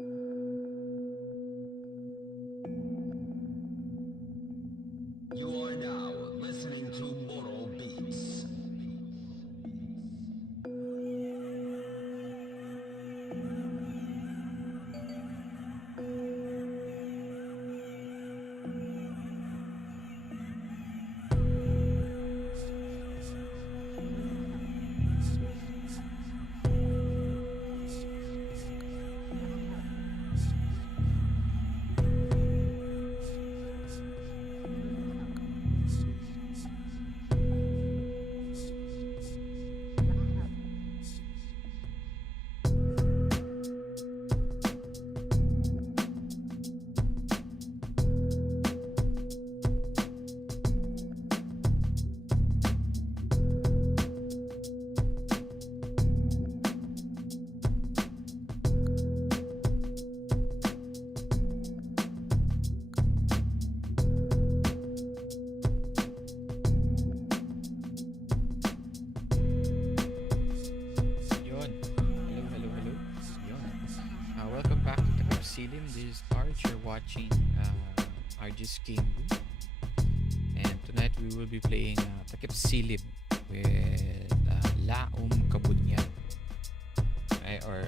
You are now listening to Moral Beats. Yun. Hello. Yun. Welcome back to Takipsilim. This is Arch. You're watching Arch's Game Room. And tonight we will be playing Takipsilim with Laum Kabunian. Or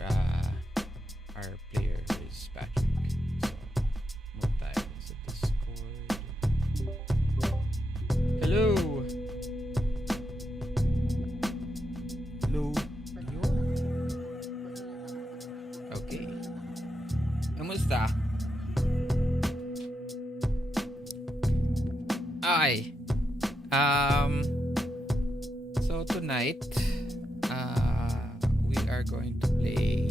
our player is Patrick. So, move tayo sa Discord. Hello! Hello. Okay. Kamusta? Ay. So tonight, we are going to play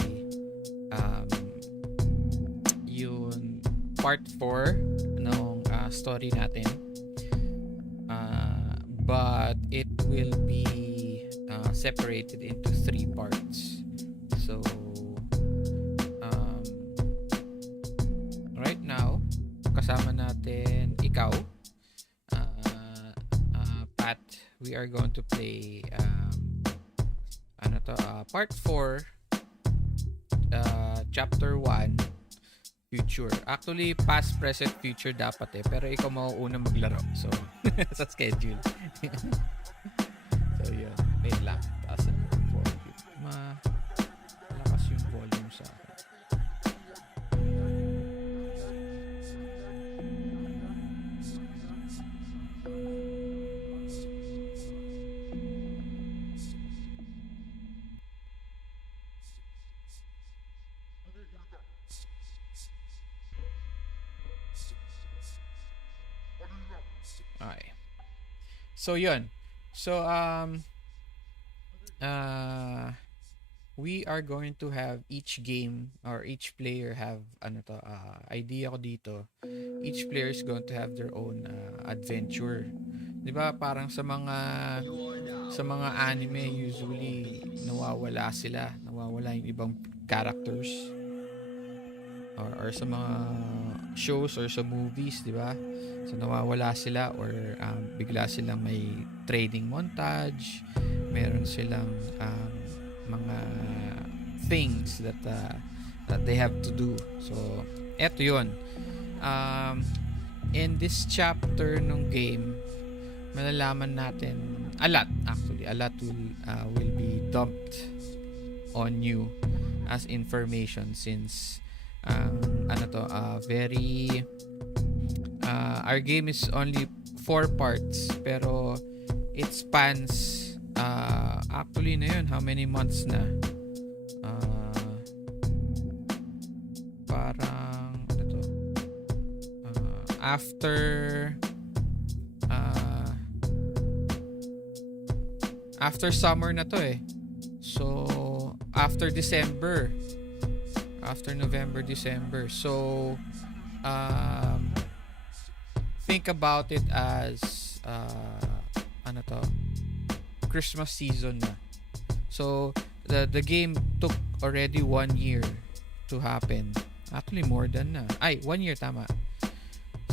yung part 4 ng story natin. But it will be separated into 3 parts. So right now kasama natin ikaw, Pat. We are going to play part 4, chapter 1, future. Actually past, present, future dapat pero ikaw mauuna maglaro, so sa schedule. So yun, wait lang, taasan yung volume. Malakas yung volume sa akin. Okay. So yun. So we are going to have each game or each player have idea ko dito. Each player is going to have their own adventure. 'Di ba? Parang sa mga anime usually nawawala yung ibang characters. Or sa mga shows or sa movies, 'di ba? So nawawala sila or bigla silang may training montage, meron silang mga things that they have to do. So eto 'yun. In this chapter ng game, malalaman natin a lot will be dumped on you as information since very our game is only 4 parts pero it spans actually na yun, how many months na, parang after summer na to so after November, December. So think about it as Christmas season na. So the game took already 1 year to happen. Actually more than na. 1 year tama.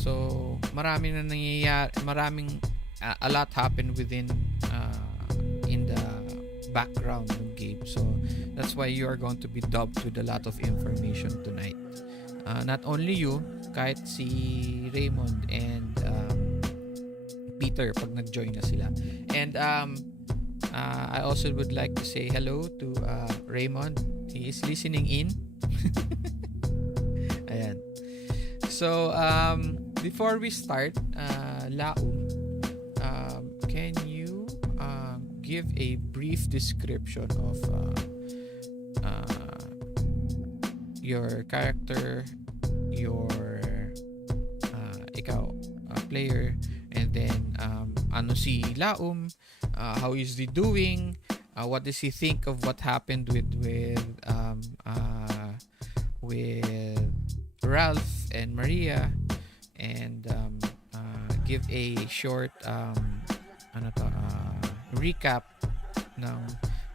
So marami na nangyayari, a lot happened within in the background ng game. So that's why you are going to be dubbed with a lot of information tonight. Not only you, kahit si Raymond and Peter pag nag-join na sila. And I also would like to say hello to Raymond. He is listening in. Ayan. So, before we start, Laum, can you give a brief description of your character, your ikaw, player, and then ano si Laum, how is he doing, what does he think of what happened with Ralph and Maria, and give a short recap ng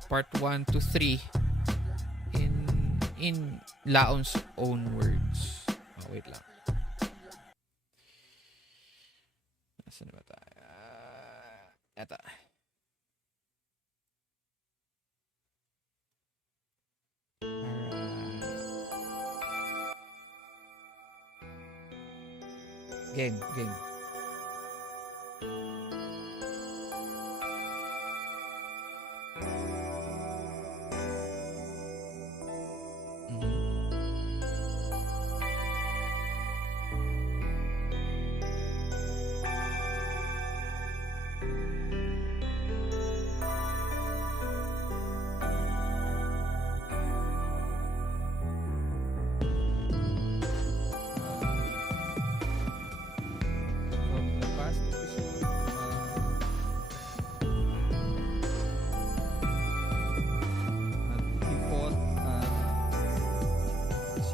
part 1 to 3 in Laum's own words. Wait lang. Nasaan ba tayo? Eto. Game.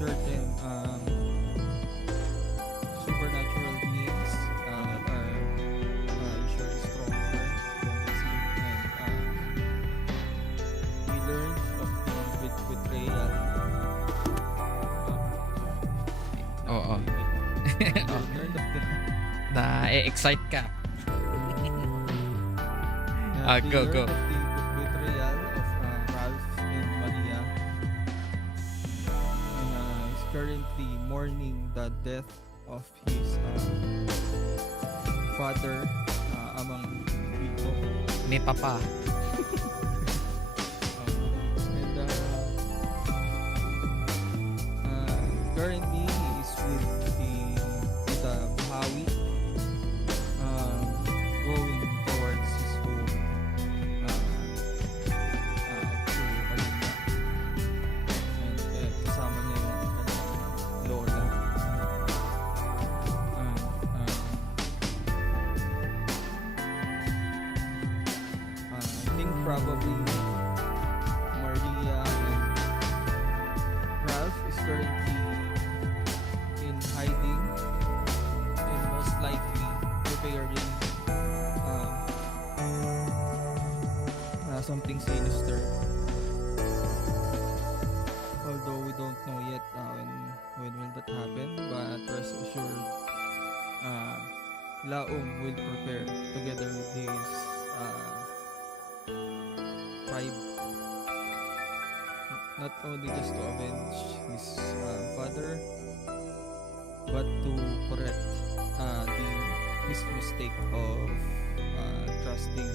Certain supernatural beings that are usually stronger and we learned with betrayal. Oo. We learned of the Na-excite ka. we Go. learned of the betrayal of Ralph and Maria, and is currently mourning the death of his father among Buko. May papa. And currently he is with the Bahawi, going towards his home to Manila. And kasama niya yung kanyang lola. I think probably Maria and Ralph is currently in hiding and most likely preparing something sinister. Although we don't know yet when will that happen, but rest assured, Laum will prepare together with his tribe, not only just to avenge his father, but to correct his mistake of trusting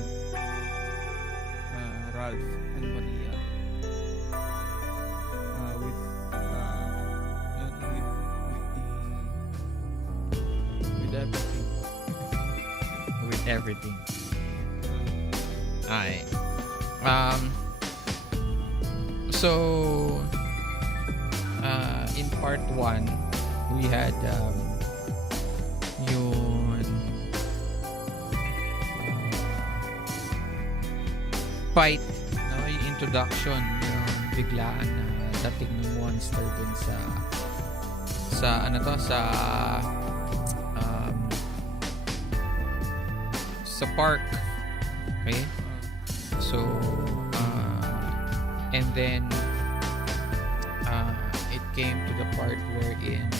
Ralph and Maria with everything. With everything. Alright. So in part 1 we had yung fight, no? Yung introduction, yung biglaan na dating ng monster dun sa ano to, sa park. Okay? So and then it came to the part wherein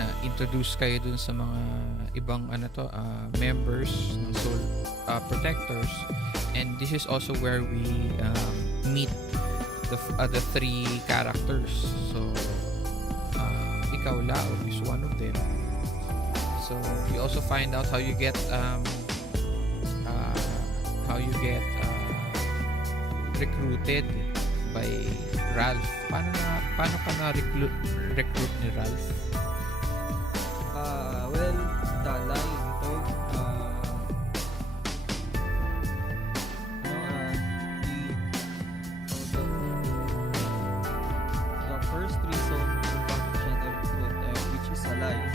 na introduce kayo dun sa mga ibang members ng soul protectors, and this is also where we meet the three characters. So ikaw, Laum, is one of them. So we also find out how you get recruited by Ralph. Paano ka recruit ni Ralph? Well, Dalai told the first reason bakit siya na-recruit, which is a lie,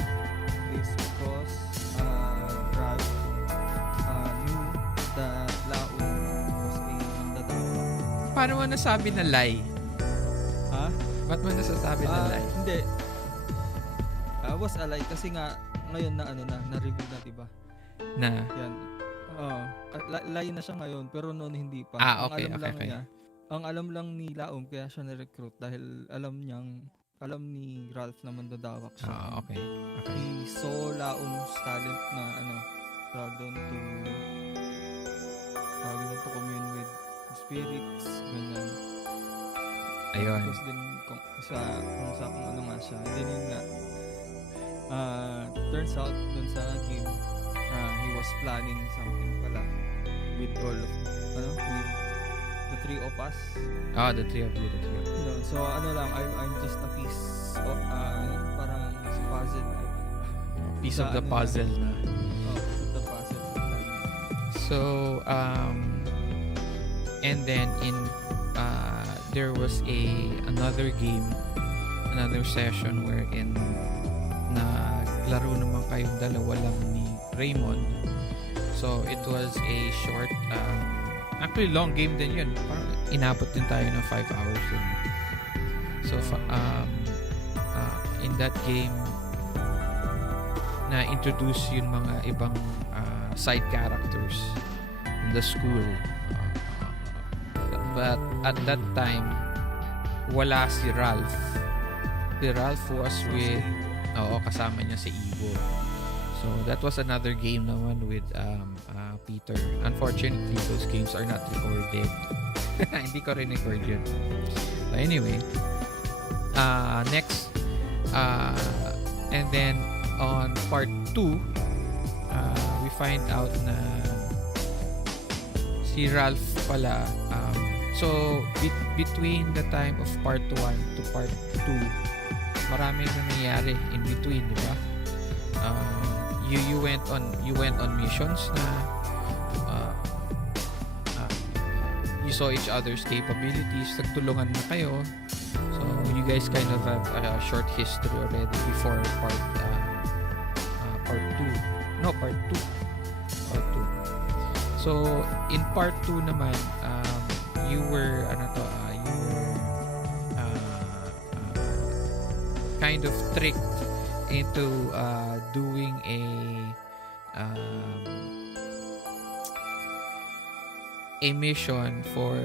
is because Ralph knew that Laum was a mandadawa. Paano mo nasabi na lie? Ha? Ba't mo nasasabi na lie? Hindi. Was a lie kasi nga ngayon na-reveal na, diba? Na? Yan. Lie na siya ngayon pero noon hindi pa. Okay. Ang alam lang ni Laum kaya siya na-recruit dahil alam ni Ralph na mandadawak siya. Okay. He saw Laum's talent na tawag doon to commune with spirits, ganyan. Ayun. Tapos din kung ano nga siya. And then yun nga, turns out dun sa game, he was planning something pala with all of, with the three of us. The three of you. Yun. So I'm just a piece of, parang sa puzzle. Piece of the puzzle na. Piece of the puzzle. So, and then there was another session wherein naglaro naman kayong dalawa lang ni Raymond. So it was a short, actually long game din yun. Parang inabot din tayo ng 5 hours din. So in that game na introduce yung mga ibang side characters in the school. But at that time, wala si Ralph. Si Ralph was with, kasama niya si Ivo. So that was another game naman with Peter. Unfortunately, those games are not recorded. Hindi ko rin record yun. But anyway, next, and then on part 2, we find out na si Ralph pala, so between the time of part 1 to part 2, marami na nangyari in between, di ba? You went on missions na you saw each other's capabilities, nagtulungan na kayo. So you guys kind of have a short history already before part 2. Part 2. So in part 2 naman, you were kind of tricked into doing a mission for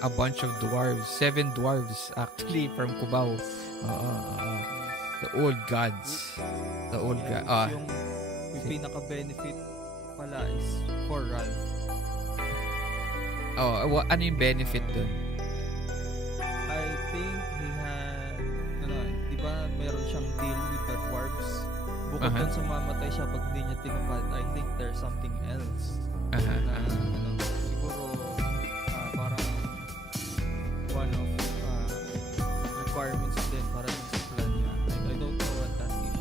a bunch of dwarves, 7 dwarves actually from Cubao. The old gods. Yung pinaka-benefit pala is for Ralph. Ano yung benefit dun? I think he had, di ba meron siyang deal with the dwarves? Bukod dun sa mamatay siya pag hindi niya tinupad, I think there's something else. Siguro, parang one of requirements din para din sa plan niya. I don't know what that is.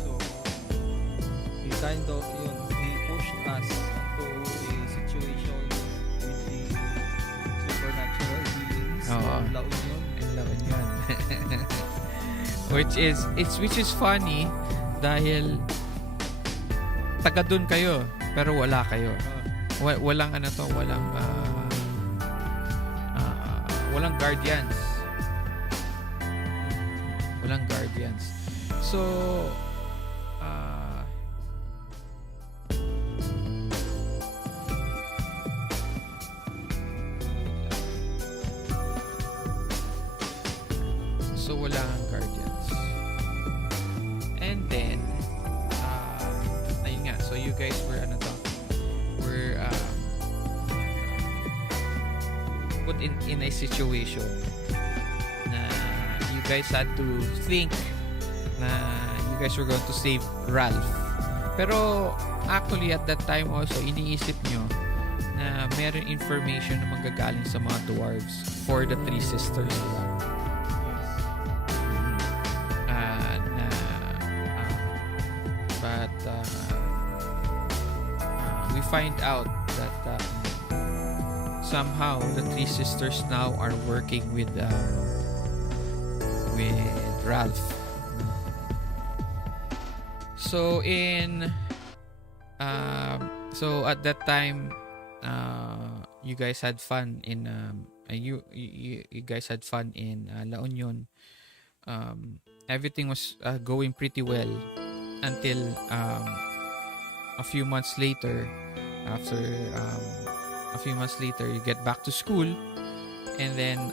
So, he kind of, he pushed us into a situation with the supernatural beings. Laum yun. Which is funny dahil taga dun kayo pero wala kayo. Walang walang guardians. So walang guardians. And then ayun nga, so you guys were put in a situation na you guys had to think na you guys were going to save Ralph. Pero actually at that time also iniisip nyo na meron information na manggagaling sa mga dwarves for the three sisters lang. But we find out that somehow the three sisters now are working with Ralph. So so at that time you guys had fun in you guys had fun in La Union. Everything was going pretty well until a few months later. After a few months later, you get back to school, and then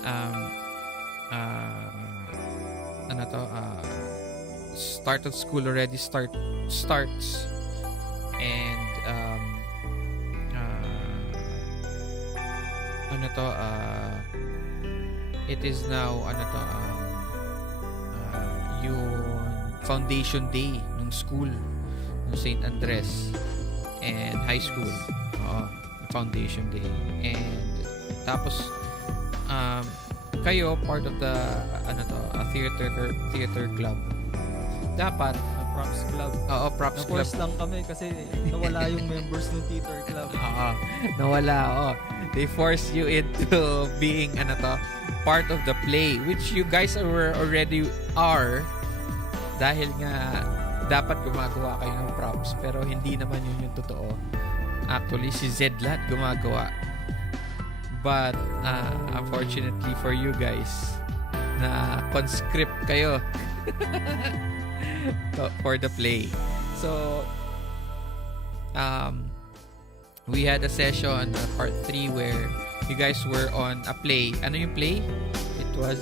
start of school already starts, and it is now yung foundation day ng school ng St. Andres and high school. Foundation day. And tapos kayo part of the theater club. Dapat props club. Props club. Na-force lang kami kasi nawala yung members ng theater club. Nawala. They force you into being part of the play, which you guys already are, dahil nga dapat gumagawa kayo ng props, pero hindi naman yun yung totoo. Actually, si Zed lahat gumagawa. But unfortunately for you guys, na conscript kayo for the play. So we had a session, part 3, where you guys were on a play. Ano yung play? It was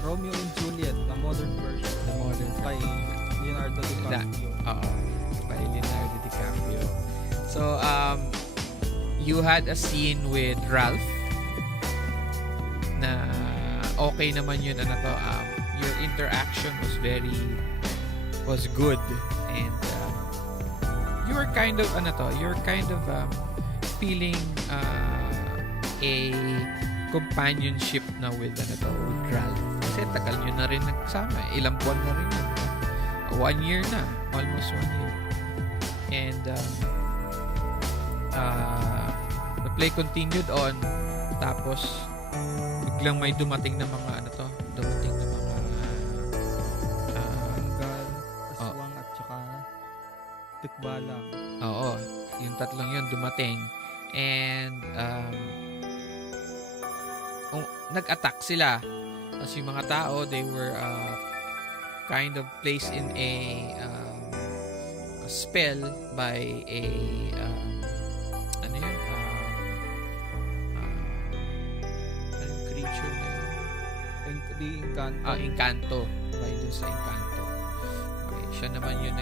Romeo and Juliet, the modern version. By Leonardo DiCaprio. By Leonardo DiCaprio. So you had a scene with Ralph na okay naman yun. Your interaction was good, and you're kind of feeling a companionship na with Ralph. Kasi tagal nyo na rin nagsama. Ilang buwan na rin yun. 1 year na. Almost 1 year. And the play continued on. Tapos biglang may dumating na mga Hanggal, Aswang at saka Tikbalang. Oo. Yung tatlong yun dumating. And nag-attack sila. Tapos yung mga tao, they were kind of placed in a spell by a creature na yun? Encanto. By dun sa Encanto. Okay. Siya naman yun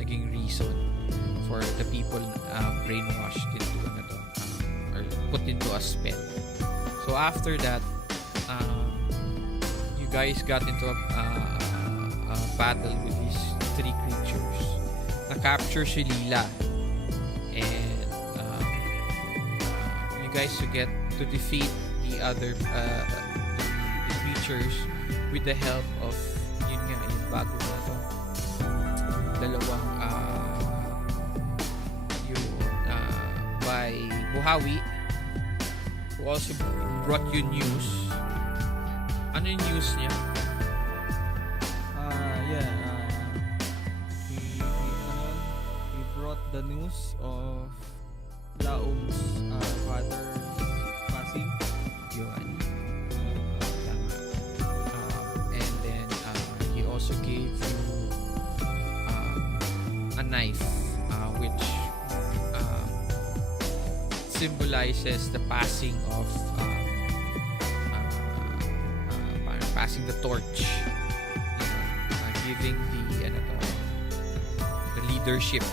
naging reason for the people brainwashed into or put into a spell. So after that, you guys got into a battle with these 3 creatures. Na-capture si Lila, and you guys to get to defeat the other the creatures with the help of yung bago na to, dalawang by Buhawi, who also brought you news. Ano yung news niya? He brought the news of Laum's father's passing. Yun. And then he also gave you a knife, which symbolizes the passing of passing the torch, giving the leadership.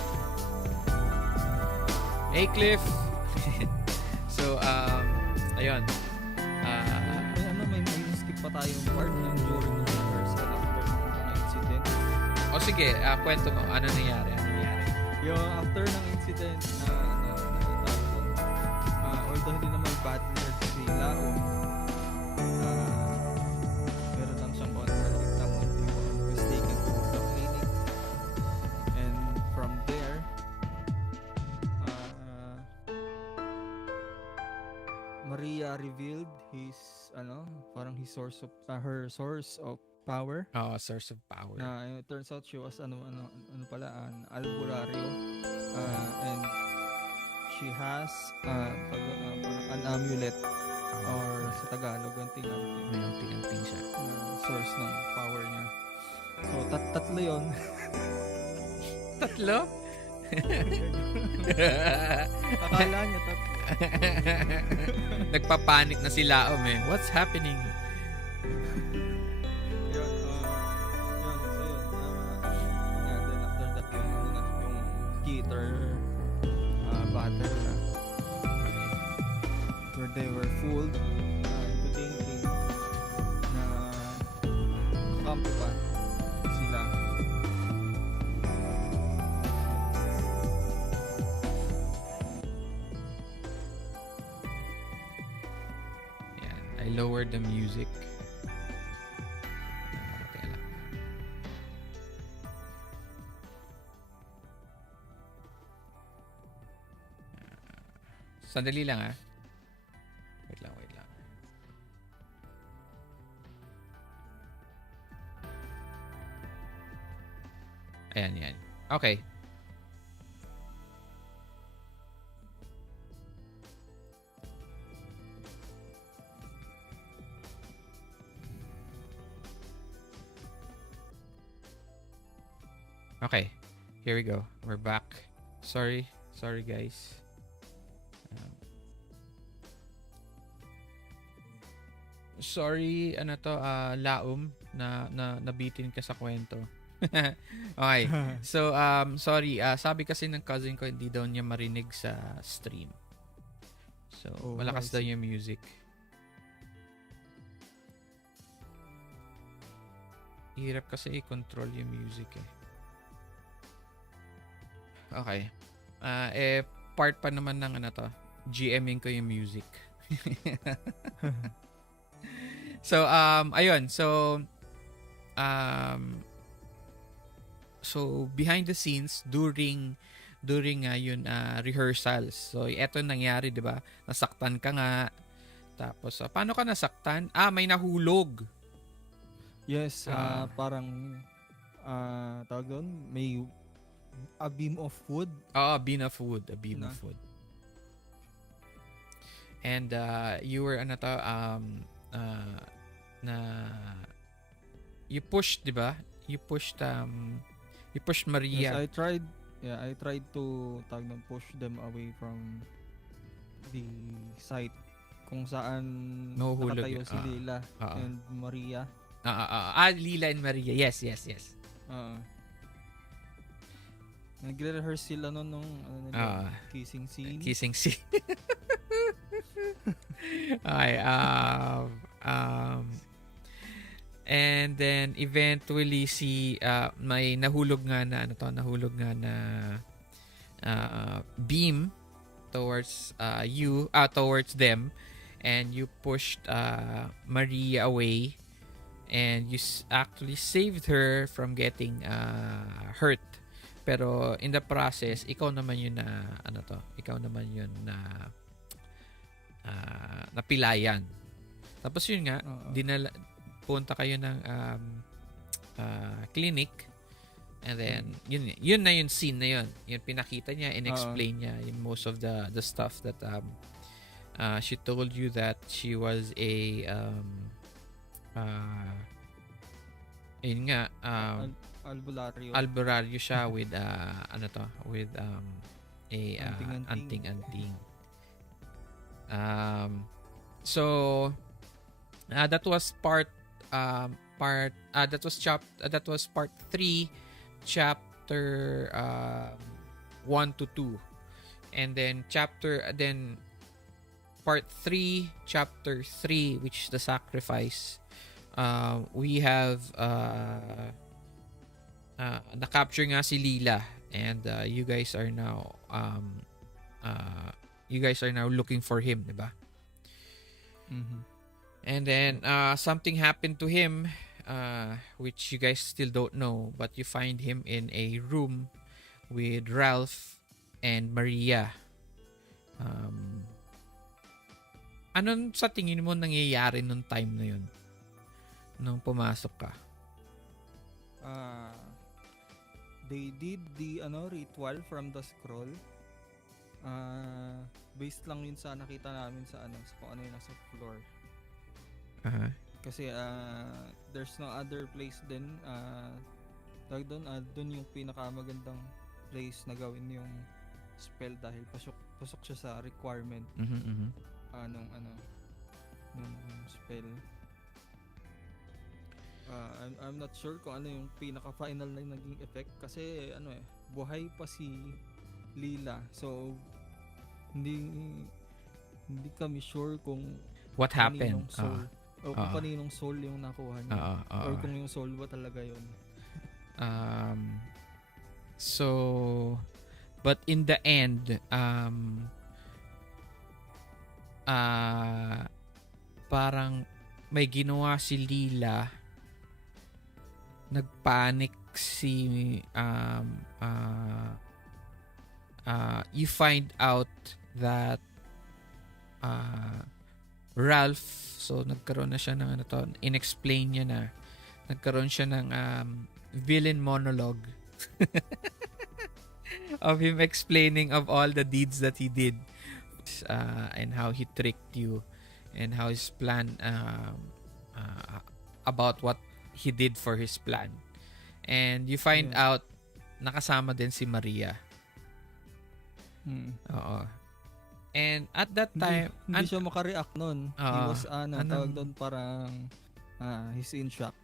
Hey Cliff, So, ayun. May skip pa tayong part yung during the rehearsal after ng incident. O sige, kwento mo. Ano nangyari? Yung after ng incident na nakita ko, although hindi naman bad nerd si Laum, meron lang siyang conflict na motivo mistaken to the clinic. And from there, Maria revealed his parang his source of her source of power. Source of power. It turns out she was pala an albularyo, and she has an amulet, or sa Tagalog anting-anting. May anting-anting siya. Source ng power niya. So tatlo 'yon. Tatlo? Akala niya tatlo. Nagpapanik na si Laum eh. What's happening? Yun. So yun. Then after that yung guitar battle na. Where they were fooled into thinking na kakampi pa sila. I lowered the music. Teka lang. Sandali lang Wait lang. Ayan, yan. Okay. Okay, here we go. We're back. Sorry guys. Sorry, Laum, na nabitin ka sa kwento. Okay. So, sorry. Sabi kasi ng cousin ko, hindi daw niya marinig sa stream. So, malakas daw yung music. Hirap kasi i-control yung music eh. Okay. Part pa naman ng GMing ko yung music. So, ayun. So, behind the scenes, during rehearsals. So, eto nangyari, di ba? Nasaktan ka nga. Tapos, paano ka nasaktan? May nahulog. Yes, parang, tawag doon, may a beam of wood. A beam of wood. And you were you pushed, 'di ba? You pushed Maria. Yes, I tried to push them away from the site kung saan nakatayo si Lila and Maria. Lila and Maria. Yes. Nagre-rehearse sila nung kissing scene. Okay, and then eventually may nahulog nga na beam towards towards them, and you pushed Maria away, and you actually saved her from getting hurt. Pero in the process, ikaw naman yun na napilayan. Tapos yun nga, punta kayo ng clinic, and then yun na yung scene na yun. Yun pinakita niya, in-explain niya yung most of the stuff that she told you, that she was a yun nga, albularyo siya with anting-anting. So that was part that was part 3, chapter 1 to 2. And then part 3, chapter 3, which is the sacrifice. We have na-capture nga si Lila, and you guys are now looking for him, diba? Mhm. And then something happened to him, which you guys still don't know, but you find him in a room with Ralph and Maria. Anong sa tingin mo nangyayari nung time na yun? Nung pumasok ka? They did the ritual from the scroll. Based lang yun sa nakita namin sa sa kung ano yung nasa floor. Kasi there's no other place din. Doon yung pinakamagandang place na gawin yung spell dahil pasok siya sa requirement nung spell. I'm not sure kung ano yung pinaka-final na naging effect kasi buhay pa si Lila. So hindi kami sure kung what happened. Soul, o kung kaninong soul yung nakuha niya. Or kung yung soul ba talaga yun. So but in the end parang may ginawa si Lila. Nagpanic si you find out that Ralph, so nagkaroon na siya ng inexplain niya na nagkaroon siya ng villain monologue of him explaining of all the deeds that he did and how he tricked you and how his plan about what he did for his plan. And you find out nakasama din si Maria. Oo. And at that time hindi siya maka-react nun. He was tawag doon parang he's in shock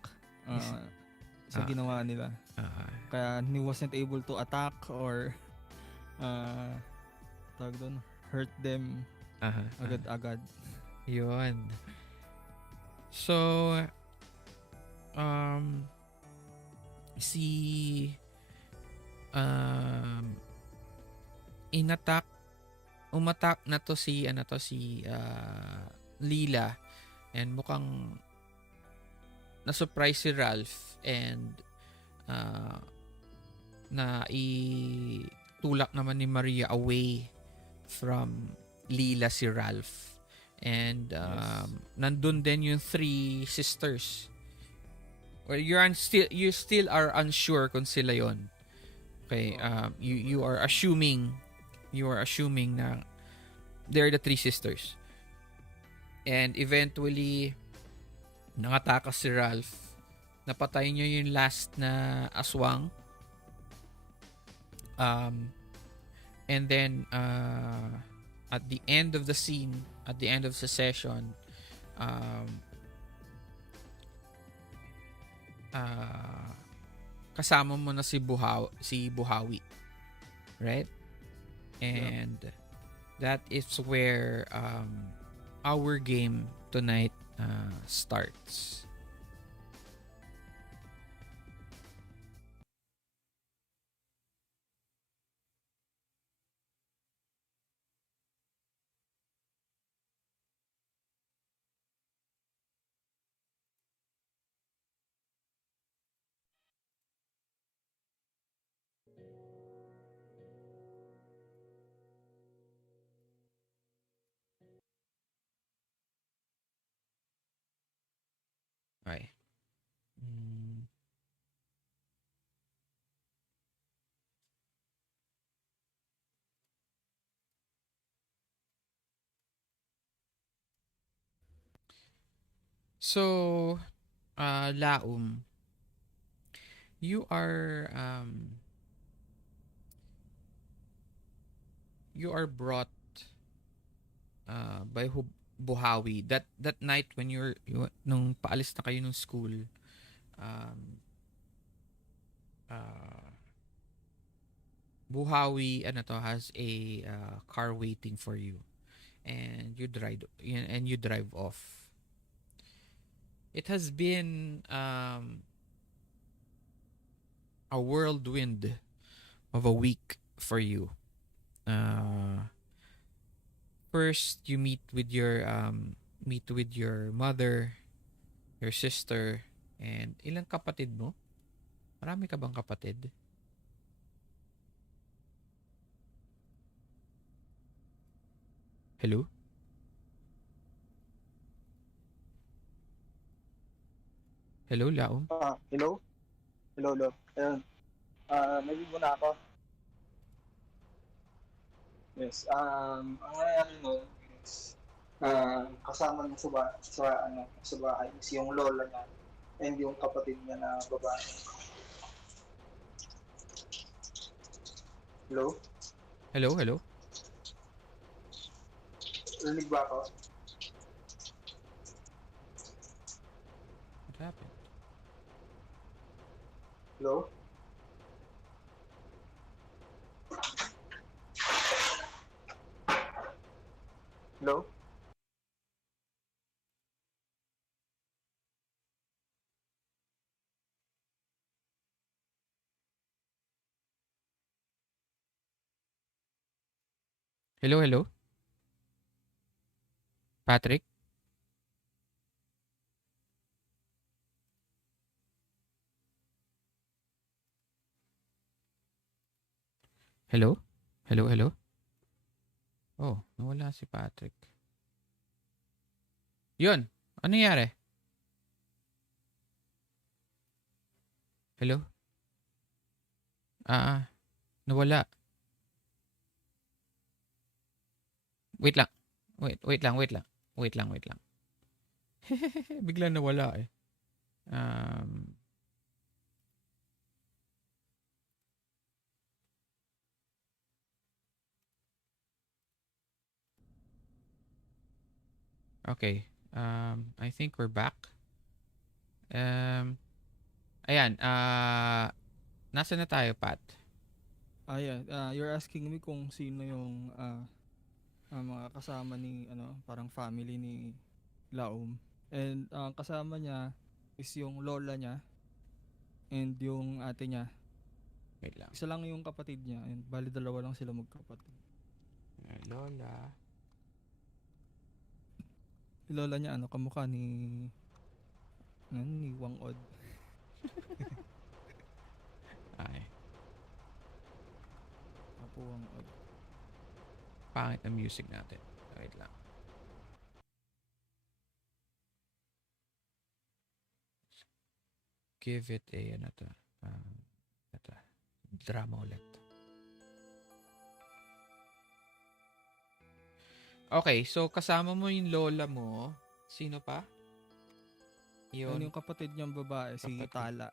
sa ginawa nila. Kaya he wasn't able to attack or tawag doon hurt them agad-agad. Yun. So umatak na to si Lila, and mukhang na-surprise si Ralph, and na itulak naman ni Maria away from Lila si Ralph. And nandun din yung 3 sisters. Well, you still are unsure kung sila yon. Okay, you are assuming na they're the 3 sisters. And eventually nakatakas si Ralph. Napatay niya yung last na aswang. And then at the end of the scene, at the end of the session, kasama mo na si Buhawi, right? And that is where our game tonight starts. Okay. So, Laum, you are brought by Buhawi that night when nung paalis na kayo ng school. Buhawi has a car waiting for you, and you drive off. It has been a whirlwind of a week for you. First you meet with your mother, your sister, and ilang kapatid mo? Marami ka bang kapatid? Hello? Hello, Laum? Hello? Hello. Ayun. Naligo na ako. Yes. Ang nangyayari nun is, kasama niya sa bahay is yung lola niya and yung kapatid niya na babae. Hello? Hello? Rinig ba ako? What happened? Hello? Hello? Hello? Patrick? Hello? Hello? Oh, nawala si Patrick. Yun. Ano nangyari? Hello? Nawala. Wait lang. Wait lang. Bigla nawala eh. Okay. I think we're back. Ayan. Nasaan na tayo, Pat? Ayan, you're asking me kung sino yung mga kasama ni parang family ni Laum. And ang kasama niya is yung lola niya and yung ate niya. Wait lang. Isa lang yung kapatid niya and bali dalawa lang sila magkapatid. Lola. Yung lola niya kamukha ni Wang Od. Ay. Apo Wang Od. Pangit ang music natin. Wait lang. Give it a drama ulit. Okay, so kasama mo yung lola mo. Sino pa? Yun yung kapatid niyang babae, si Kapatid. Tala.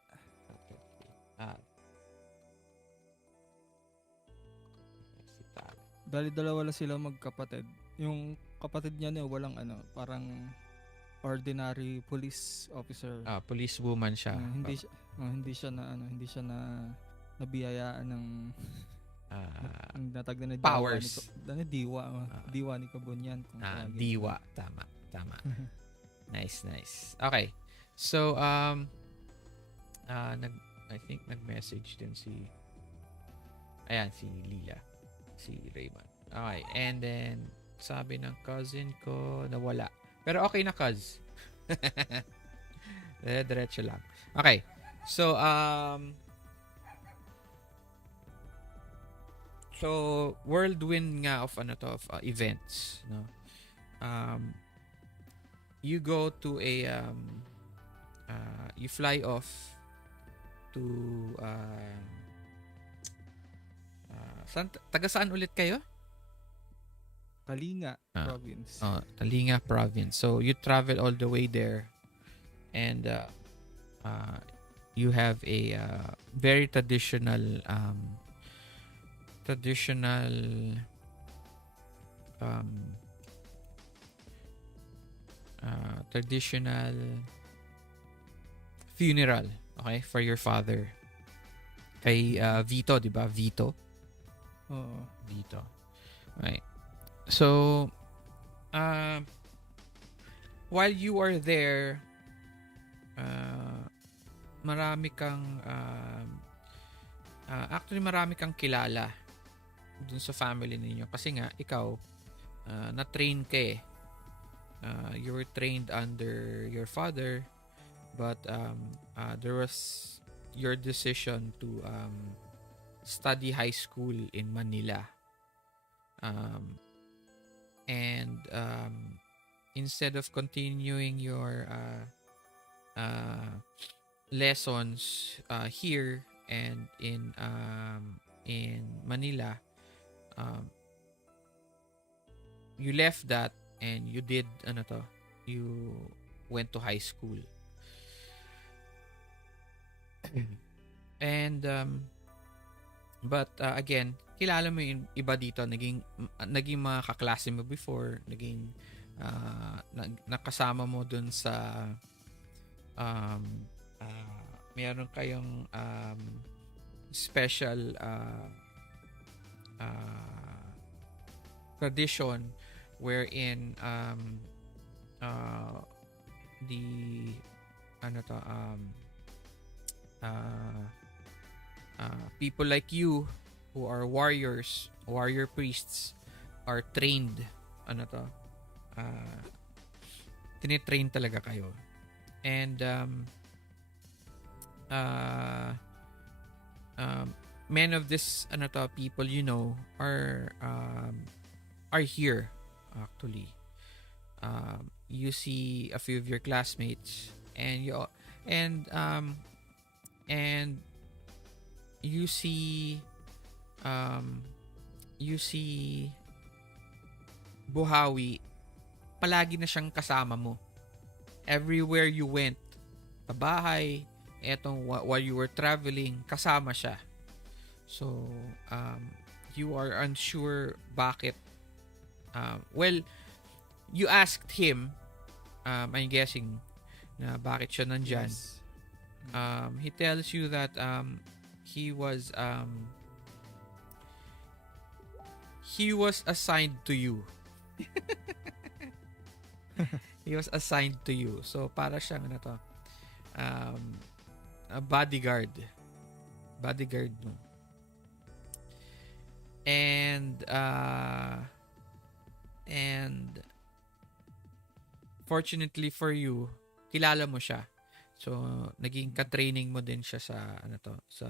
Si Tala. Dali dalawa lang sila magkapatid. Yung kapatid niya walang parang ordinary police officer. Police woman siya. Hindi siya na nabiyayaan ng natag na powers. Diwa ni Kabunian. Diwa. Tama. Nice. Okay. So, I think nag-message din si Lila. Si Raymond. Okay. And then, sabi ng cousin ko, nawala. Pero okay na, cuz. Diretso lang. Okay. So, whirlwind nga of events, no? You go to you fly off to taga saan ulit kayo? Kalinga province. Kalinga province. So you travel all the way there, and you have a very traditional funeral, okay, for your father. Kay Vito, di ba? Vito. Oo. dito. Right. So, while you are there, uh, marami kang actually marami kang kilala dun sa family ninyo kasi nga ikaw na-train ka eh. You were trained under your father, but there was your decision to study high school in Manila. And instead of continuing your lessons here and in Manila, you left that and you did you went to high school. And but again, kilala mo yung iba dito, naging mga kaklase mo before, naging nakasama mo dun sa meron kayong special tradition wherein the people like you who are warrior priests are trained tinitrain talaga kayo. And many of this people are here actually. You see a few of your classmates and you see Buhawi, palagi na siyang kasama mo. Everywhere you went, sa bahay, while you were traveling, kasama siya. So, you are unsure bakit. Well, you asked him, I'm guessing, na bakit siya nandyan. Yes. He tells you that he was assigned to you. He was assigned to you. So, para siyang a bodyguard. Bodyguard mo. And fortunately for you, kilala mo siya. So, naging ka-training mo din siya sa sa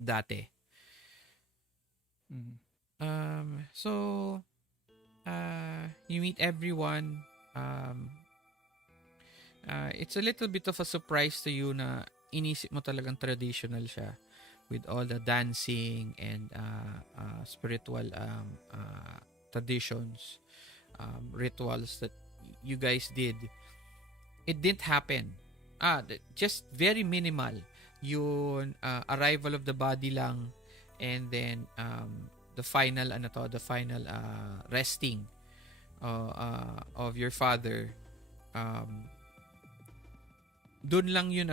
dati. So, you meet everyone. It's a little bit of a surprise to you na inisip mo talagang traditional siya with all the dancing and spiritual traditions, rituals that you guys did. It didn't happen. Just very minimal. Yung arrival of the body lang, and then the final resting of your father. Doon lang yun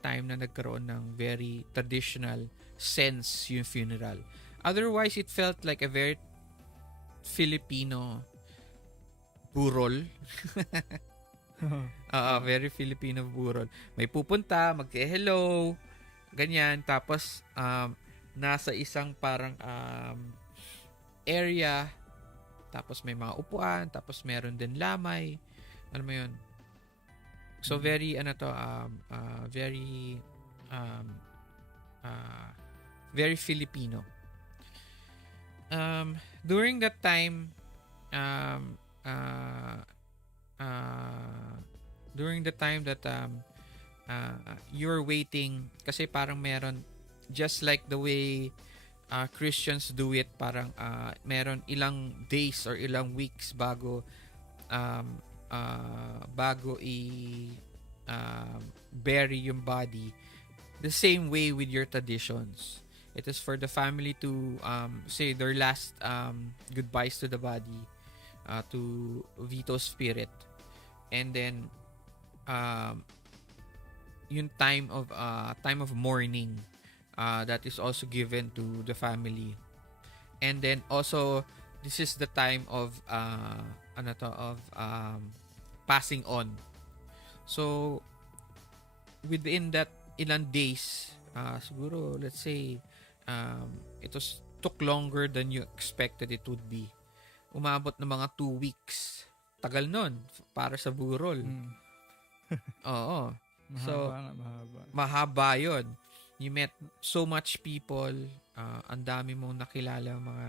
time na nagkaroon ng very traditional sense yung funeral. Otherwise, it felt like a very Filipino burol. Very Filipino burol. May pupunta, mag-hello, ganyan. Tapos, nasa isang parang area, tapos may mga upuan, tapos meron din lamay. Alam mo yun? So, very, very Filipino. During that time, that you're waiting, kasi parang meron, just like the way Christians do it, parang meron ilang days or ilang weeks bago bury yung body. The same way with your traditions. It is for the family to say their last goodbyes to the body, to Vito's spirit. And then yung time of mourning that is also given to the family. And then also, this is the time of passing on. So within that ilang days, siguro let's say it took longer than you expected it would be. Umabot ng mga 2 weeks. Tagal nun para sa burol. Oo. So, mahaba yun. You met so much people. Ang dami mong nakilala mga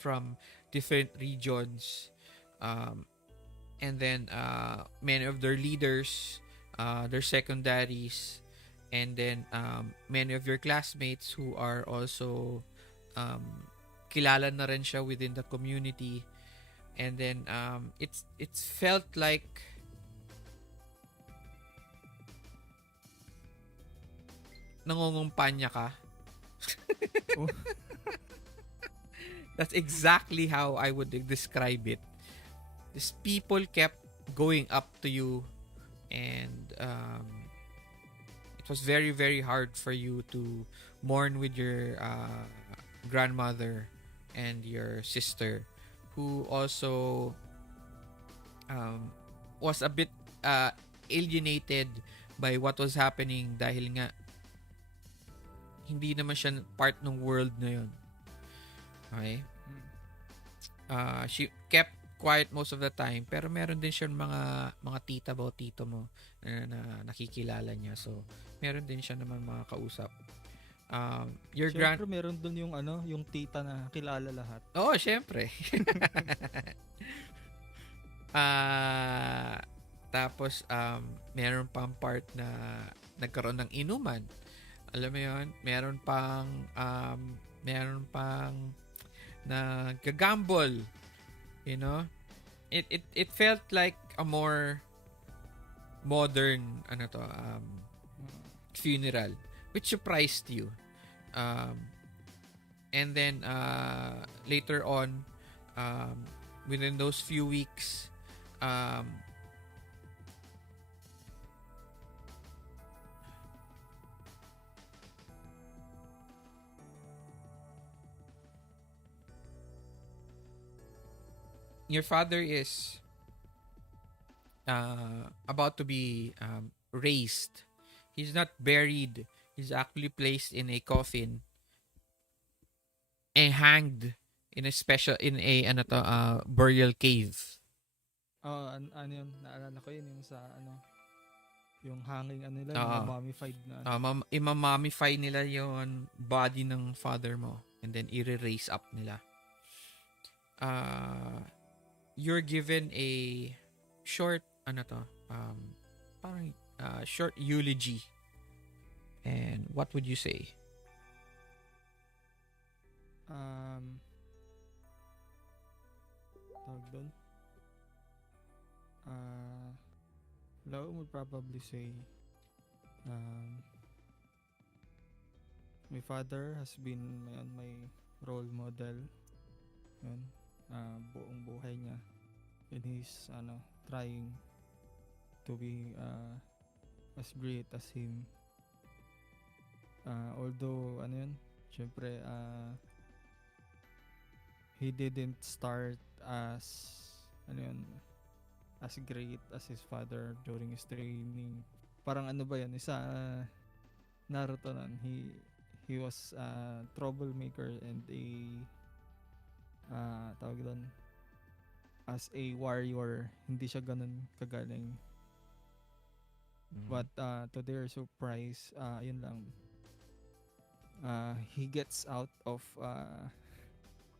from different regions. And then, many of their leaders, their secondaries, and then many of your classmates who are also kilala na rin siya within the community. And then, it's felt like nangungumpanya ka. That's exactly how I would describe it. These people kept going up to you, and it was very, very hard for you to mourn with your grandmother and your sister, who also was a bit alienated by what was happening dahil nga hindi naman siya part ng world na yun. Okay? She kept quiet most of the time, pero meron din siya mga tita ba o tito mo na nakikilala niya. So, meron din siya naman mga kausap. Siyempre, meron dun yung tita na kilala lahat. Oo, syempre. Tapos, meron pang part na nagkaroon ng inuman. Alam mo yun? Meron pang nag-gamble. You know? It felt like a more modern funeral, which surprised you. And then later on, within those few weeks, your father is about to be raised. He's not buried. He's actually placed in a coffin and hanged in a burial cave. Ano yun? Naalala ko yun yung sa yung hanging nila, yung mummified na. Imamamify nila yung body ng father mo and then i-raise up nila. You're given a short short eulogy. And what would you say? Tawag doon? Laum would probably say, my father has been my role model. Yun. Buong buhay niya, and he's trying to be as great as him, although syempre he didn't start as as great as his father during his training. Parang isa Naruto nun, he was a troublemaker and tawag doon, as a warrior, hindi siya ganun kagaling. But to their surprise, yun lang, he gets out of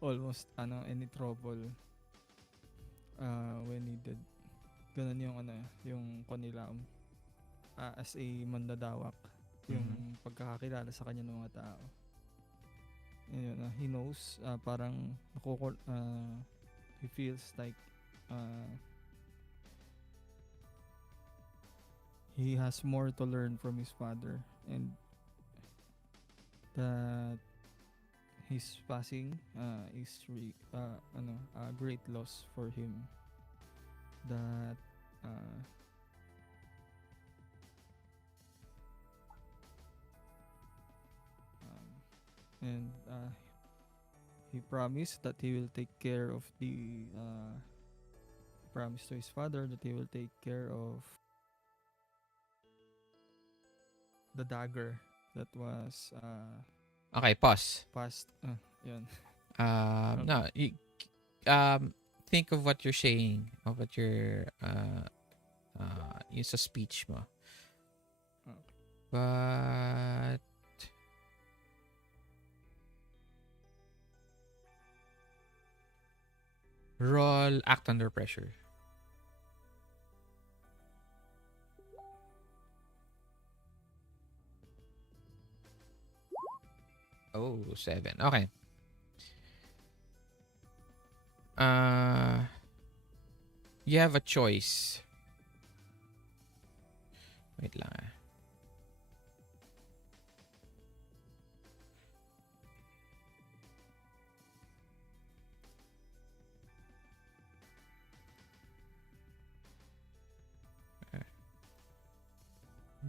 almost any trouble when he did. Ganun yung Laum, as a mandadawak, yung pagkakakilala sa kanya ng mga tao. He knows, parang he feels like he has more to learn from his father, and that his passing is a great loss for him. That And he promised that he will take care of promised to his father that he will take care of the dagger that was Okay, pause. passed. Yun. No, think of what you're saying, of what you're yung sa speech mo. Okay. But roll act under pressure. Oh, 7. Okay. You have a choice. Wait lang ah.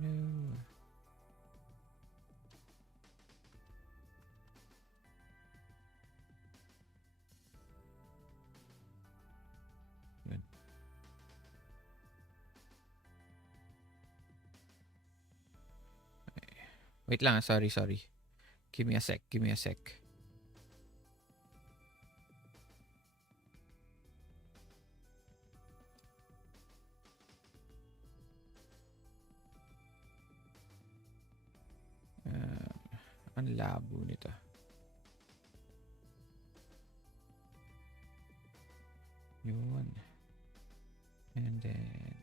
No. Yun. Wait lang, sorry. Give me a sec. Ang labo nito. Yun. And then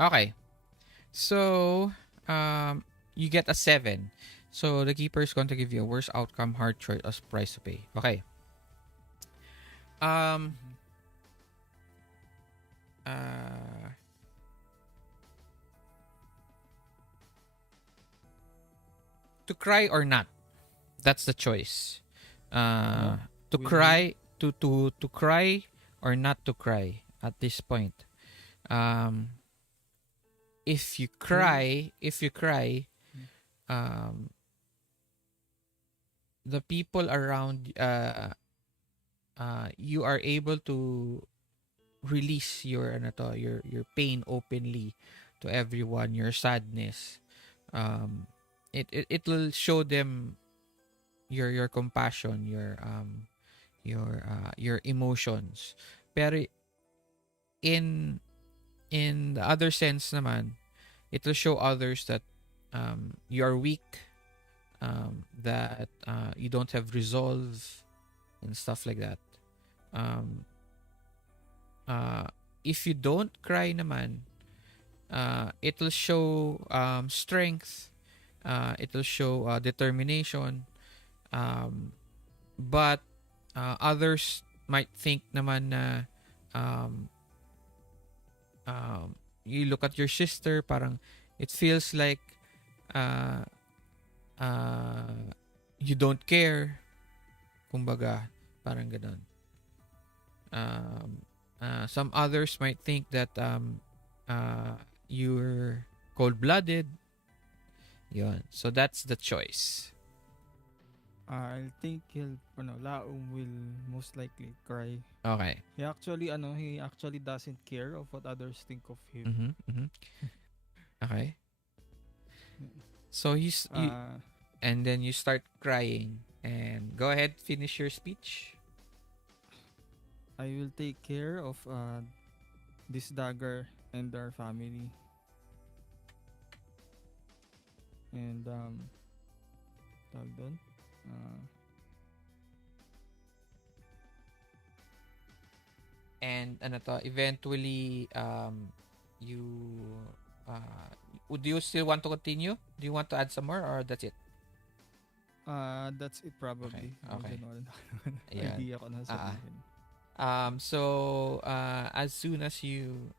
okay. So, you get a 7. So, the keeper is going to give you a worse outcome, hard choice as price to pay. Okay. To cry or not, that's the choice. To Will cry, to cry or not to cry at this point. If you cry, the people around you are able to release your your pain openly to everyone, your sadness. It will show them your compassion, your emotions. Pero in the other sense naman, it will show others that you are weak, that you don't have resolve and stuff like that. If you don't cry naman, it will show strength, it will show determination, but others might think naman na you look at your sister, parang it feels like you don't care, kumbaga, parang ganun. Some others might think that you're cold-blooded. Yun. So that's the choice. I think Laum will most likely cry. Okay. He actually doesn't care of what others think of him. Okay. So and then you start crying, and go ahead, finish your speech. I will take care of this dagger and our family. And tawag doon? And eventually you do you still want to continue? Do you want to add some more, or that's it? That's it probably. Okay. Ayan. Idea ko na sabihin. So as soon as you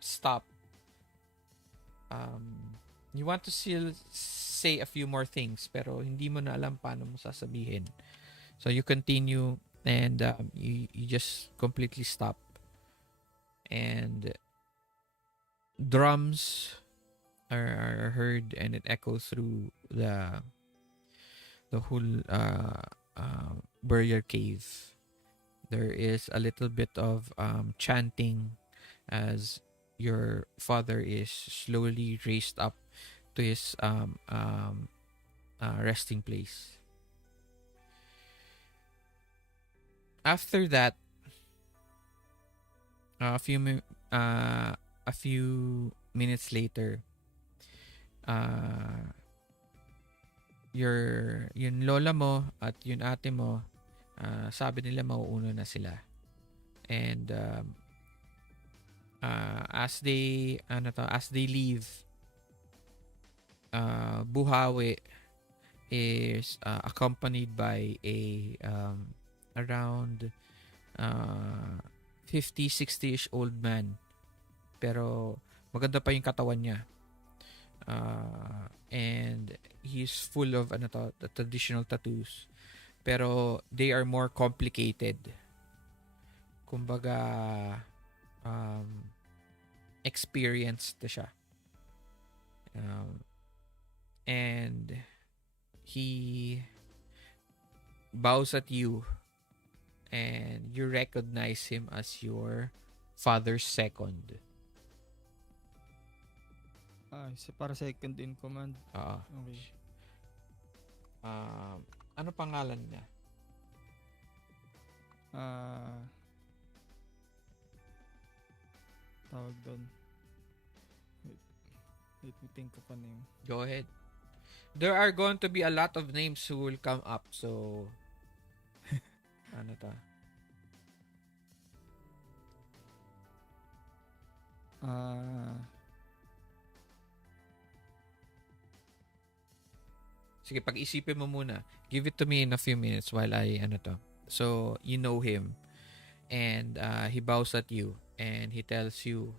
stop, you want to still say a few more things, pero hindi mo na alam paano mo sasabihin. So you continue, and you just completely stop. And drums are heard, and it echoes through the whole burial cave. There is a little bit of chanting as your father is slowly raised up to his resting place. After that, a few a few minutes later, uh, yung lola mo at yung ate mo, sabi nila mauuna na sila. And as they leave, Buhawi is accompanied by a around 50, 60-ish old man. Pero maganda pa yung katawan niya. And he's full of the traditional tattoos. Pero they are more complicated. Kumbaga, experienced na siya. And he bows at you, and you recognize him as your father's second. Para second in command. Okay. Ano pangalan niya? Tawag doon. Let me think of a name. Go ahead. There are going to be a lot of names who will come up, so ano ta? Sige, pag-isipin mo muna. Give it to me in a few minutes while I So, you know him, and he bows at you, and he tells you,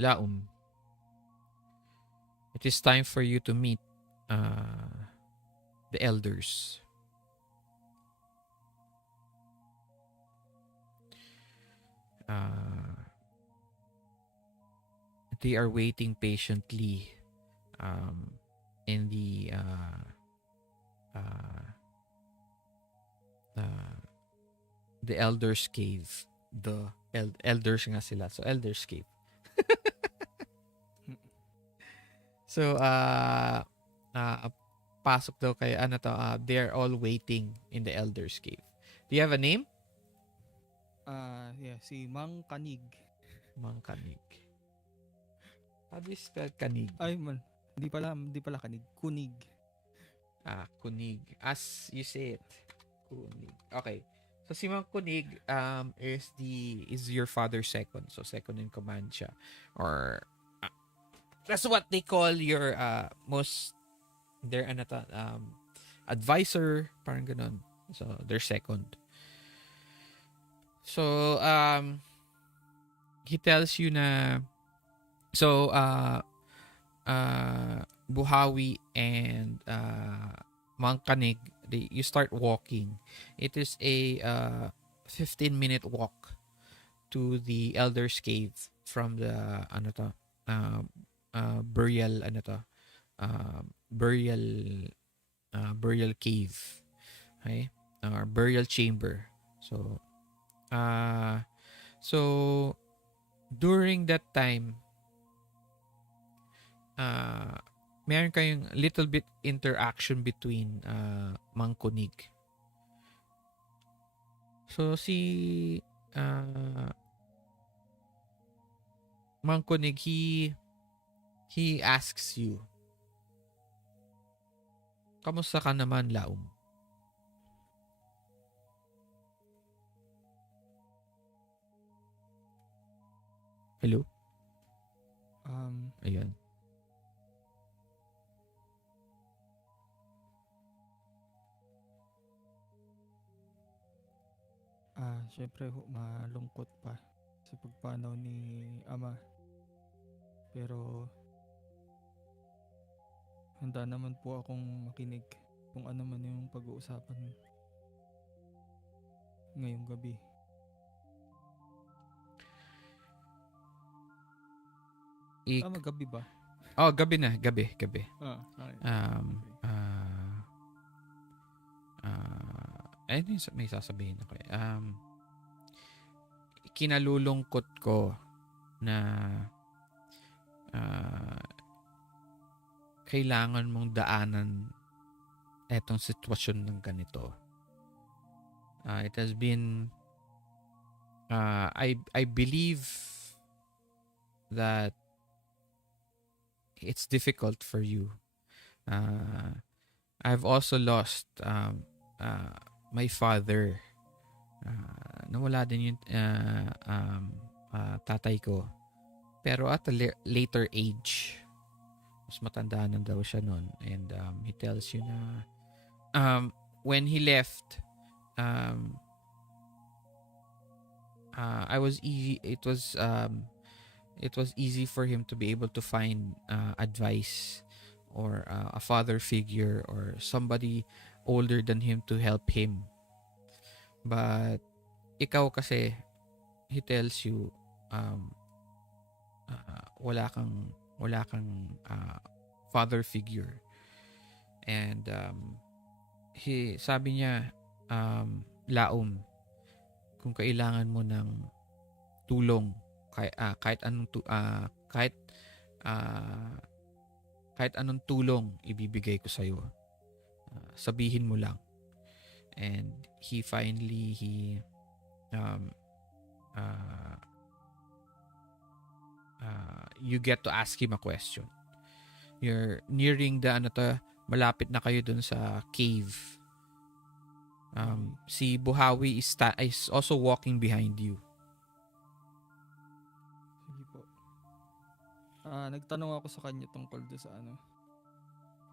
Laum, it is time for you to meet the elders. They are waiting patiently in the elders cave. The elders nga sila, so elders cave. So pasok daw kay they're all waiting in the elders cave. Do you have a name? Yeah, si Mang Kanig. Mang Kanig. How do you spell Kanig? Ay man, hindi pala Kanig, Kunig. Kunig. As you say it. Kunig. Okay. So si Mang Kunig is your father's second. So second in command siya. Or that's what they call your their advisor, parang ganun. So their second. So he tells you na Buhawi and Mang Kanig, you start walking. It is a 15-minute walk to the Elder's Cave from the burial burial cave, okay, or burial chamber. So during that time, meron kayong little bit interaction between Mang Kunig. So si Mang Kunig, he asks you, kamusta ka naman, Laum? Hello? Ayan. Syempre malungkot pa sa pagpanaw ni ama. Pero handa naman po akong makinig kung ano man yung pag-uusapan ngayong gabi. Gabi ba? Gabi na, gabi. Okay. Ayun yung may sasabihin ako eh. Kinalulungkot ko na kailangan mong daanan etong sitwasyon ng ganito. It has been I believe that it's difficult for you. I've also lost my father. Nawala din yung tatay ko. Pero at a later age, mas matanda na daw siya nun. And he tells you na when he left, it was easy for him to be able to find advice or a father figure or somebody older than him to help him. But ikaw kasi, he tells you wala kang father figure. And sabi niya, Laum, kung kailangan mo ng tulong, kahit anong tulong ibibigay ko sa iyo, sabihin mo lang. And he finally you get to ask him a question. You're nearing malapit na kayo dun sa cave. Si Buhawi is also walking behind you. Sige po. Nagtanong ako sa kanya tungkol doon sa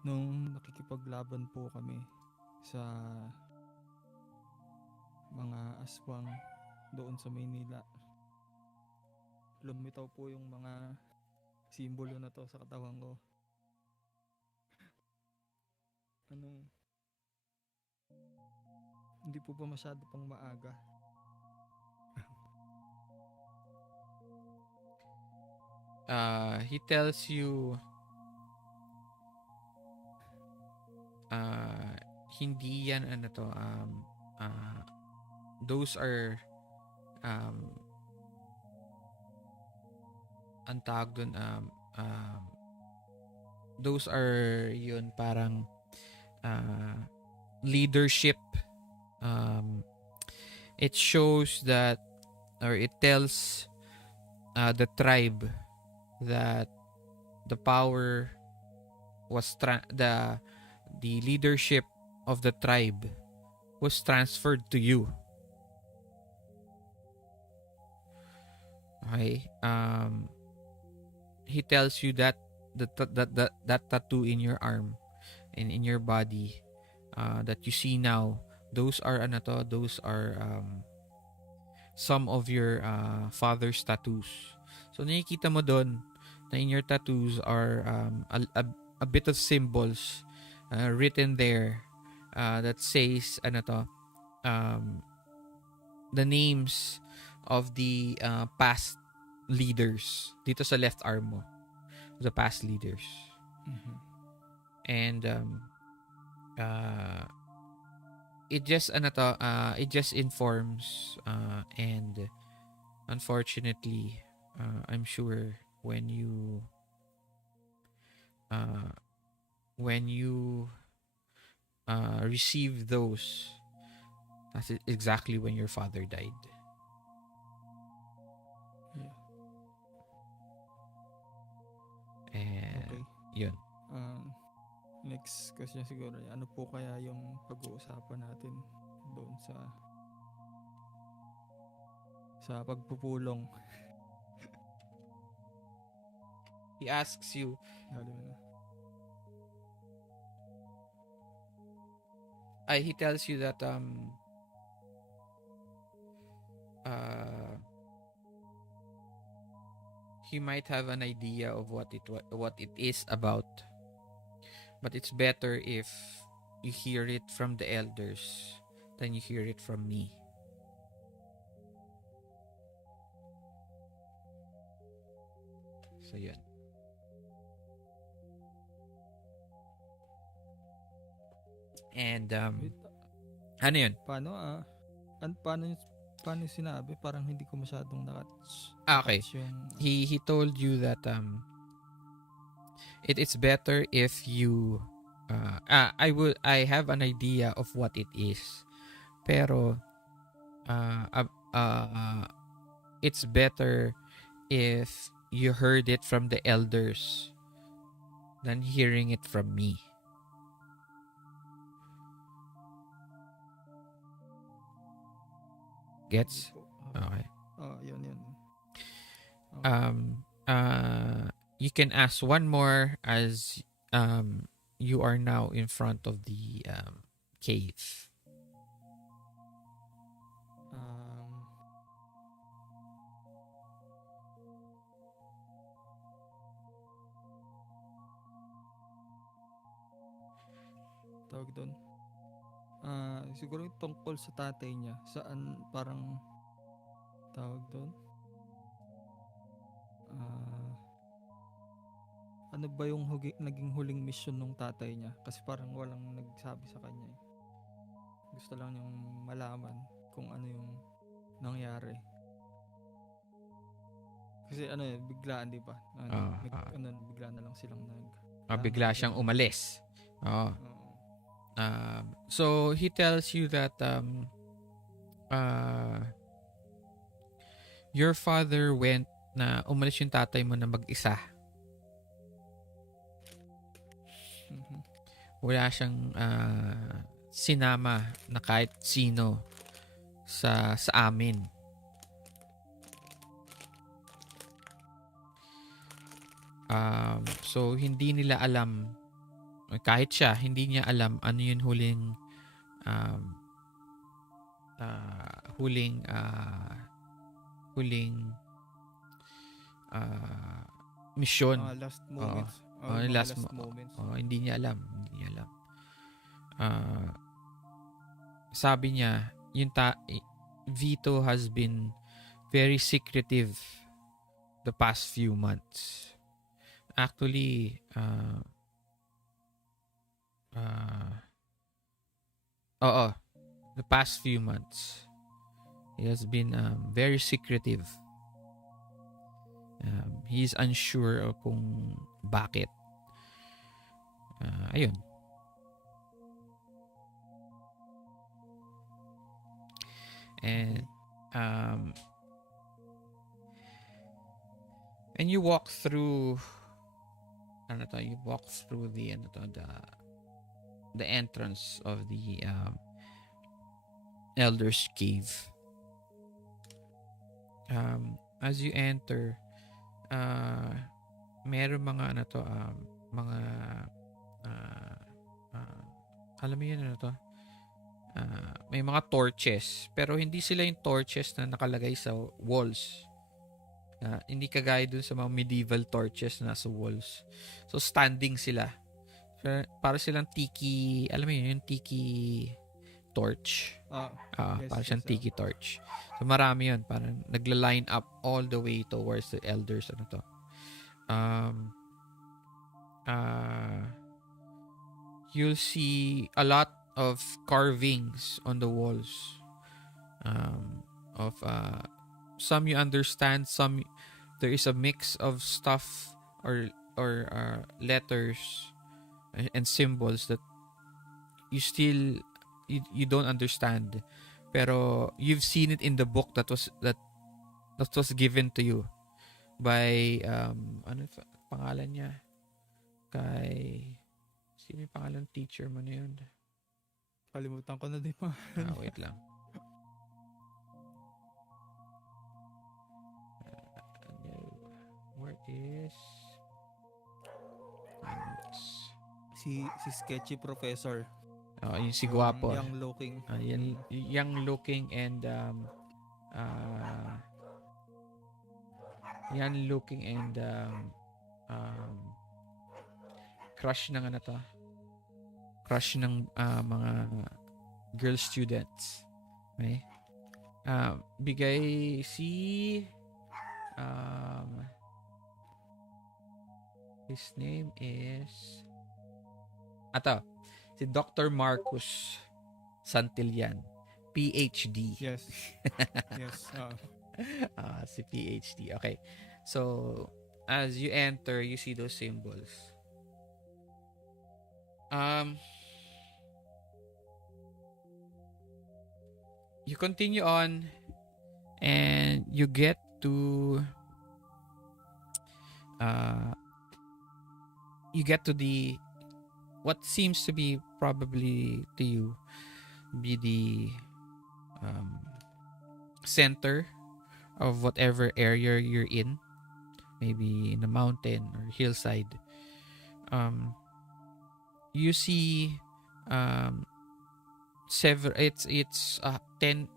nung nakikipaglaban po kami sa mga aswang doon sa Maynila. Lumitaw po yung mga simbolo na to sa katawan ko. Hindi po ba masyado pang maaga? He tells you hindi yan those are ang tawag dun, those are yun parang leadership. It shows that, or it tells the tribe that the power was the leadership of the tribe was transferred to you. Okay. He tells you that that tattoo in your arm and in your body that you see now, those are some of your father's tattoos. So nakikita mo doon na in your tattoos are a bit of symbols written there that says the names of the past leaders dito sa left arm mo, the past leaders. Mm-hmm. And it just informs and unfortunately I'm sure when you receive those, that's exactly when your father died. Yeah. And Okay. yun. Next question siguro, ano po kaya yung pag-uusapan natin doon sa pagpupulong? He asks you, Lalo na. he tells you that he might have an idea of what it is about, but it's better if you hear it from the elders than you hear it from me. So yun. And Wait, ano yun? paano paano yung sinabi? Parang hindi ko masyadong Okay. nakatch yung He told you that it's better if you I have an idea of what it is, pero it's better if you heard it from the elders than hearing it from me. Gets? Okay. yun. You can ask one more as you are now in front of the cave. Tawag doon. Siguro yung tungkol sa tatay niya. Saan parang tawag doon? Ano ba yung naging huling mission ng tatay niya? Kasi parang walang nagsabi sa kanya. Gusto lang niyang malaman kung ano yung nangyari. Kasi biglaan, di ba? Bigla na lang silang Bigla siyang umalis. So he tells you that your father went na umalis yung tatay mo na mag-isa. Wala siyang sinama na kahit sino sa amin. So hindi nila alam, kahit siya hindi niya alam ano yung huling mission. Last moments. Last moments. Hindi niya alam. Sabi niya, Vito has been very secretive the past few months. Actually, the past few months, he has been very secretive. He's unsure kung bakit. Ayun. And you walk through the entrance of the Elder's Cave. As you enter, meron mga alam mo yun may mga torches, pero hindi sila yung torches na nakalagay sa walls. Hindi kagaya dun sa mga medieval torches na sa walls. So standing sila. Para silang tiki, alam mo yun, yung tiki torch. Para siyang tiki torch. So marami yun, parang nagla-line up all the way towards the elders. You'll see a lot of carvings on the walls. Some you understand, some there is a mix of stuff or letters and symbols that you don't understand, pero you've seen it in the book that was given to you by ano pangalan niya, sino yung pangalan teacher mo na yun? Kalimutan ko na din pa. Wait lang. Where is si sketchy professor. yung si Guapo. Young looking. Young looking and Uh, yan looking and crush ng ano to. Crush ng mga girl students. Okay? Bigay si his name is si Dr. Marcus Santillan, PhD. Yes. Yes. Si PhD. Okay. So, as you enter, you see those symbols. You continue on and you get to the what seems to be probably to you be the center of whatever area you're in, maybe in a mountain or hillside. You see several it's 10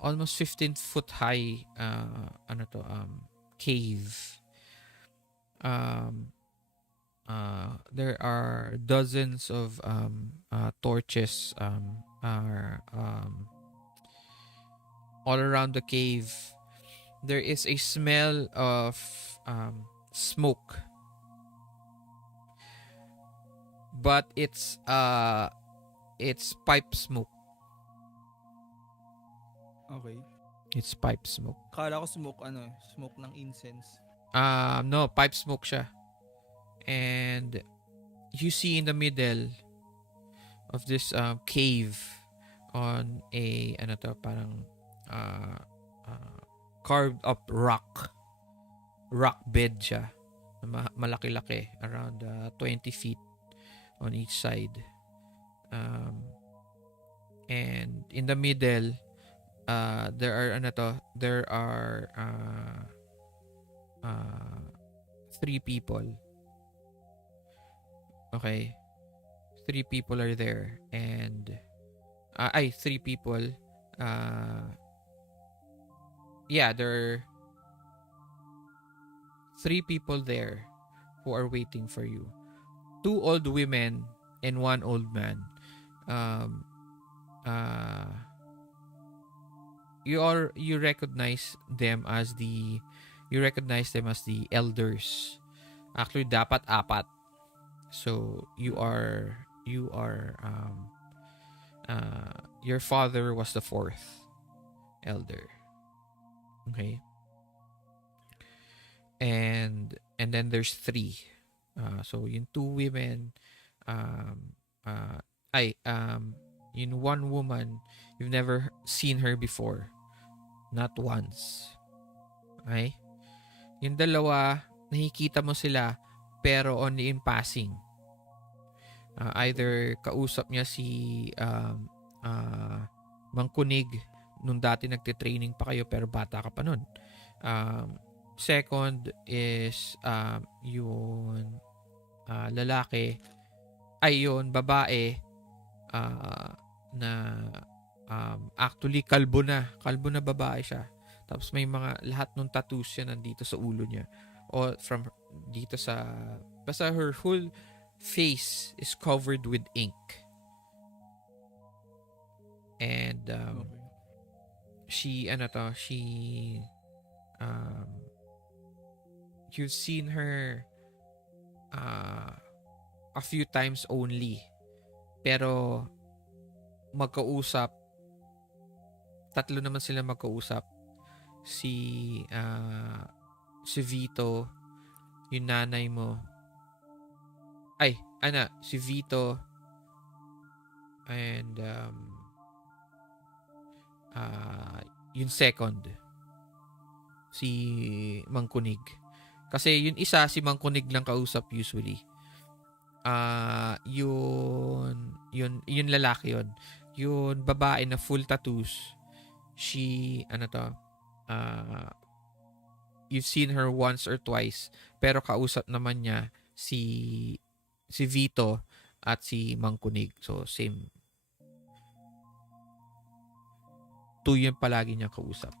almost 15 foot high cave. There are dozens of torches are all around the cave. There is a smell of smoke, but it's pipe smoke. Okay. It's pipe smoke. Kala ko smoke ng incense. No, pipe smoke siya. And you see in the middle of this cave on a parang carved up rock bed siya. Malaki-laki, around 20 feet on each side. And in the middle there are 3 people. Okay. 3 people are there and 3 people there are 3 people there who are waiting for you. 2 old women and 1 old man. You recognize them as the elders. Actually, dapat 4. So you are your father was the 4th elder. Okay. And then there's 3. So yung 2 women, yung 1 woman, you've never seen her before. Not once. Okay? Yung 2, nakikita mo sila pero only in passing. Either kausap niya si Mangkunig nung dati nagte-training pa kayo pero bata ka pa nun. Second is yung lalaki yun babae na actually kalbo na babae siya. Tapos may mga lahat ng tattoos siya nandito sa ulo niya o from dito sa basta her whole face is covered with ink. And you've seen her a few times only. Pero magkausap, 3 naman sila magkausap. Si Vito, yung nanay mo. Si Vito and yung second si Mangkunig. Kasi yung isa si Mangkunig lang kausap usually. Yun lalaki yun. Yung babae na full tattoos, she you've seen her once or twice pero kausap naman niya si Vito at si Mangkunig. So same. yung palagi niyang kausap.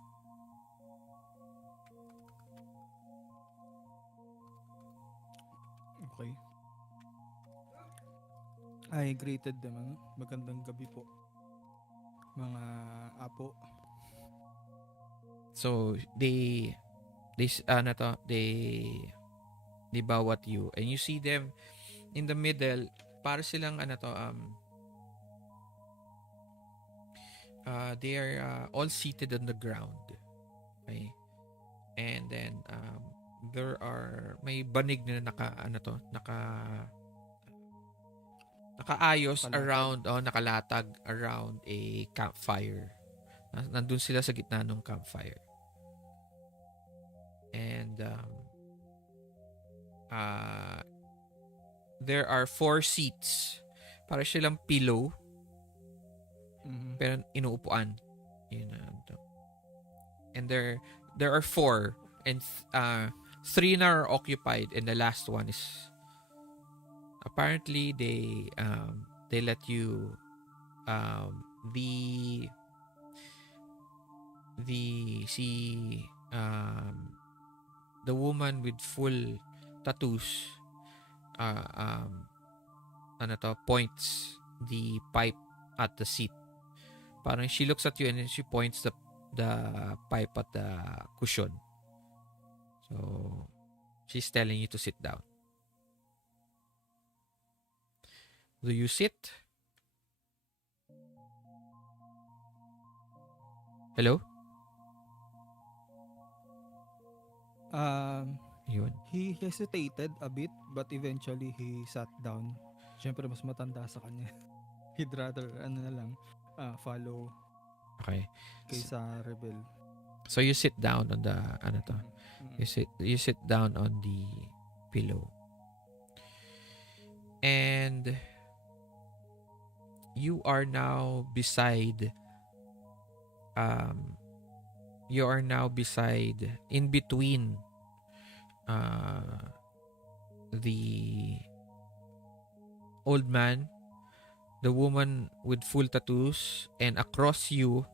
Okay. I greeted them. Magandang gabi po. Mga apo. So they bow at you, and you see them in the middle. Para silang they are all seated on the ground. Okay? And then there are may banig na nakaayos nakalatag around a campfire. Nandun sila sa gitna ng campfire. And there are 4 seats. Para silang pillow. Pero inuupuan. And there are 4. And 3 na are occupied. And the last one is apparently they let you the woman with full tattoos points the pipe at the seat. Parang she looks at you and then she points the pipe at the cushion. So she's telling you to sit down. Do you sit? Hello? Yun. He hesitated a bit but eventually he sat down. Siyempre mas matanda sa kanya. He'd rather follow Okay. kaysa rebel. So you sit down on the You sit down on the pillow. And you are now beside in between the old man, the woman with full tattoos, and across you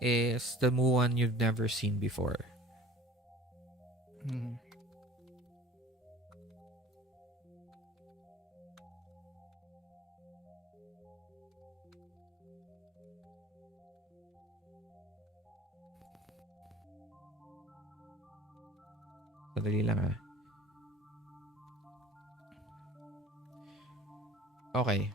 is the one you've never seen before. Sadali lang Okay.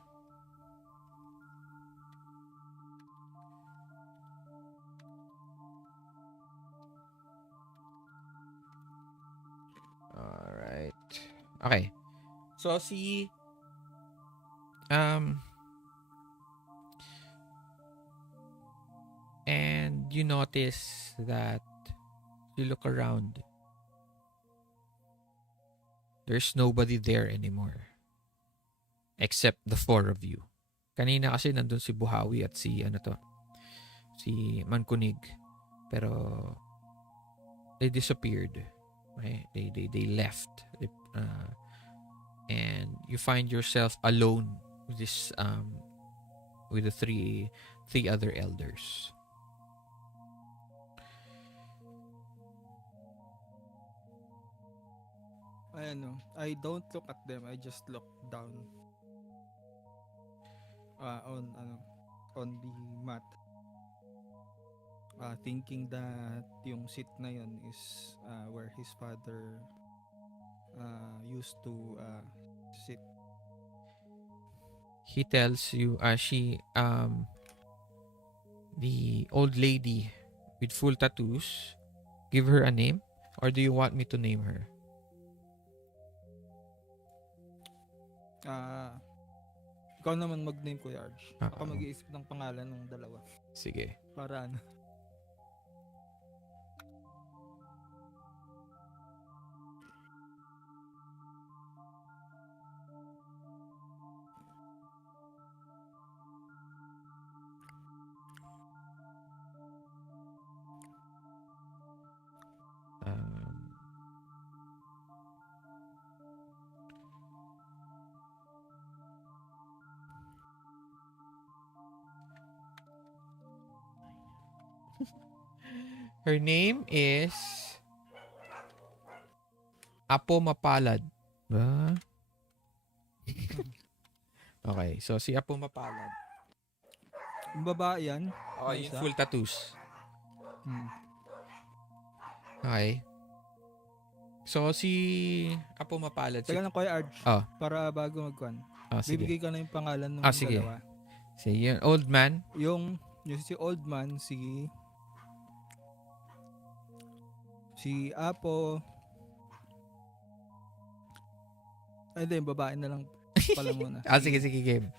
Alright. Okay. So and you notice that you look around. There's nobody there anymore. Except the 4 of you. Kanina kasi nandun si Buhawi at si Mankunig. Pero they disappeared. Okay? They left. And you find yourself alone with this with the three other elders. I don't look at them. I just look down on the mat. Thinking that yung seat na yun is where his father used to sit. He tells you, the old lady with full tattoos, give her a name? Or do you want me to name her? Ikaw naman mag-name, Kuya Arj. Ako Oo. mag-iisip ng pangalan ng dalawa. Sige. Para Her name is Apo Mapalad. Ba? Okay, so si Apo Mapalad. Yung babae yan. Oh, na yung isa. full tattoos. Hmm. Okay. So si Apo Mapalad. Teka lang, Kuya Arj. Oh. Para bago magkuhan. Sige. Bibigay ka na yung pangalan ng Sige. dalawa. Sige, yung old man. Yung si old man, si Apo. Ay, hindi, babae na lang pala muna. Sige, game.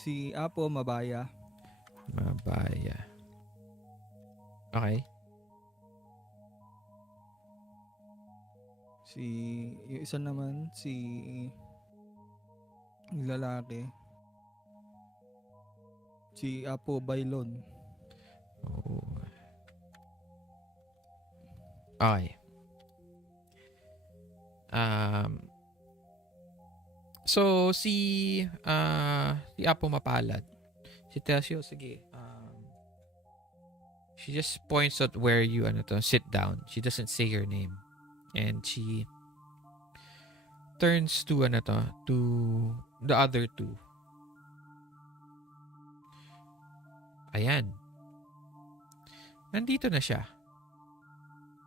Si Apo Mabaya. Mabaya. Okay. Yung isa naman, yung lalaki. Si Apo Bailon. Oh. Okay. So si Apo Mapalad, she tells you, sige, she just points out where you sit down. She doesn't say your name. And she turns to the other two. Ayan. Nandito na siya.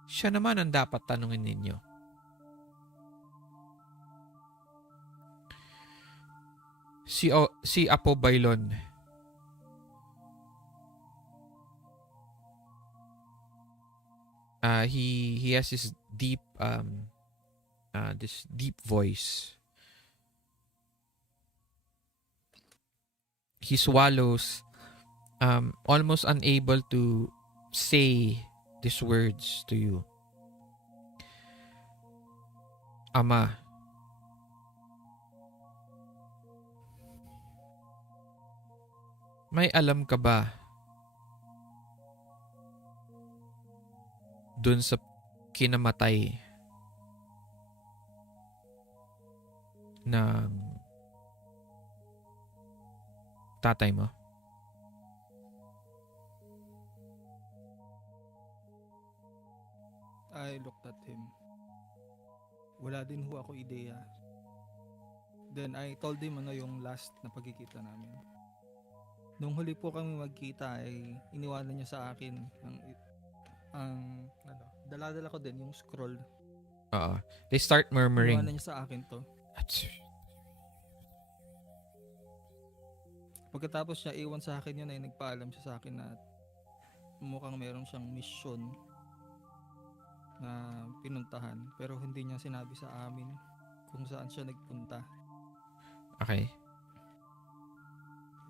Siya naman ang dapat tanungin ninyo. Si Apo Bailon. He has this deep voice. He swallows, almost unable to say these words to you. Ama. May alam ka ba dun sa kinamatay ng tatay mo? I looked at him. Wala din ho ako ideya. Then I told him yung last na pagkikita namin. Nung huli po kami magkita ay iniwanan niya sa akin dala-dala ko din yung scroll. They start murmuring. Iniwanan niya sa akin to. Pagkatapos niya iwan sa akin yun ay nagpaalam siya sa akin na mukhang meron siyang mission na pinuntahan pero hindi niya sinabi sa amin kung saan siya nagpunta. Okay.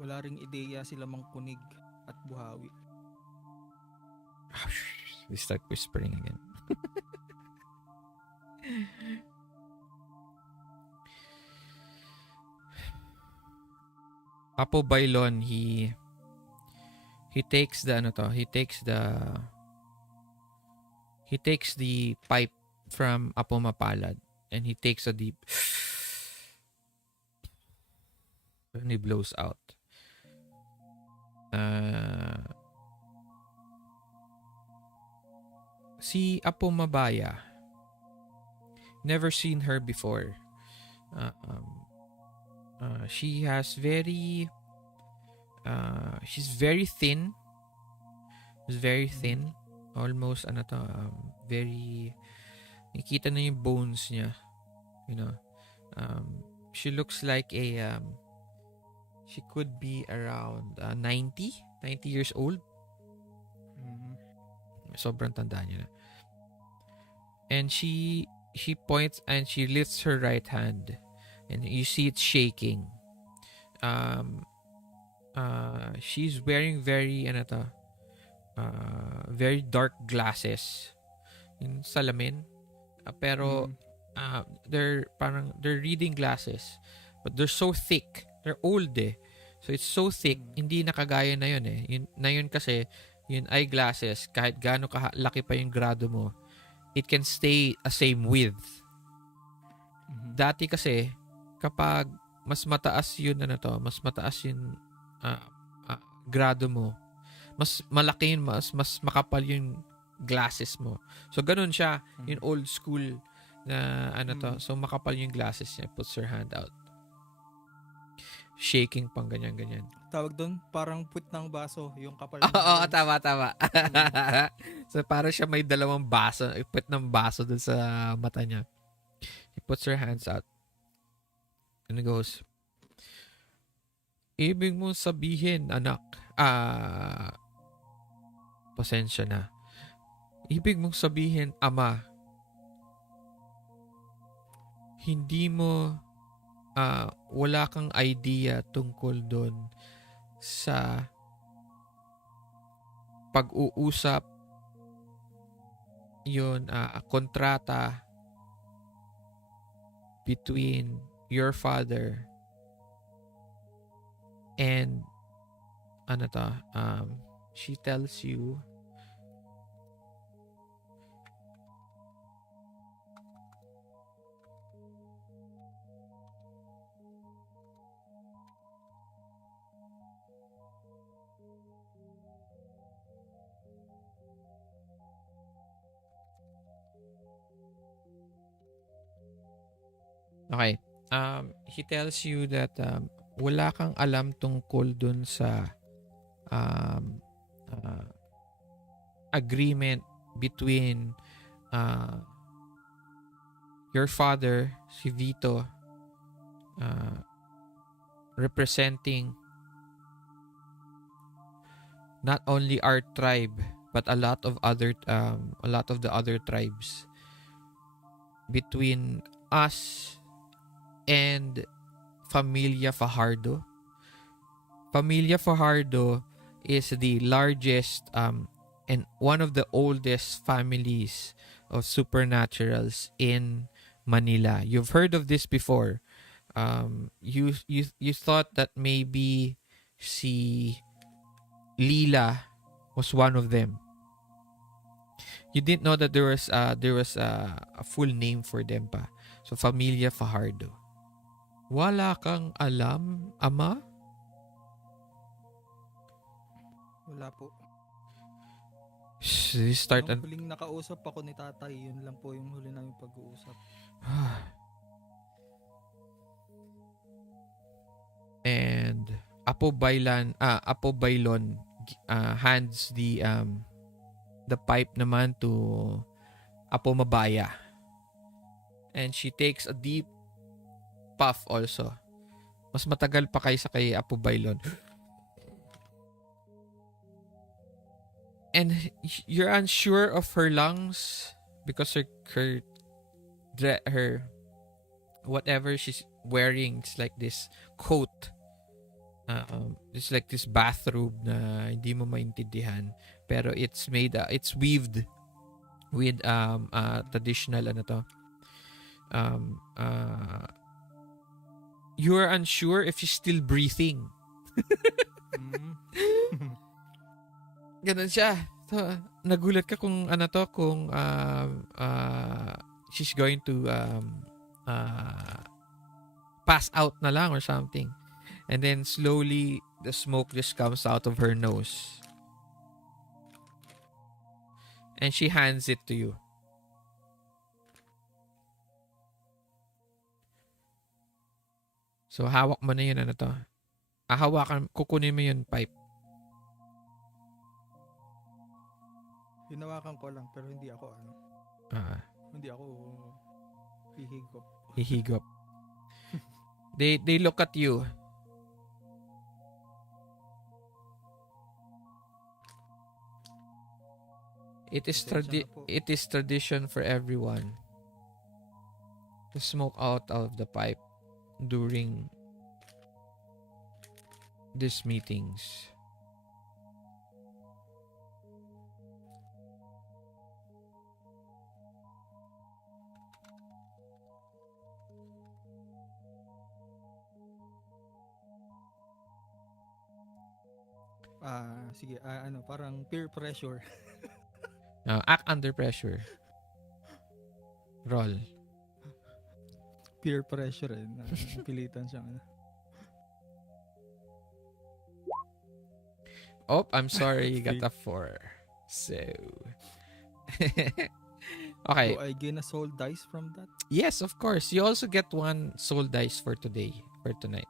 Wala ring ideya sila Mangkunig at Buhawi. They start whispering again. Apo Bailon, he takes the pipe from Apo Mapalad and he takes a deep and he blows out. Si Apo Mabaya, never seen her before. She has she's very thin. She's very thin. Almost very, nakikita na yung bones niya. She looks like she could be around 90 years old. Sobrang tanda niya na. And she points and she lifts her right hand and you see it shaking. She's wearing very dark glasses. Yung salamin. Pero they're reading glasses. But they're so thick. They're old eh. So it's so thick, hindi nakagaya na yun eh. Yun kasi, yung eyeglasses, kahit gaano kalaki pa yung grado mo, it can stay a same width. Dati kasi, kapag mas mataas yun mas mataas yung grado mo, mas malaki yun, mas makapal yung glasses mo. So ganun siya, yung old school na ano to. So makapal yung glasses niya. Puts her hand out. Shaking pang ganyan. Tawag doon, parang puwit ng baso, yung kapal ng Oo, lens. tama. So parang siya may dalawang baso, ipit ng baso dun sa mata niya. He puts her hands out. And he goes, ibig mong sabihin, anak, pasensya na. Ibig mong sabihin, ama, hindi mo, wala kang idea tungkol doon sa pag-uusap yun, kontrata between your father and ano to, she tells you okay. He tells you that wala kang alam tungkol dun sa agreement between your father, si Vito, representing not only our tribe but a lot of the other tribes, between us and Familia Fajardo. Familia Fajardo is the largest and one of the oldest families of supernaturals in Manila. You've heard of this before. You thought that maybe si Lila was one of them. You didn't know that there was a full name for them pa. So Familia Fajardo. Wala kang alam, ama? Wala po. Start Nung huling nakausap ako ni tatay, yun lang po yung huli namin pag-uusap. And Apo Bailon hands the pipe naman to Apo Mabaya. And she takes a deep puff also. Mas matagal pa kaysa kay Apo Bailon. And you're unsure of her lungs because her whatever she's wearing is like this coat. It's like this bathrobe na hindi mo maintindihan, pero it's weaved with traditional you are unsure if she's still breathing. Ganun siya. So, nagulat ka kung she's going to pass out na lang or something. And then slowly the smoke just comes out of her nose. And she hands it to you. So hawak mo na yun kukunin mo yun pipe. Hinawakan ko lang pero hindi ako hindi ako hihigop. They look at you. It is tradition for everyone to smoke out of the pipe during these meetings. Sige, parang peer pressure. Act under pressure. Roll. Peer pressure pilitan siyang Oh, I'm sorry, you got a 4. So, okay. Do I gain a soul dice from that? Yes, of course. You also get 1 soul dice for tonight.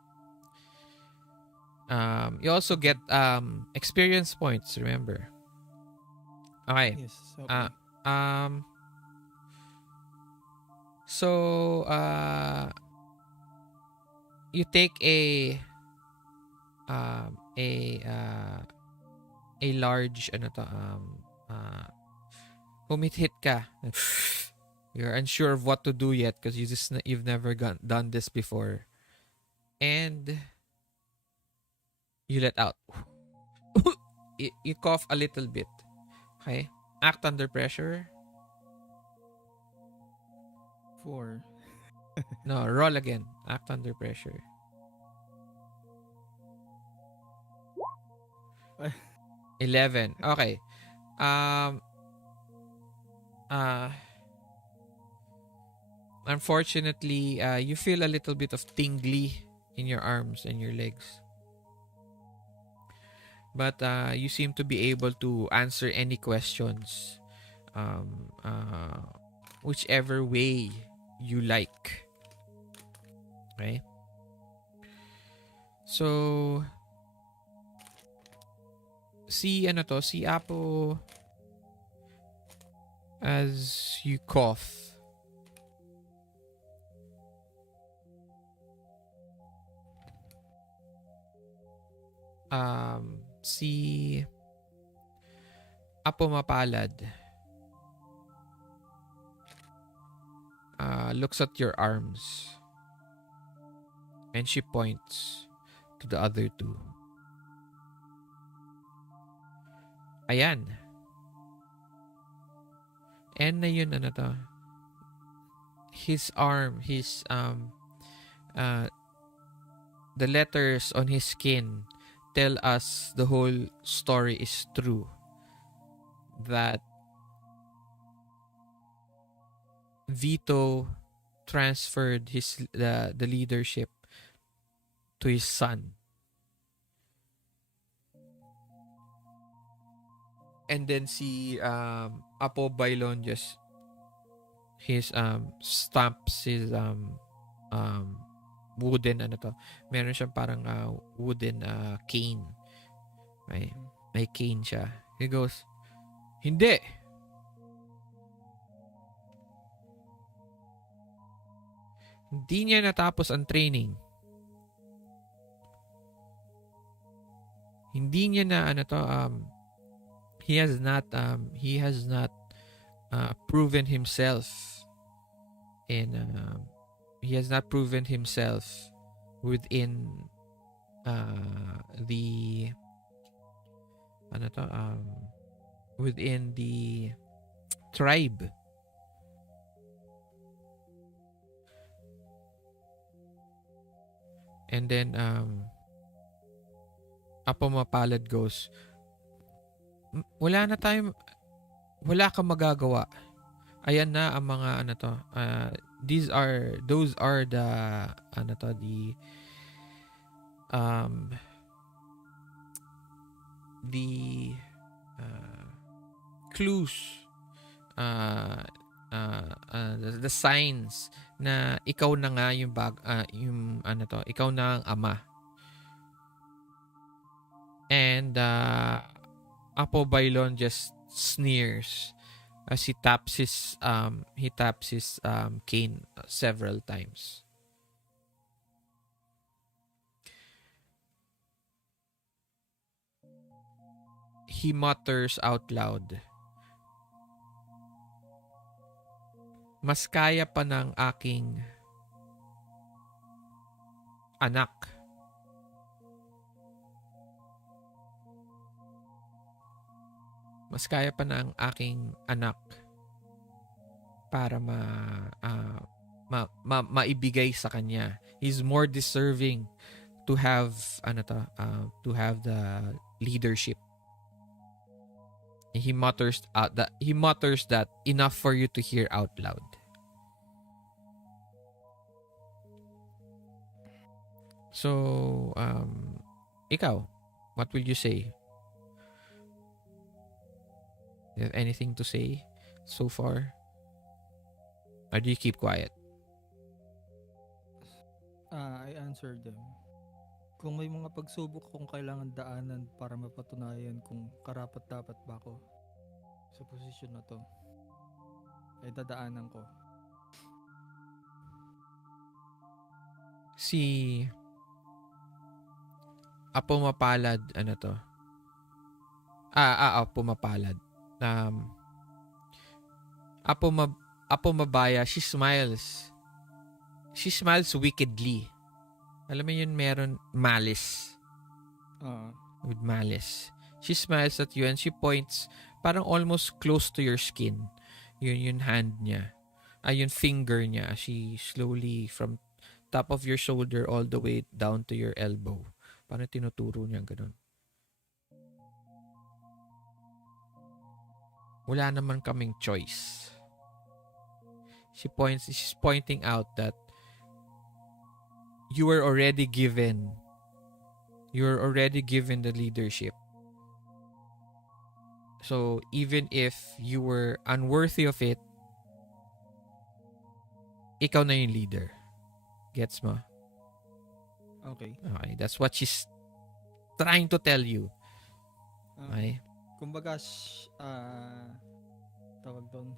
You also get experience points, remember. Okay. Yes. Okay. Um so you take um a uh, a large humit-hit ka. You're unsure of what to do yet because you've never done this before. And you let out. You cough a little bit. Okay? Act under pressure. 4. No, roll again. Act under pressure. Ay. 11. Okay. Um Unfortunately, you feel a little bit of tingly in your arms and your legs. But you seem to be able to answer any questions, whichever way you like. Okay? So, si Apo, as you cough, si Apo Mapalad looks at your arms and she points to the other two. Ayan. And na yun, his arm, the letters on his skin tell us the whole story is true. That Vito transferred the leadership to his son. And then si Apo Bailon just stamps his wooden meron siyang parang wooden cane. May cane siya. He goes, "Hindi. Hindi niya natapos ang training. Hindi niya na he has not proven himself within within the tribe. And then Apo Mapalad goes, wala kang magagawa. Ayan na ang mga those are the clues, the signs na ikaw na nga ikaw na ang ama. And Apo Bailon just sneers as he taps his cane several times. He mutters out loud, "Mas kaya pa ng aking anak para maibigay sa kanya. He's more deserving to have the leadership." He mutters that enough for you to hear out loud. So, ikaw, what will you say? Do you have anything to say so far? Or do you keep quiet? I answered them. Kung may mga pagsubok akong kailangan daanan para mapatunayan kung karapat-dapat ba ako sa posisyon na to, ay dadaanan ko. Si Apo Mapalad, ano to? Apo Mapalad. Apo Mabaya, she smiles. She smiles wickedly. Alam mo yun, meron malice. With malice. She smiles at you and she points parang almost close to your skin. Yun hand niya. Yung finger niya. She slowly from top of your shoulder all the way down to your elbow. Parang tinuturo niya ganun. Wala naman kaming choice. She's pointing out that you were already given the leadership. So even if you were unworthy of it, ikaw na yung leader. Gets mo? Okay. That's what she's trying to tell you. Okay? Kumbaga, tawag doon,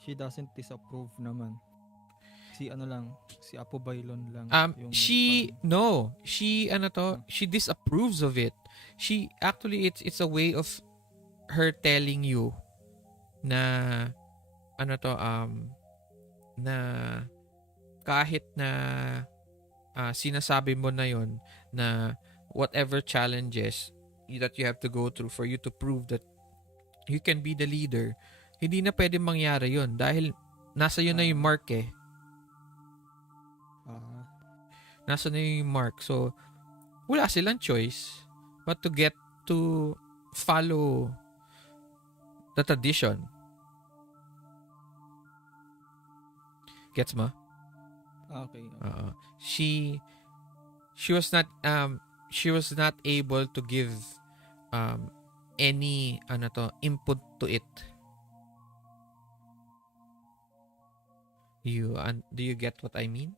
she doesn't disapprove naman. Si Apo Bailon lang. She disapproves of it. She actually, it's a way of her telling you na na kahit na sinasabi mo na yon na whatever challenges that you have to go through for you to prove that you can be the leader, hindi na pwede mangyari yon dahil nasa yun na yung mark eh. Nasa na yung mark. So, wala silang choice but to get to follow the tradition. Gets mo? Okay. She was not able to give any input to it. Do you get what I mean?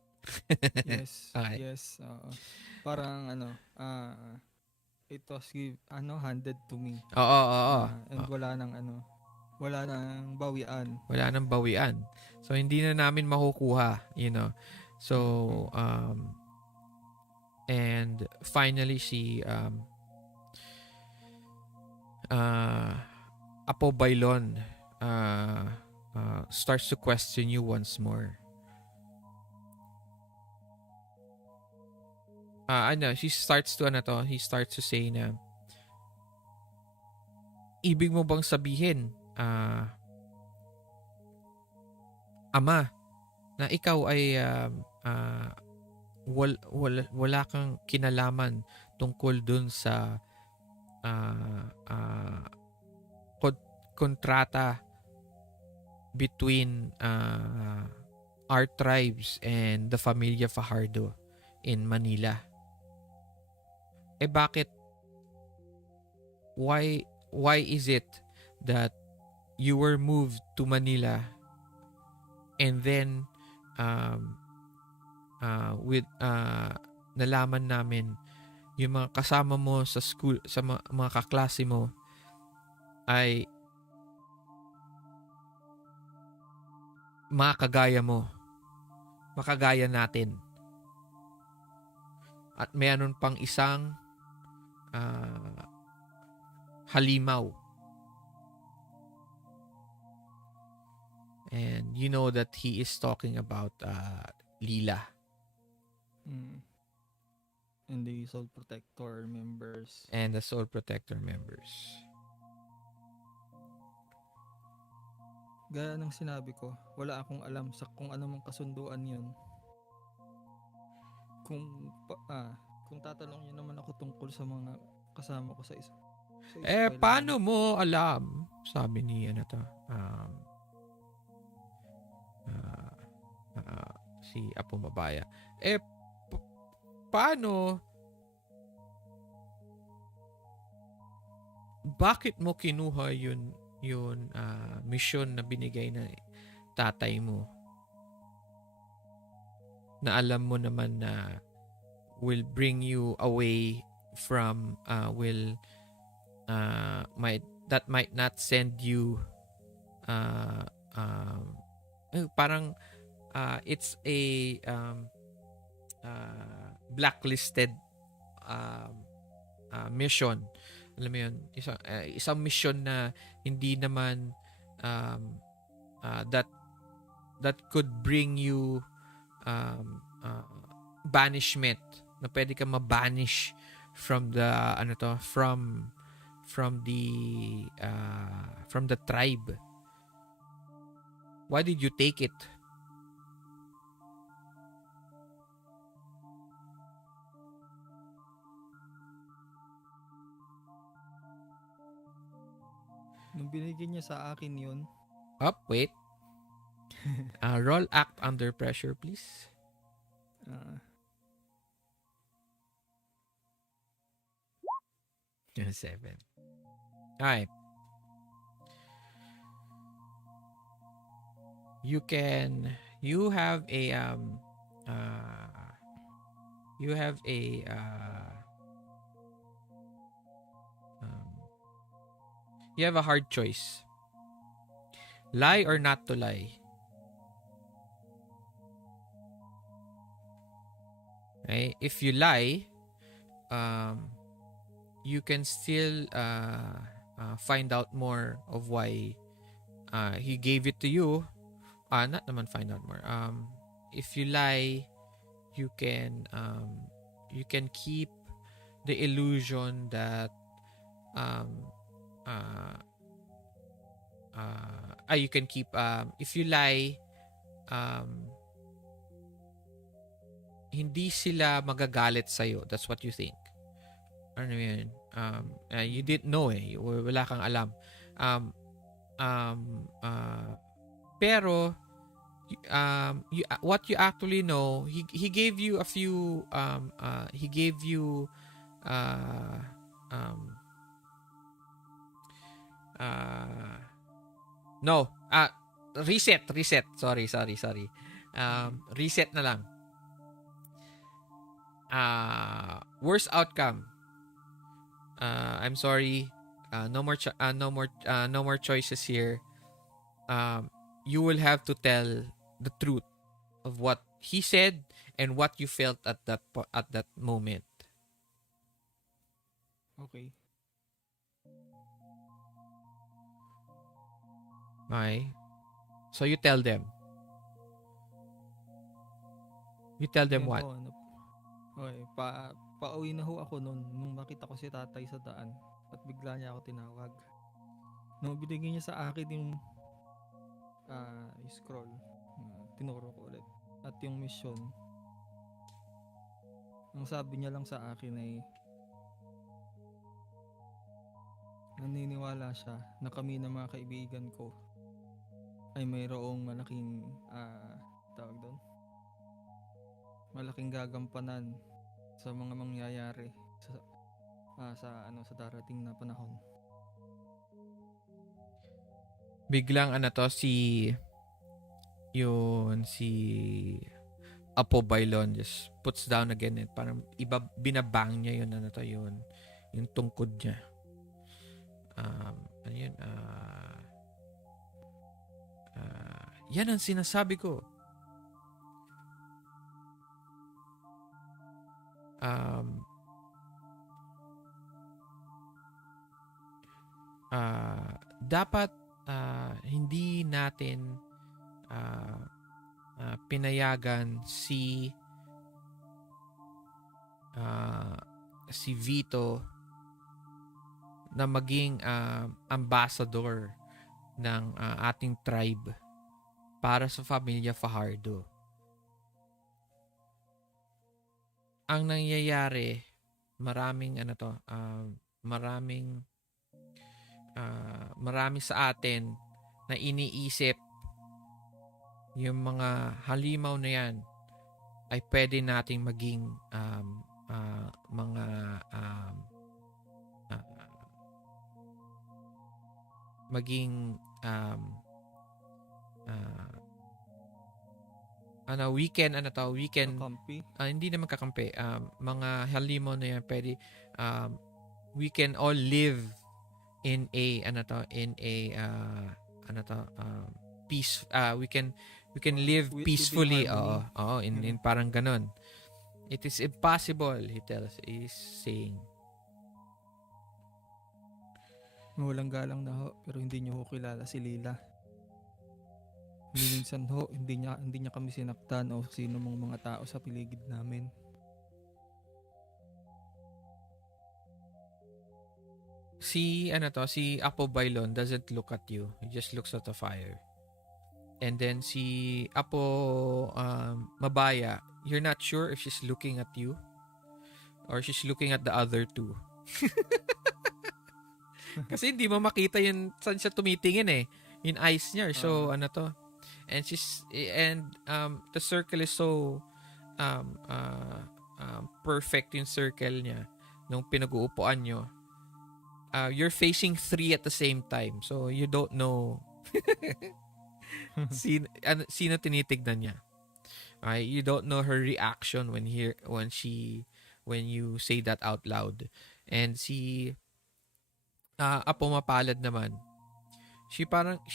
Yes. Okay. Yes. Parang it was handed to me. Oo. And wala nang bawian. Wala nang bawian. So hindi na namin makukuha, So and finally si Apo Bailon starts to question you once more. He starts to say na, ibig mo bang sabihin, Ama, na ikaw ay wala kang kinalaman tungkol dun sa kontrata between our tribes and the Familia Fajardo in Manila? Bakit? Why is it that you were moved to Manila and then nalaman namin yung mga kasama mo sa school, sa mga kaklase mo ay makagaya mo, makagaya natin, at mayroon pang isang halimaw, and you know that he is talking about Lila and the Soul Protector members. Gaya ng sinabi ko, wala akong alam sa kung ano mang kasunduan yun. Kung tatanong niyo naman ako tungkol sa mga kasama ko sa paano mo alam? Sabi ni si Apo Mabaya. Paano? Bakit mo kinuha yun yun mission na binigay na tatay mo na alam mo naman na will bring you away from might not send you parang it's a blacklisted mission. Alam mo yun, isang mission na hindi naman that could bring you banishment, na pwede ka mabanish from the from the tribe. Why did you take it? Nung binigay niya sa akin yun, Wait. Roll act under pressure, please. 7. Alright. You have a hard choice. Lie or not to lie. Okay? If you lie, you can still find out more of why he gave it to you. Not naman find out more. If you lie, you can keep the illusion that you can keep if you lie, hindi sila magagalit sa'yo. That's what you think. Ano yun? You didn't know wala kang alam. Pero what you actually know, he gave you a few reset. Sorry. Reset na lang. Worst outcome. I'm sorry. No more choices here. You will have to tell the truth of what he said and what you felt at that moment. okay. Okay. So you tell them. You tell them Ayun what? po, okay, pauwi na ho ako nung nakita ko si tatay sa daan at bigla niya ako tinawag. Nung binigay niya sa akin yung scroll, tinuro ko ulit. At yung mission, ang sabi niya lang sa akin ay naniniwala siya na kami ng mga kaibigan ko ay mayroong malaking tawag doon, malaking gagampanan sa mga mangyayari sa darating na panahon. Biglang si Apo Bailon just puts down again and parang binabang niya yung tungkod niya. Yan ang sinasabi ko. Dapat hindi natin pinayagan si Vito na maging ambassador ng ating tribe para sa pamilya Fajardo. Ang nangyayari, marami sa atin na iniisip yung mga halimaw na yan ay pwede nating maging maging Kampi. hindi naman kakampi, mga halimon na yan pwede, we can all live in a peace, we can live Within peacefully, harmony. in parang ganon. It is impossible, is saying. Walang galang na ho, pero hindi niyo ho kilala si Lila. Minsan ho, hindi niya kami sinaktan o sino mong mga tao sa paligid namin. Si Apo Bailon doesn't look at you. He just looks at the fire. And then si Apo Mabaya, you're not sure if she's looking at you or she's looking at the other two. Kasi hindi mo makita yung saan siya tumitingin eh. Yung eyes niya. So, And the circle is so perfect yung circle niya nung pinag-uupuan nyo. You're facing 3 at the same time. So, you don't know sino tinitignan niya. You don't know her reaction when you say that out loud. And si Apo Mapalad naman, she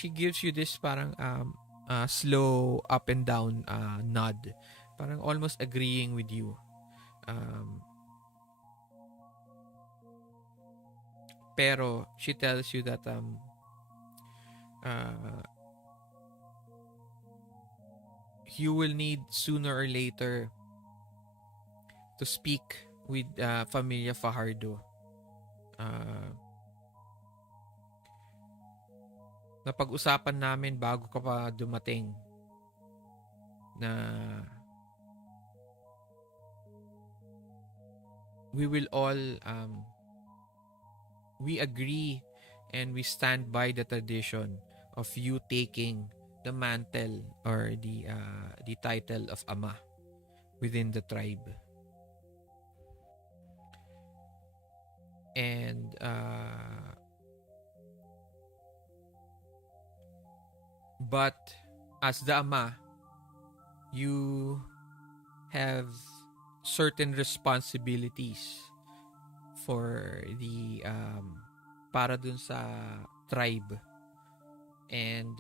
gives you this parang slow up and down nod. Parang almost agreeing with you. Pero she tells you that you will need sooner or later to speak with Familia Fajardo. Napag-usapan namin bago ka pa dumating na we will all we agree and we stand by the tradition of you taking the mantle or the title of Ama within the tribe. And but as the Ama, you have certain responsibilities for the para dun sa tribe, and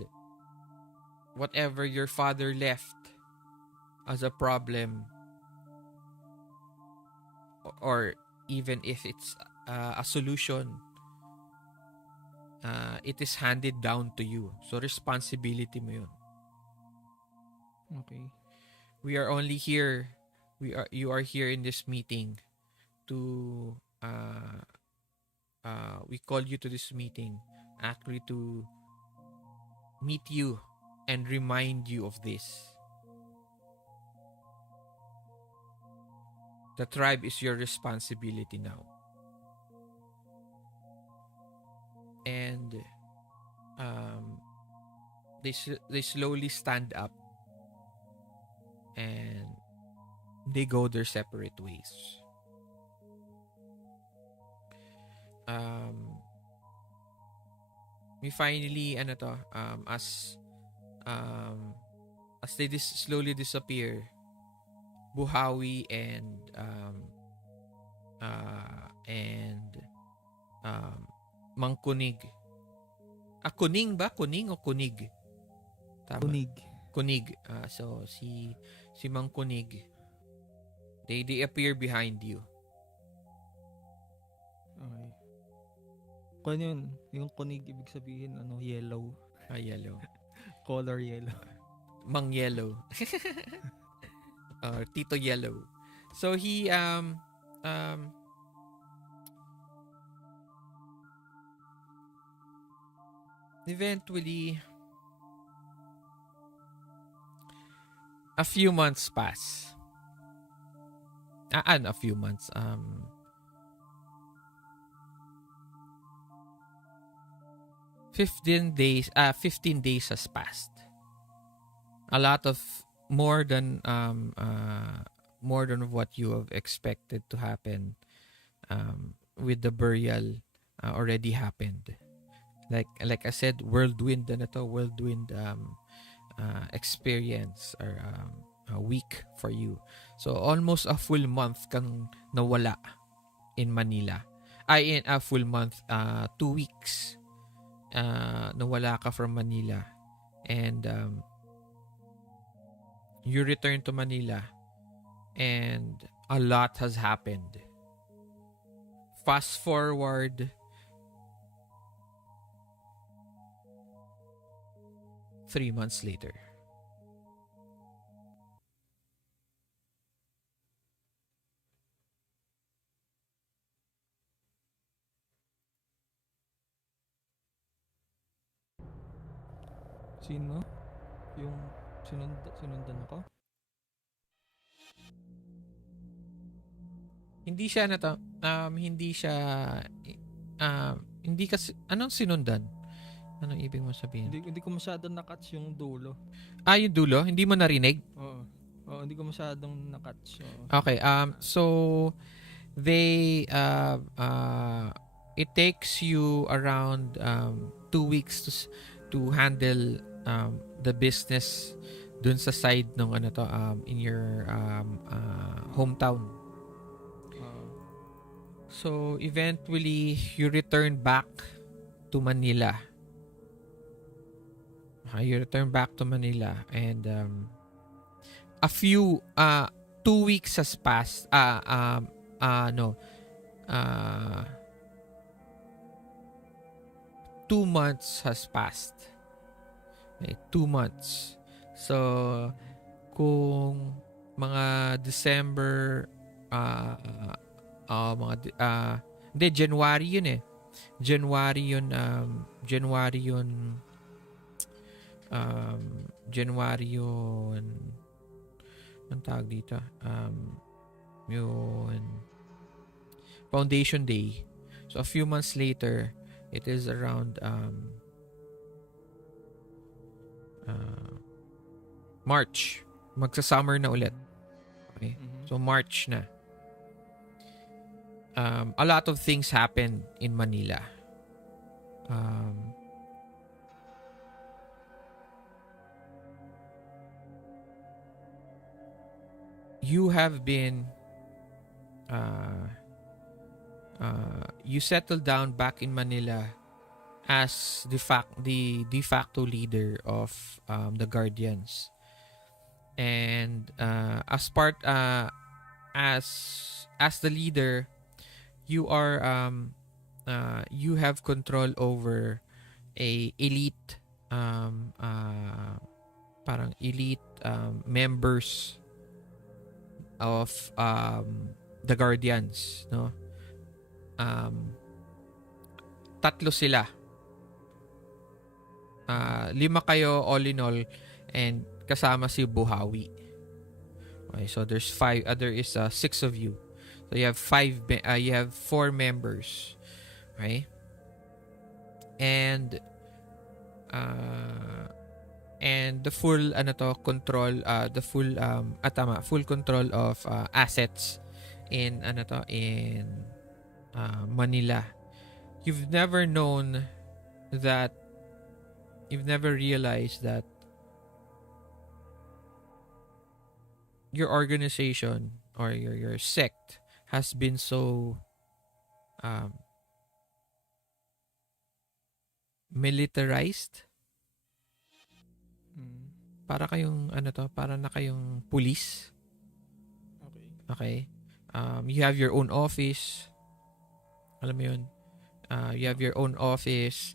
whatever your father left as a problem, or even if it's a solution, it is handed down to you. So responsibility mo yun. Okay. You are here in this meeting to we call you to this meeting actually to meet you and remind you of this. The tribe is your responsibility now. And they slowly stand up and they go their separate ways. We finally as they slowly disappear, Buhawi and Mangkunig. Kuning ba? Kuning o kunig? Tama. Kunig. So si Mangkunig, they appear behind you. Okay. Kung yun, yung kunig ibig sabihin yellow. Yellow. Color yellow. Mang yellow. Tito Yellow. So he eventually a few months pass. A few months. 15 days has passed. A lot of more than what you have expected to happen with the burial already happened. Like I said, whirlwind experience or a week for you. So almost a full month kang nawala in Manila. Ay, in a full month, 2 weeks nawala ka from Manila. And you return to Manila and a lot has happened. Fast forward 3 months later. Sino? Yung sinundan ako? Hindi siya hindi kasi anong sinundan? Anong ibig mo sabihin? Hindi ko masyadong nakatch yung dulo. Yung dulo, hindi mo narinig? Oo. Oo, hindi ko masyadong nakatch. Okay, so they it takes you around 2 weeks to handle the business dun sa side ng in your hometown. So eventually you return back to Manila. You return back to Manila and a few 2 weeks has passed. 2 months has passed. Okay, 2 months. So kung mga December hindi, January yun eh. January yun ang tawag dito yun Foundation Day. So a few months later, it is around March. Magsa-summer na ulit. Okay. So March na. A lot of things happened in Manila. You have been you settled down back in Manila as the de facto leader of the Guardians, and as the leader, you are you have control over a elite parang elite members of the Guardians, no? Tatlo sila. 5 kayo all in all, and kasama si Buhawi. Okay, so there's 5. There is 6 of you. So you have 4 members. Okay? And the full control, the full full control of assets in Manila. You've never realized that your organization or your sect has been so militarized. Para kayong para na kayong police. Okay. You have your own office. Alam mo yun? You have your own office.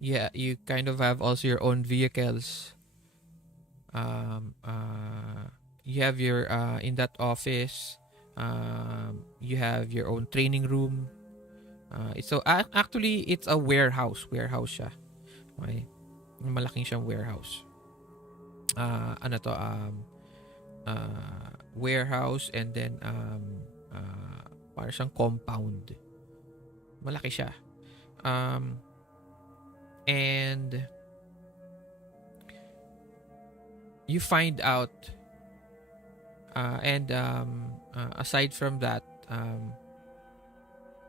You kind of have also your own vehicles. You have your in that office, you have your own training room. So actually it's a warehouse siya. Okay? Malaking siyang warehouse. Warehouse, and then parang siyang compound. Malaki siya. And you find out aside from that,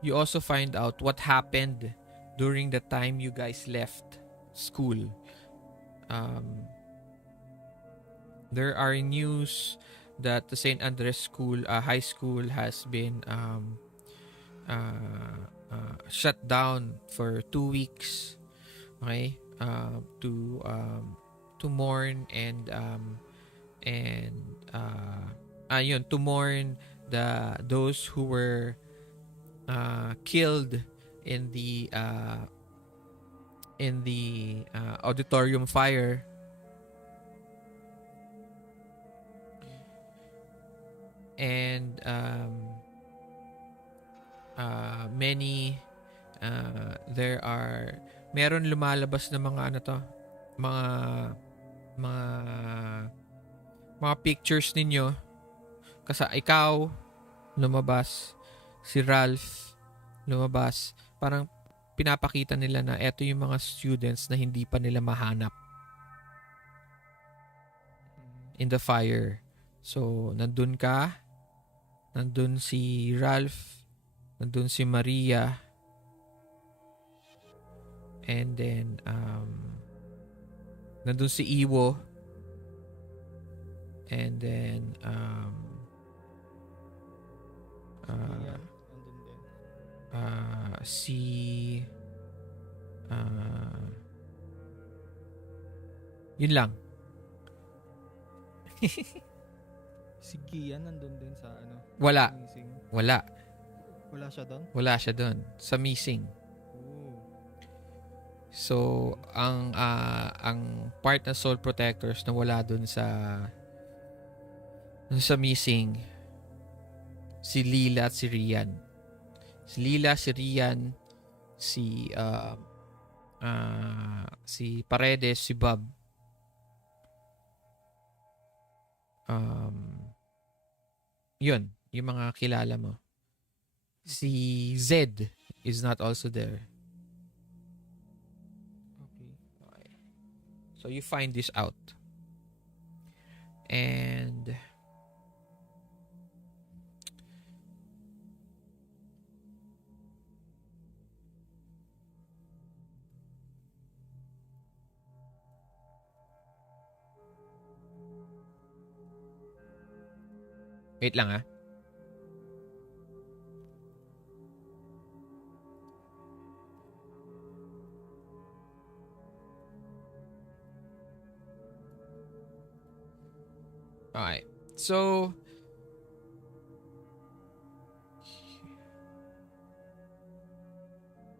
you also find out what happened during the time you guys left school, there are news that the St. Andres School, high school, has been shut down for 2 weeks. Okay, to mourn to mourn those who were killed in the auditorium fire. And meron lumalabas na mga mga pictures ninyo, kasi ikaw lumabas, si Ralph lumabas, parang pinapakita nila na eto yung mga students na hindi pa nila mahanap in the fire. So, nandun si Ralph, nandun si Maria, and then nandun si Iwo, and then Ian, andun din. yun lang. Si Gian nandun din sa Wala. missing. Wala Wala siya doon? sa missing. Oh. So, ang part ng Soul Protectors na wala dun sa missing, si Lila at si Rian. Si Lila, si Rian, si Paredes, si Bob. Yun, yung mga kilala mo. Si Zed is not also there. Okay. So you find this out. And wait lang ah. Alright. So,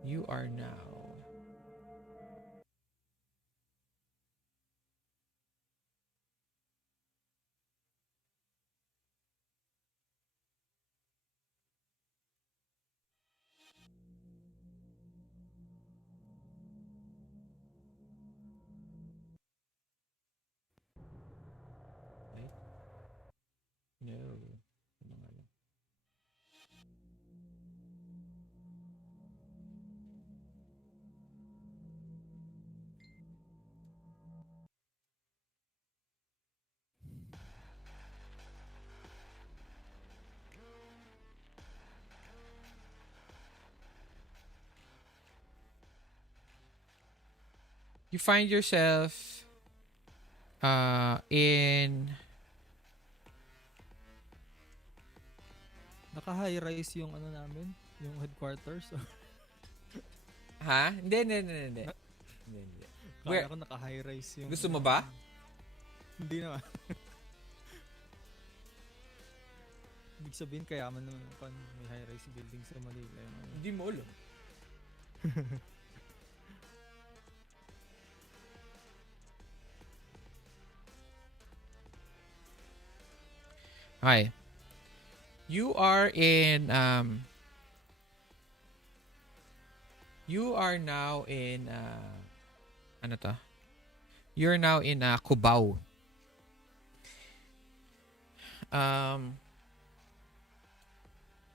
you are now no. Ano nga lang? You find yourself in Naka-high rise yung namin, yung headquarters. ha? Hindi. Hindi. Where? Kala ko naka-high rise yung... Gusto mo ba? Hindi naman. Ibig sabihin, kayaman naman kung may high-rise building sa Manila. Hindi mo ulo. Hi. You are now in ano to? You're now in Cubao.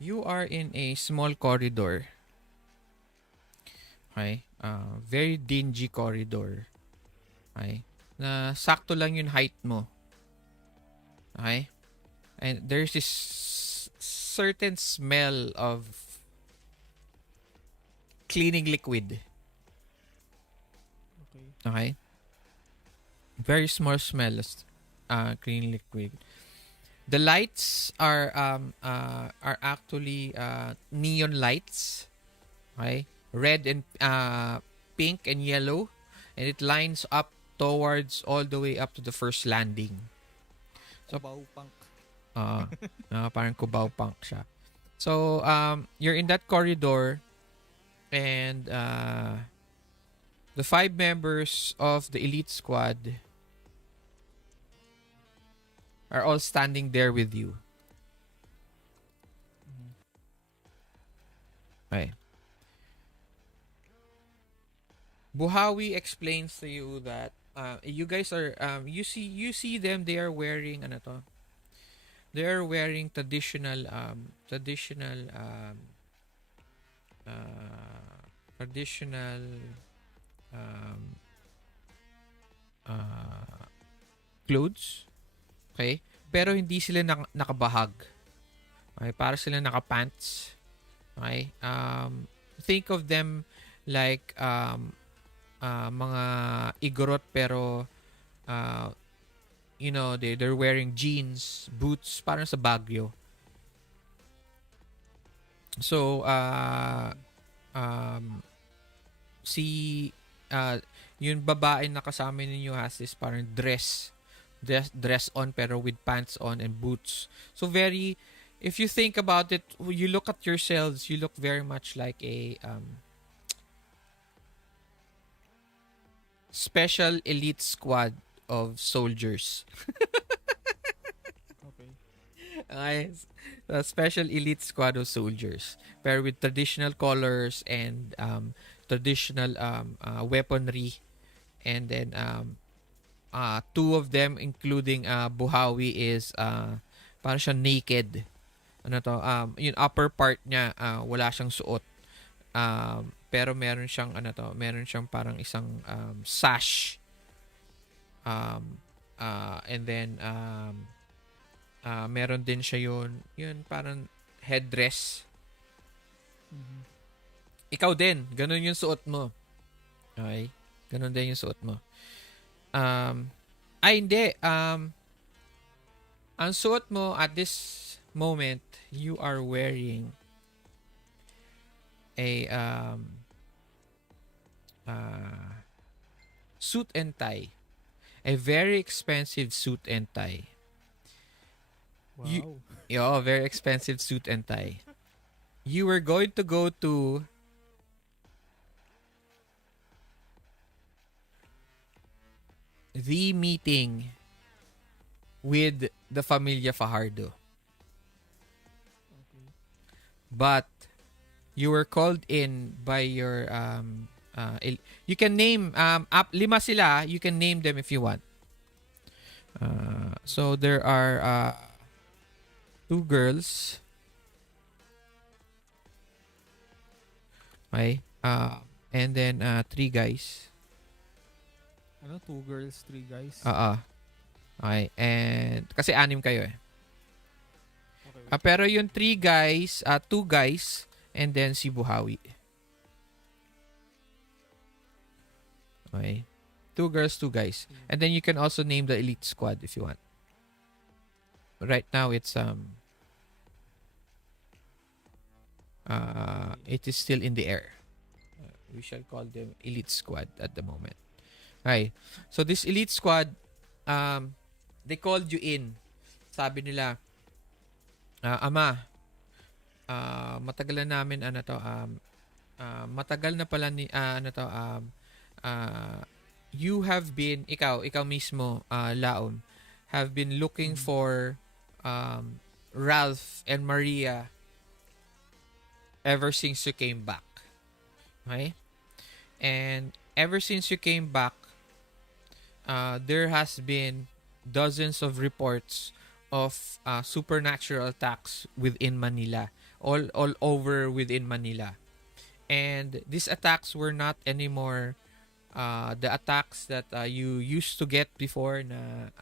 You are in a small corridor. Okay? Very dingy corridor. Okay? Na sakto lang yung height mo. Okay? And there's this certain smell of cleaning liquid Okay. Okay? Very small smell of green liquid. The lights are actually neon lights. Okay? Red and pink and yellow, and it lines up towards all the way up to the first landing. So Kubaw punk. parang kubaw punk siya. So you're in that corridor, and the 5 members of the elite squad are all standing there with you. Okay. Buhawi explains to you that you guys are you see them, they are wearing ano to. They are wearing traditional um, clothes. Okay? Pero hindi sila nakabahag. Okay? Para sila nakapants. Okay? Think of them like mga igorot pero they're wearing jeans, boots, parang sa Baguio. So si yung babae na kasama ninyo has this parang dress on pero with pants on and boots. So very, if you think about it, you look at yourselves, you look very much like a special elite squad of soldiers. Okay. A special elite squad of soldiers, pero with traditional colors and traditional weaponry, and then 2 of them, including Buhawi, is parang siya naked. Ano to? Yung upper part niya wala siyang suot. Pero meron siyang meron siyang parang isang sash. And then meron din siya yun parang headdress. Mhm. Ikaw din, ganun yung suot mo. Okay? Ganun din yung suot mo. Hindi. Ang suot mo at this moment, you are wearing a suit and tie. A very expensive suit and tie. Wow. Very expensive suit and tie. You were going to go to the meeting with the Familia Fajardo. Okay. But you were called in by your you can name 5 sila, you can name them if you want. So there are 2 girls. Okay? And then 3 guys. Ano? 2 girls, 3 guys? Okay. And kasi 6 kayo eh. Okay. Pero yung 3 guys, 2 guys, and then si Buhawi. Okay. 2 girls, 2 guys. And then you can also name the elite squad if you want. Right now it's it is still in the air. We shall call them elite squad at the moment. Okay. So this elite squad, they called you in. Sabi nila, Ama, matagal na namin matagal na pala ni you have been, ikaw mismo, Laum, have been looking for Ralph and Maria ever since you came back. Okay? And ever since you came back, there has been dozens of reports of supernatural attacks within Manila, all over within Manila. And these attacks were not anymore the attacks that you used to get before na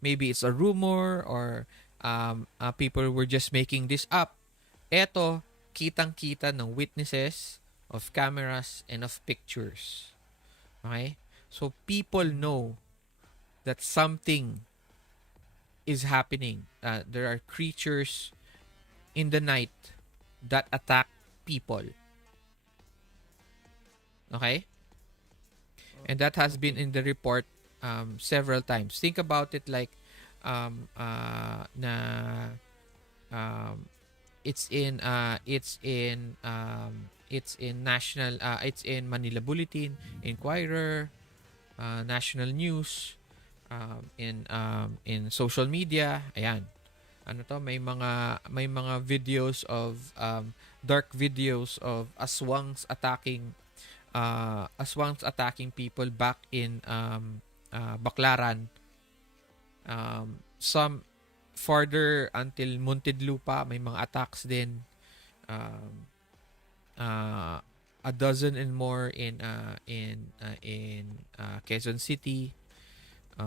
maybe it's a rumor or people were just making this up. Eto, kitang-kita ng witnesses, of cameras, and of pictures. Okay? So people know that something is happening. There are creatures in the night that attack people. Okay? And that has been in the report several times. Think about it like na it's in national it's in Manila Bulletin, Inquirer, National News, in social media. Ayan. Ano to, may mga videos of dark videos of aswangs attacking people back in Baclaran. Some farther until Muntinlupa, may mga attacks din. A dozen and more in Quezon City,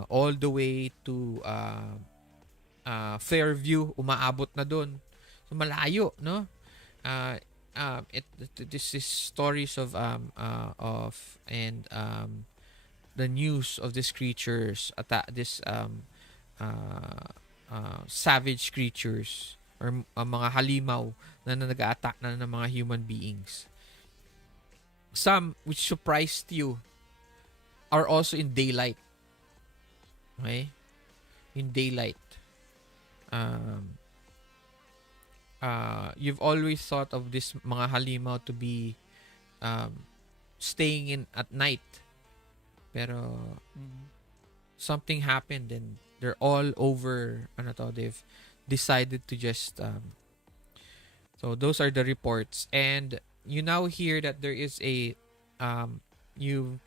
all the way to Fairview, umaabot na doon. So malayo, no? This is stories of the news of these creatures, savage creatures or mga halimaw na nag-a-attack na ng mga human beings. Some which surprised you are also in daylight. Okay? In daylight. You've always thought of this mga halimaw to be staying in at night. Pero something happened and they're all over. They've decided to just so those are the reports, and you now hear that there is a you've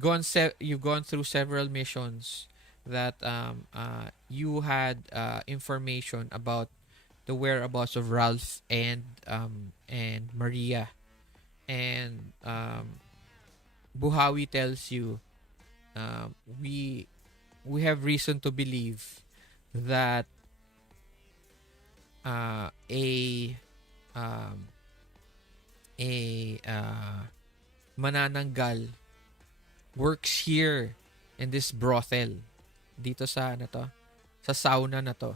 gone through several missions that you had information about the whereabouts of Ralph and Maria, and Buhawi tells you we have reason to believe that a manananggal works here in this brothel dito sa sa sauna na to.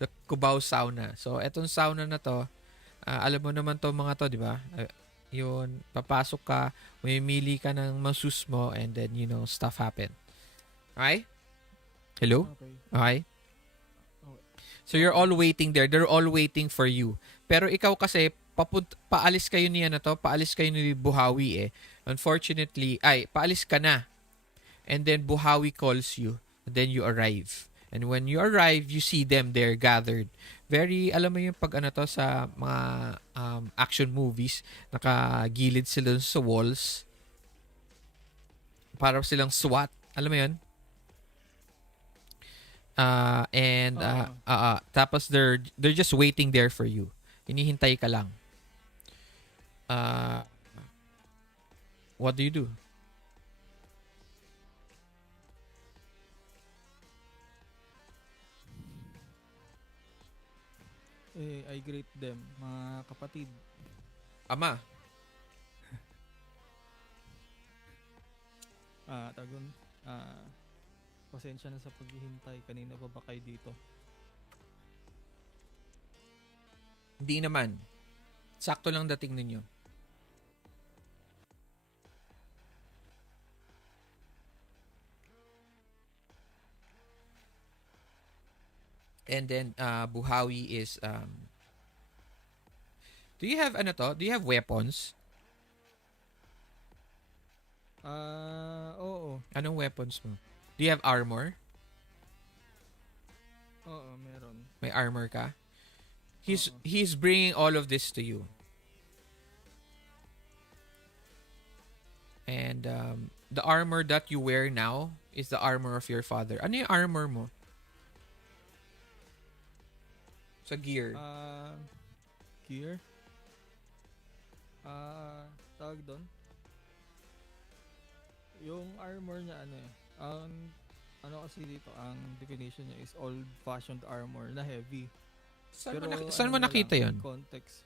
Sa Cubao sauna. So etong sauna na to, alam mo naman to mga to, di ba? Yun, papasok ka, mamimili ka ng masus mo, and then stuff happen. Okay? Hello? Okay? So you're all waiting there. They're all waiting for you. Pero ikaw kasi paalis kayo paalis kayo ni Buhawi eh. Unfortunately, paalis ka na. And then Buhawi calls you. And then you arrive. And when you arrive, you see them there gathered. Very, alam mo yung pag sa mga action movies, nakagilid sila sa walls. Para silang SWAT. Alam mo yun? Tapos they're just waiting there for you. Hinihintay ka lang. What do you do? I greet them, mga kapatid. Ama. Tagon. Pasensya na sa paghihintay. Kanina pa ba kayo dito? Hindi naman. Sakto lang dating ninyo. And then Buhawi is do you have Do you have weapons? Oo. Anong weapons mo? Do you have armor? Oo, meron. May armor ka? He's bringing all of this to you. And the armor that you wear now is the armor of your father. Ano yung armor mo? Sa gear. Gear? Tawag doon? Yung armor niya ano kasi dito, ang definition niya is old-fashioned armor na heavy. Saan mo nakita yon? Context.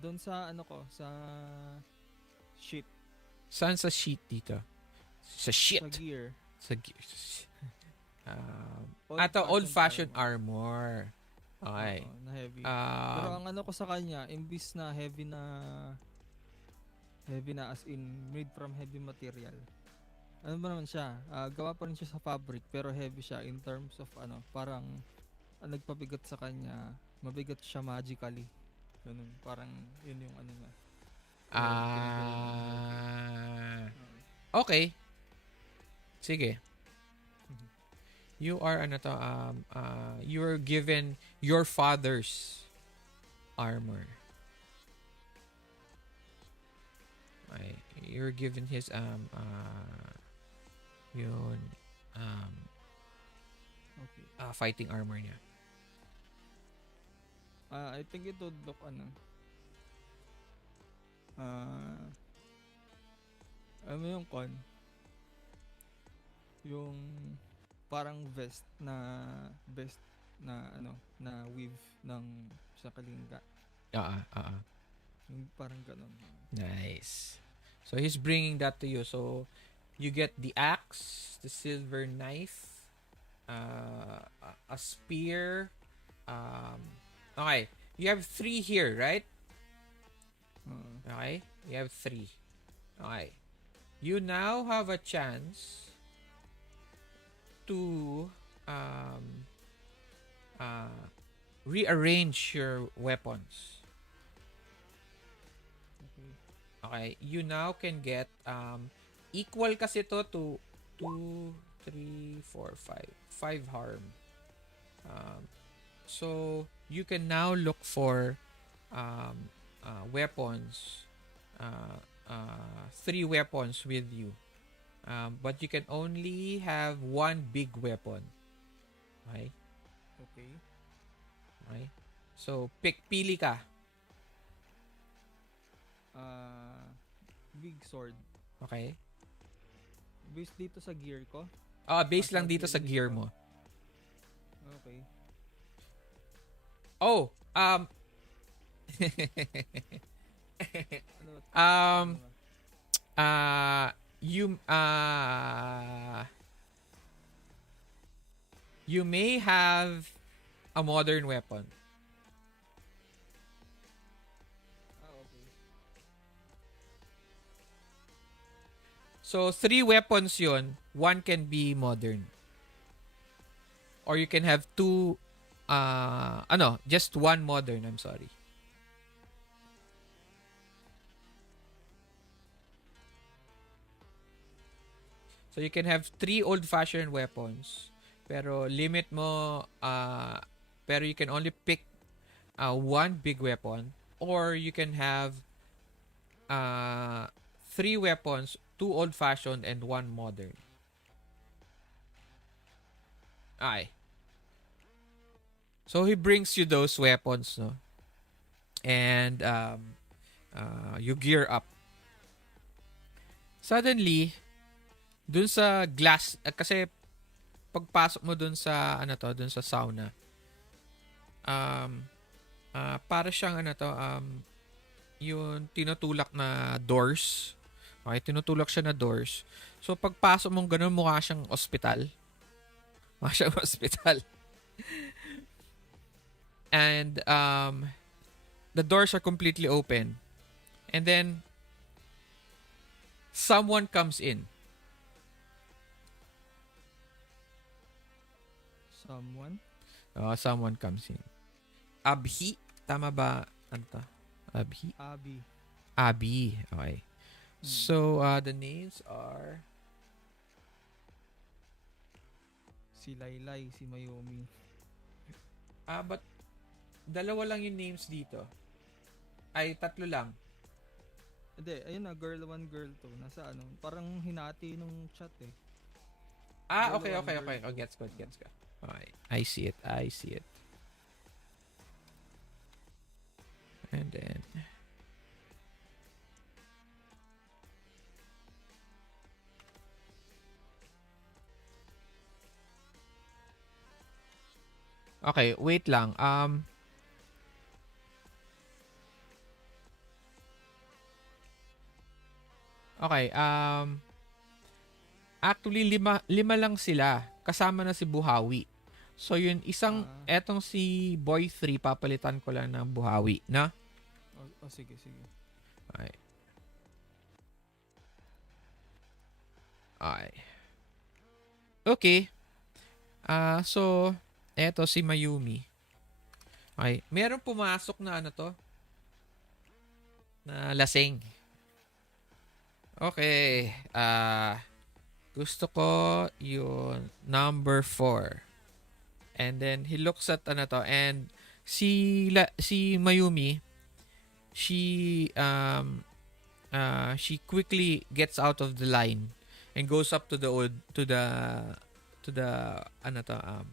Doon sa sa sheet Saan sa sheet dito? Sa sheet. Sa gear. Sa gear. Old-fashioned armor. Okay. Oo, na heavy. Pero Um, ang ano ko sa kanya, imbis na heavy na as in made from heavy material. Ano ba naman siya? Gawa pa rin siya sa fabric pero heavy siya in terms of ano, parang ang nagpabigat sa kanya, mabigat siya magically. Ganun, parang yun yung ano niya. okay. Sige. You are you're given your father's armor. Okay. You're given his yun Okay. fighting armor niya. I think it would look ano. Ano yung yung parang vest na ano na weave ng sa kalinga. Yung parang ganun. Nice. So he's bringing that to you. So you get the axe, the silver knife, a spear. Okay, you have 3 here, right? Okay, you have 3. Okay, you now have a chance to rearrange your weapons. Okay, you now can get equal kasi to 2, 3, 4, 5 harm. So you can now look for weapons, 3 weapons with you. But you can only have 1 big weapon. Okay? Okay. Okay? So pili ka. Big sword. Okay? Based dito sa gear ko. Base lang dito sa gear mo. Okay. Oh, you may have a modern weapon. Okay. So 3 weapons yun, 1 can be modern. Or you can have 2 just 1 modern, I'm sorry. So you can have 3 old-fashioned weapons, pero limit mo, pero you can only pick 1 big weapon, or you can have 3 weapons, 2 old-fashioned and 1 modern. Okay. So he brings you those weapons, no? And you gear up. Suddenly, dun sa glass, kasi pagpasok mo dun sa dun sa sauna, para siyang yung tinutulak na doors. Okay, tinutulak siya na doors. So pagpasok mo ganun, mukha siyang ospital. Mukha siyang ospital. And the doors are completely open. And then someone comes in. Someone comes in. Abhi? Tama ba? Anta? Abhi? Abi. Okay. So, the names are... Si Laylay, si Mayumi. But dalawa lang yung names dito. Ay, 3 lang. Hindi, ayun na, girl 1, girl 2. Nasa parang hinati nung chat eh. Okay. Oh, gets ko. Okay. I see it. And then... Okay, wait lang. Okay, actually lima lang sila. Kasama na si Buhawi. So yun, etong si Boy 3, papalitan ko lang ng Buhawi, na? Sige, sige. Okay. Okay. Okay. So, eto si Mayumi. Okay. Meron pumasok na ano to? Na lasing. Okay. Gusto ko yung number 4. And then he looks at ano to, and si Mayumi, she quickly gets out of the line and goes up to the ano to,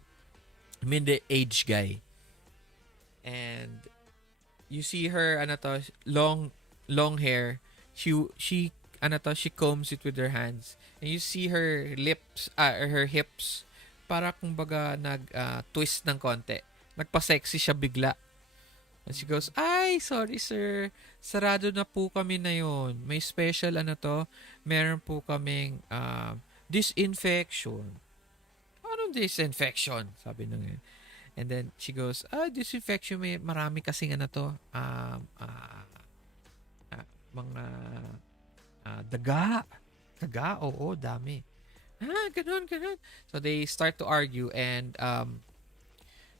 mid-age guy. And you see her ano to, long hair. She combs it with her hands. And you see her lips, her hips, para kumbaga twist ng konti. Nagpa-sexy siya bigla. And she goes, "Ay, sorry sir. Sarado na po kami na yon. May special meron po kaming disinfection." Anong disinfection? Sabi nung yun. And then she goes, disinfection, may marami kasing mga daga. Daga, oo, dami. Ganun. So they start to argue, and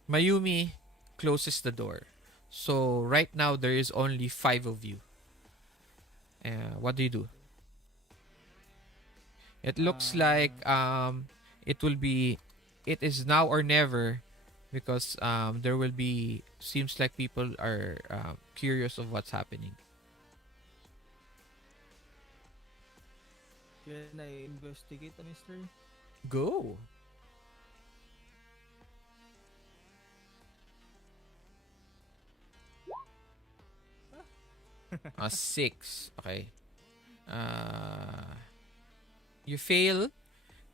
Mayumi closes the door. So right now there is only 5 of you. What do you do? It looks like it is now or never, because seems like people are curious of what's happening. Can I investigate the mystery? Go. A 6. Okay. You fail.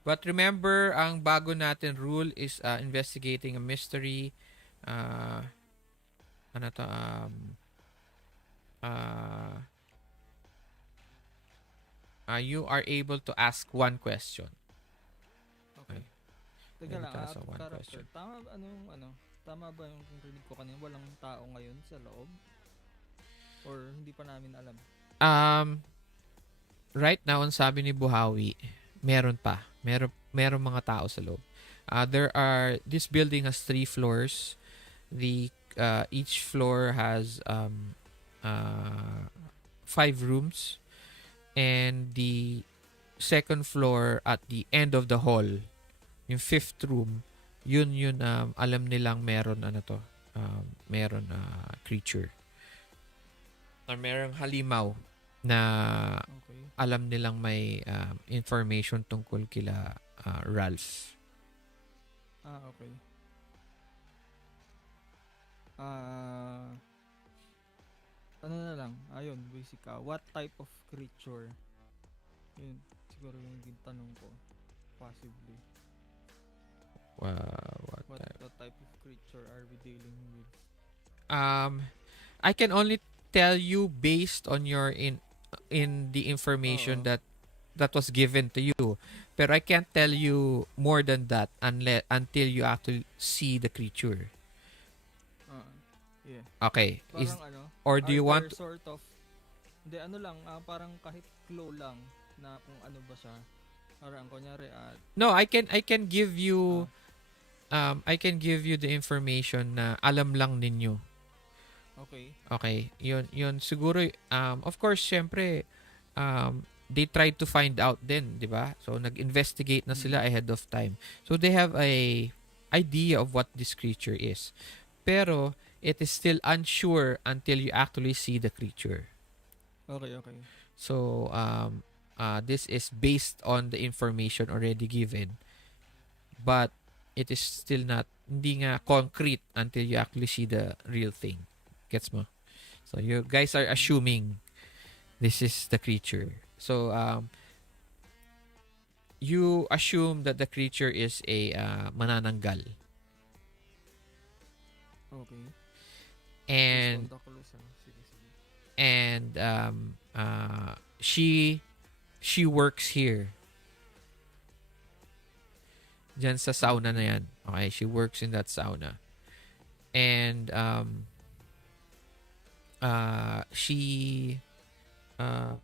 But remember, ang bago natin rule is investigating a mystery. You are able to ask one question. Okay. Teka lang, Ask out of one character. question. Tama ba yung rinig ko kanina? Walang tao ngayon sa loob? Or hindi pa namin alam? Right now, ang sabi ni Buhawi, meron pa. Meron mga tao sa loob. This building has 3 floors. Each floor has 5 rooms. And the second floor at the end of the hall, yung 5th room, yun alam nilang meron meron creature. Or merong halimaw na alam nilang may information tungkol kila Ralph. Okay. Ano na lang, ayun, basic what type of creature? Yun, siguro yung tanong ko. Possibly. What type of creature are we dealing with? I can only tell you based on your in the information that was given to you. Pero I can't tell you more than that until you actually see the creature. Yeah. Okay. Parang or do you want sort of hindi lang, parang kahit clue lang na kung ano ba siya. Parang kunyari No, I can give you the information na alam lang ninyo. Okay. Yun siguro of course syempre they tried to find out din, 'di ba? So nag-investigate na sila ahead of time. So they have a idea of what this creature is. Pero it is still unsure until you actually see the creature. Okay. So this is based on the information already given. But it is still hindi nga concrete until you actually see the real thing. Gets mo? So you guys are assuming this is the creature. So you assume that the creature is a manananggal. Okay. And she she works here. Diyan sa sauna na yan. Okay, she works in that sauna. And she uh,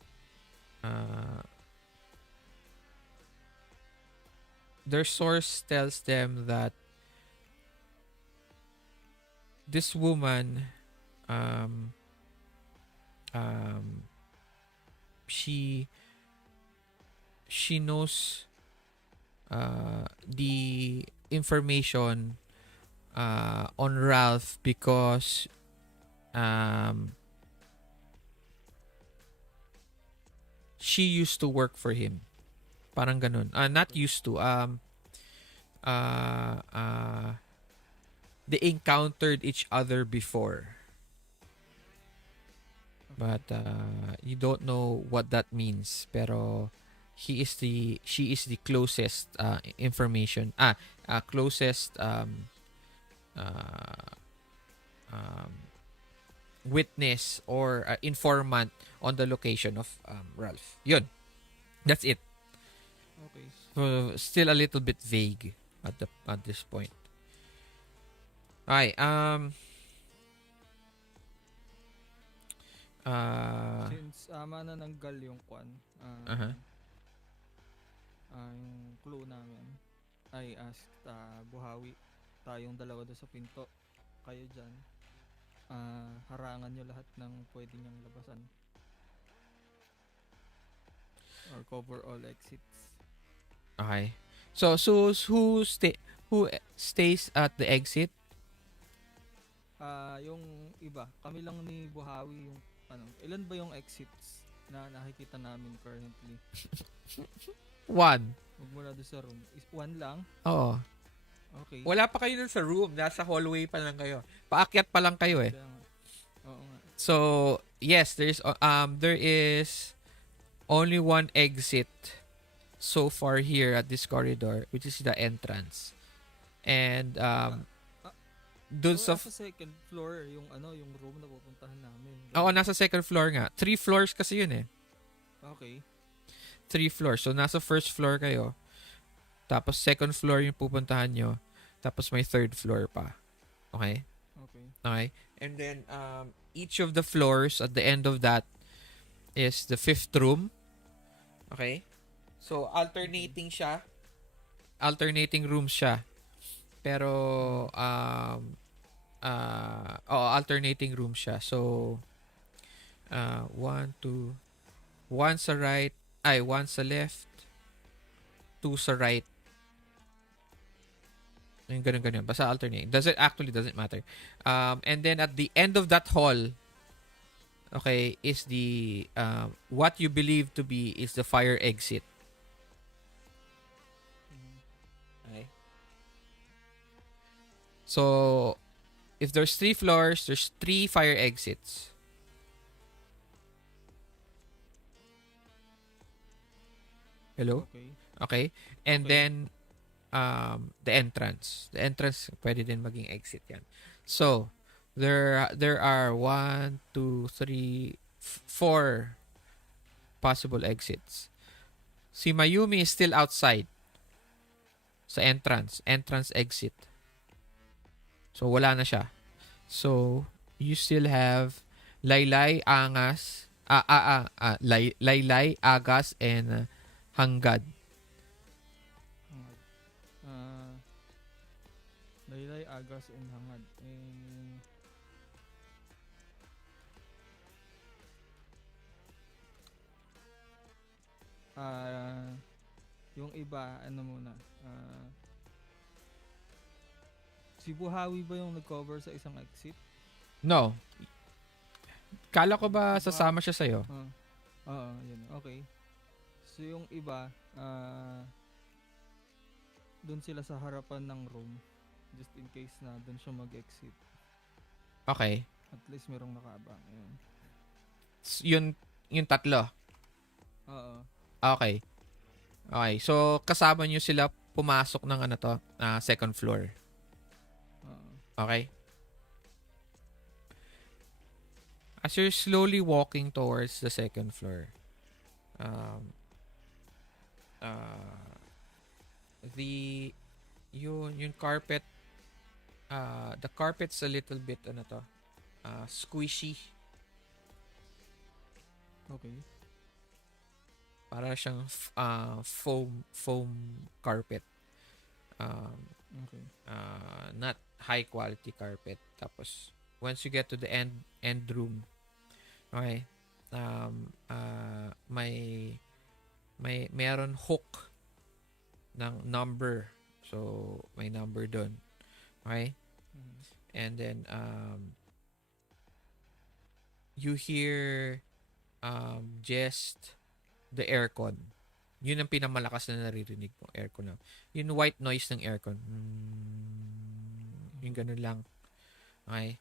uh, their source tells them that this woman she knows the information on Ralph because she used to work for him. Parang ganun. Not used to. They encountered each other before. But you don't know what that means. Pero she is the closest information. Closest witness or informant on the location of Ralph. Yun. That's it. Okay. Still a little bit vague at this point. Okay. Since manananggal yung kwan, yung clue namin, I asked Buhawi, tayong dalawa doon sa pinto, kayo dyan, harangan nyo lahat ng pwede niyang labasan. Or cover all exits. Okay. So who stays at the exit? Yung iba, kami lang ni Buhawi yung ilan ba yung exits na nakikita namin currently? One. Huwag muna doon sa room. One lang? Oo. Okay. Wala pa kayo dun sa room. Nasa hallway pa lang kayo. Paakyat pa lang kayo eh. Oo nga. So, yes, there is only one exit so far here at this corridor, which is the entrance. And dun sa nasa second floor yung yung room na pupuntahan namin. Oo, nasa second floor nga. 3 floors kasi yun eh. Okay. 3 floors. So, nasa first floor kayo. Tapos, second floor yung pupuntahan nyo. Tapos, may third floor pa. Okay? Okay. Okay? And then, each of the floors at the end of that is the 5th room. Okay? So, alternating siya. Alternating rooms siya. Pero, alternating room siya. So, 1, 2, 1 sa right, 1 sa left, 2 sa right. Yung ganun. Basta alternate. Doesn't matter. And then at the end of that hall, okay, is the, what you believe to be is the fire exit. Okay. So, if there's 3 floors, there's 3 fire exits. Hello? Okay. And then, the entrance. The entrance, pwede din maging exit yan. So, there are 1, 2, 3, 4 possible exits. Si Mayumi is still outside sa entrance exit. So, wala na siya. So, you still have Laylay, Agas, Laylay, Agas, and Hangad. Laylay, Agas, and Hangad. Yung iba, muna? Si Buhawi ba yung nag-cover sa isang exit? No. Kala ko ba sasama siya sa'yo? Oo, yun. Okay. So yung iba, doon sila sa harapan ng room. Just in case na doon siya mag-exit. Okay. At least merong nakaabang. Yung tatlo? Oo. Okay. So, kasama nyo sila pumasok ng second floor. Okay? As you're slowly walking towards the second floor, uh, the yung carpet, the carpet's a little bit ano to, squishy. Okay. Para siyang foam carpet. Okay. Not high quality carpet. Tapos once you get to the end room, okay, meron hook ng number. So may number doon. Okay? Mhm. And then you hear just the aircon. Yun ang pinamalakas na naririnig mo, aircon lang. Yung white noise ng aircon. Yung ganun lang. Okay?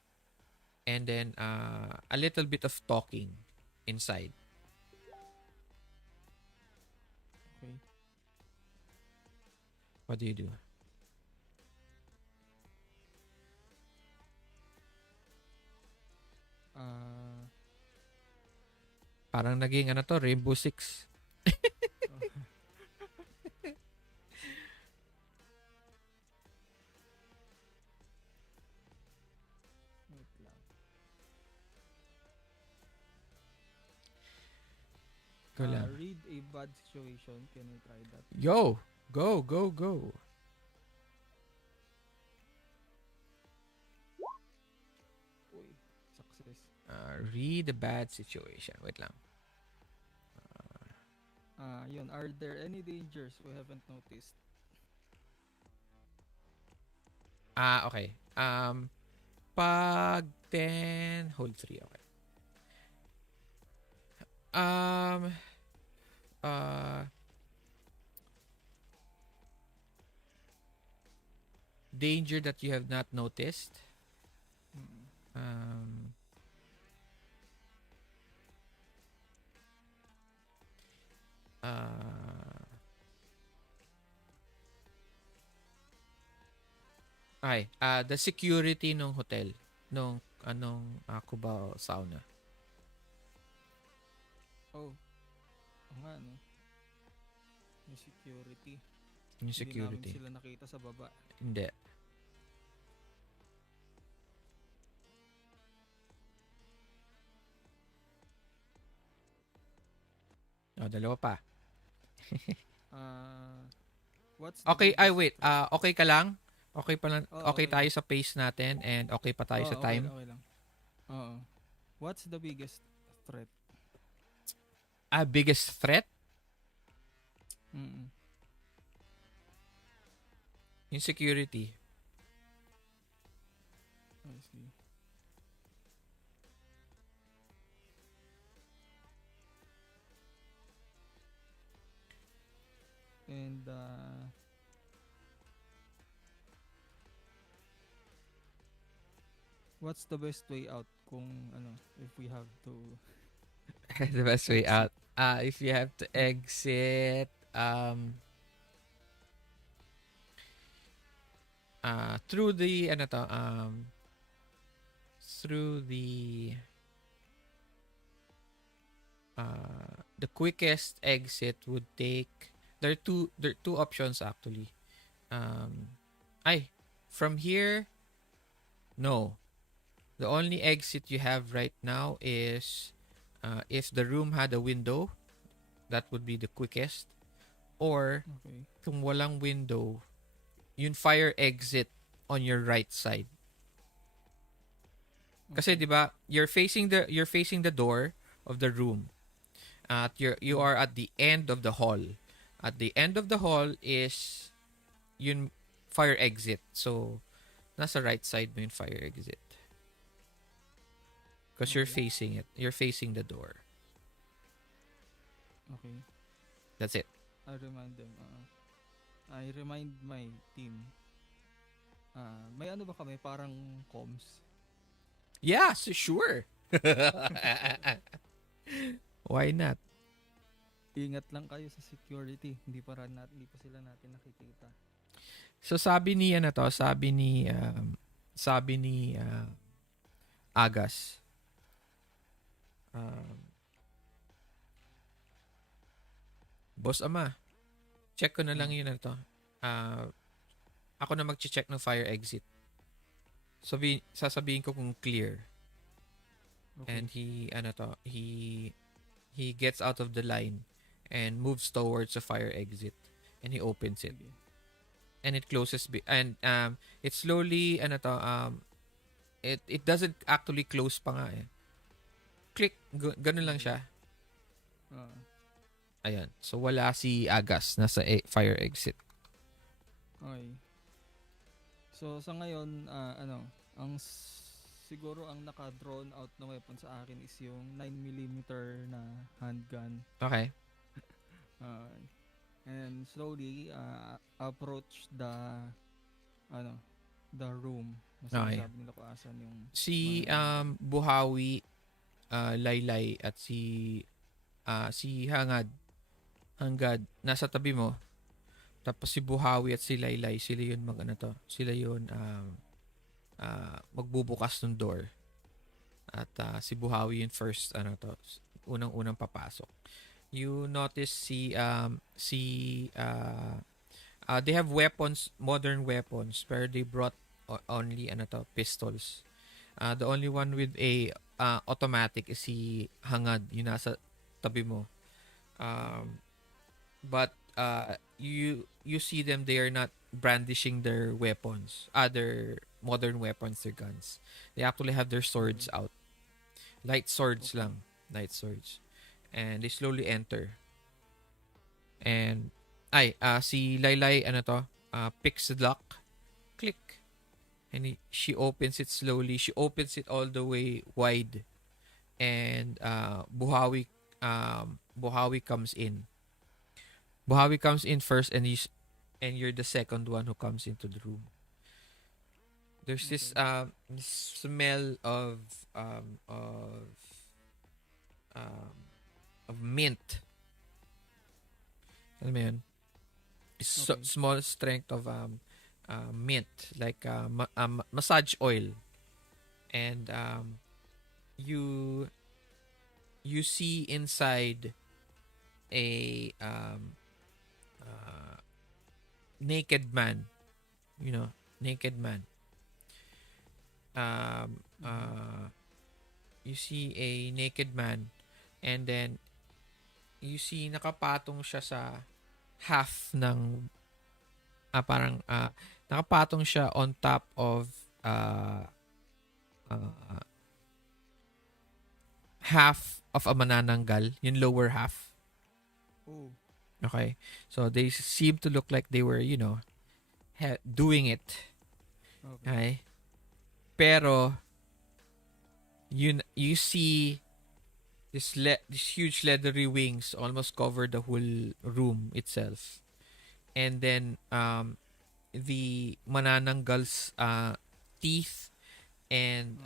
And then a little bit of talking inside. Okay. What do you do? Parang naging ano to, Rainbow Six. Wait lang. Go lang. Read a bad situation. Can I try that? Yo! Go, go, go. Uy, success. Read a bad situation. Wait lang. Yun. Are there any dangers we haven't noticed? Okay. Pag 10, hold 3. Okay. Danger that you have not noticed. Mm. Okay. The security ng hotel nung anong Cubao sauna. Oh. Oo nga, no? Yung security. Yung Hindi security. namin sila nakita sa baba. Hindi. Dalawa pa. What's the Okay, ay biggest wait. threat? Okay ka lang? Okay pa lang. Oo, Okay okay. tayo sa pace natin and okay pa tayo sa time. Okay lang. Oo. What's the biggest threat? Biggest threat? Mm-mm. Yung security. I see. And what's the best way out kung ano if we have to The best way out. If you have to exit, through the ano to, through the quickest exit would take, there are two options actually. From here, no. The only exit you have right now is if the room had a window, that would be the quickest. Or okay. kung walang window, yung fire exit on your right side. Kasi 'di ba, you're facing the door of the room. At you are at the end of the hall. At the end of the hall is yung fire exit. So nasa right side mo yung fire exit. Because you're Okay. facing it. You're facing the door. Okay. That's it. I remind them. I remind my team. May ano ba kami parang comms? Yeah, so sure. Why not? Ingat lang kayo sa security. Hindi pa sila natin nakikita. So sabi ni Agas. Boss Ama, check ko na lang yun na to. Ako na mag-check ng fire exit. Sasabihin ko kung clear. Okay. And he gets out of the line and moves towards the fire exit. And he opens it. Sige. And it closes it slowly it doesn't actually close pa nga eh. Click, ganun lang siya. Ah, Ayan. So wala si Agas nasa fire exit. okay. So sa ngayon, siguro ang naka-drawn out na weapon sa akin is yung 9mm na handgun. Okay. And slowly approach the room. Okay. Sabi nila kung asan yung Si Buhawi, Laylay at si Hangad nasa tabi mo. Tapos si Buhawi at si Laylay, sila yun sila yun magbubukas ng door. At si Buhawi yun first unang papasok. You notice they have weapons, modern weapons, pero they brought only pistols. The only one with a automatic is si Hangad, yung nasa tabi mo. But you see them, they are not brandishing their weapons, other modern weapons, their guns. They actually have their swords out. Light swords lang. Light swords. And they slowly enter. And si Laylay picks the lock. Click. And she opens it slowly. She opens it all the way wide. And Buhawi comes in. Buhawi comes in first, and you're the second one who comes into the room. There's this smell of mint. Alam mo yun? Small strength of mint, like massage oil. And you see inside a naked man. Naked man. You see a naked man, and then you see nakapatong siya sa half ng nakapatong siya on top of half of a manananggal, yung lower half. Oh. Okay. So they seem to look like they were, doing it. Okay. Pero you see this huge leathery wings almost cover the whole room itself. And then the manananggal's teeth and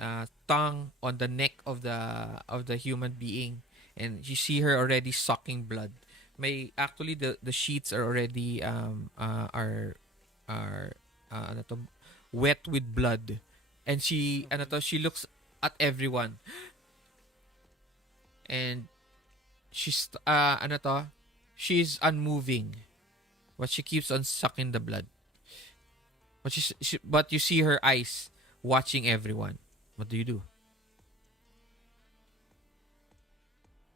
tongue on the neck of the human being, and you see her already sucking blood. May actually the sheets are already wet with blood, and she looks at everyone, and she's she's unmoving, but she keeps on sucking the blood. But you see her eyes watching everyone. What do you do?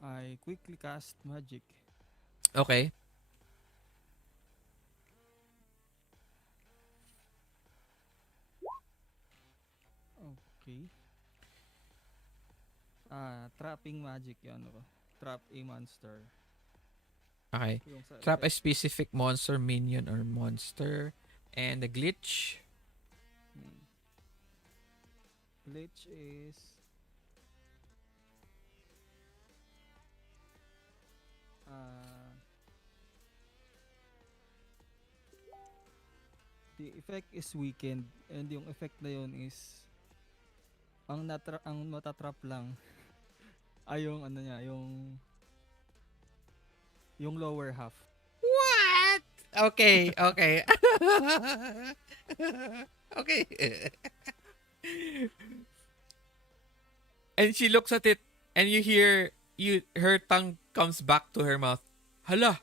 I quickly cast magic. Okay. Okay. Trapping magic yan ako. Trap a monster. Okay. Trap a specific monster, minion, or monster. And the glitch. Glitch is the effect is weakened, and yung effect na yun is ang matatrap lang ay yung yung lower half. What? Okay. Okay. And she looks at it, and you hear her tongue comes back to her mouth. Hala.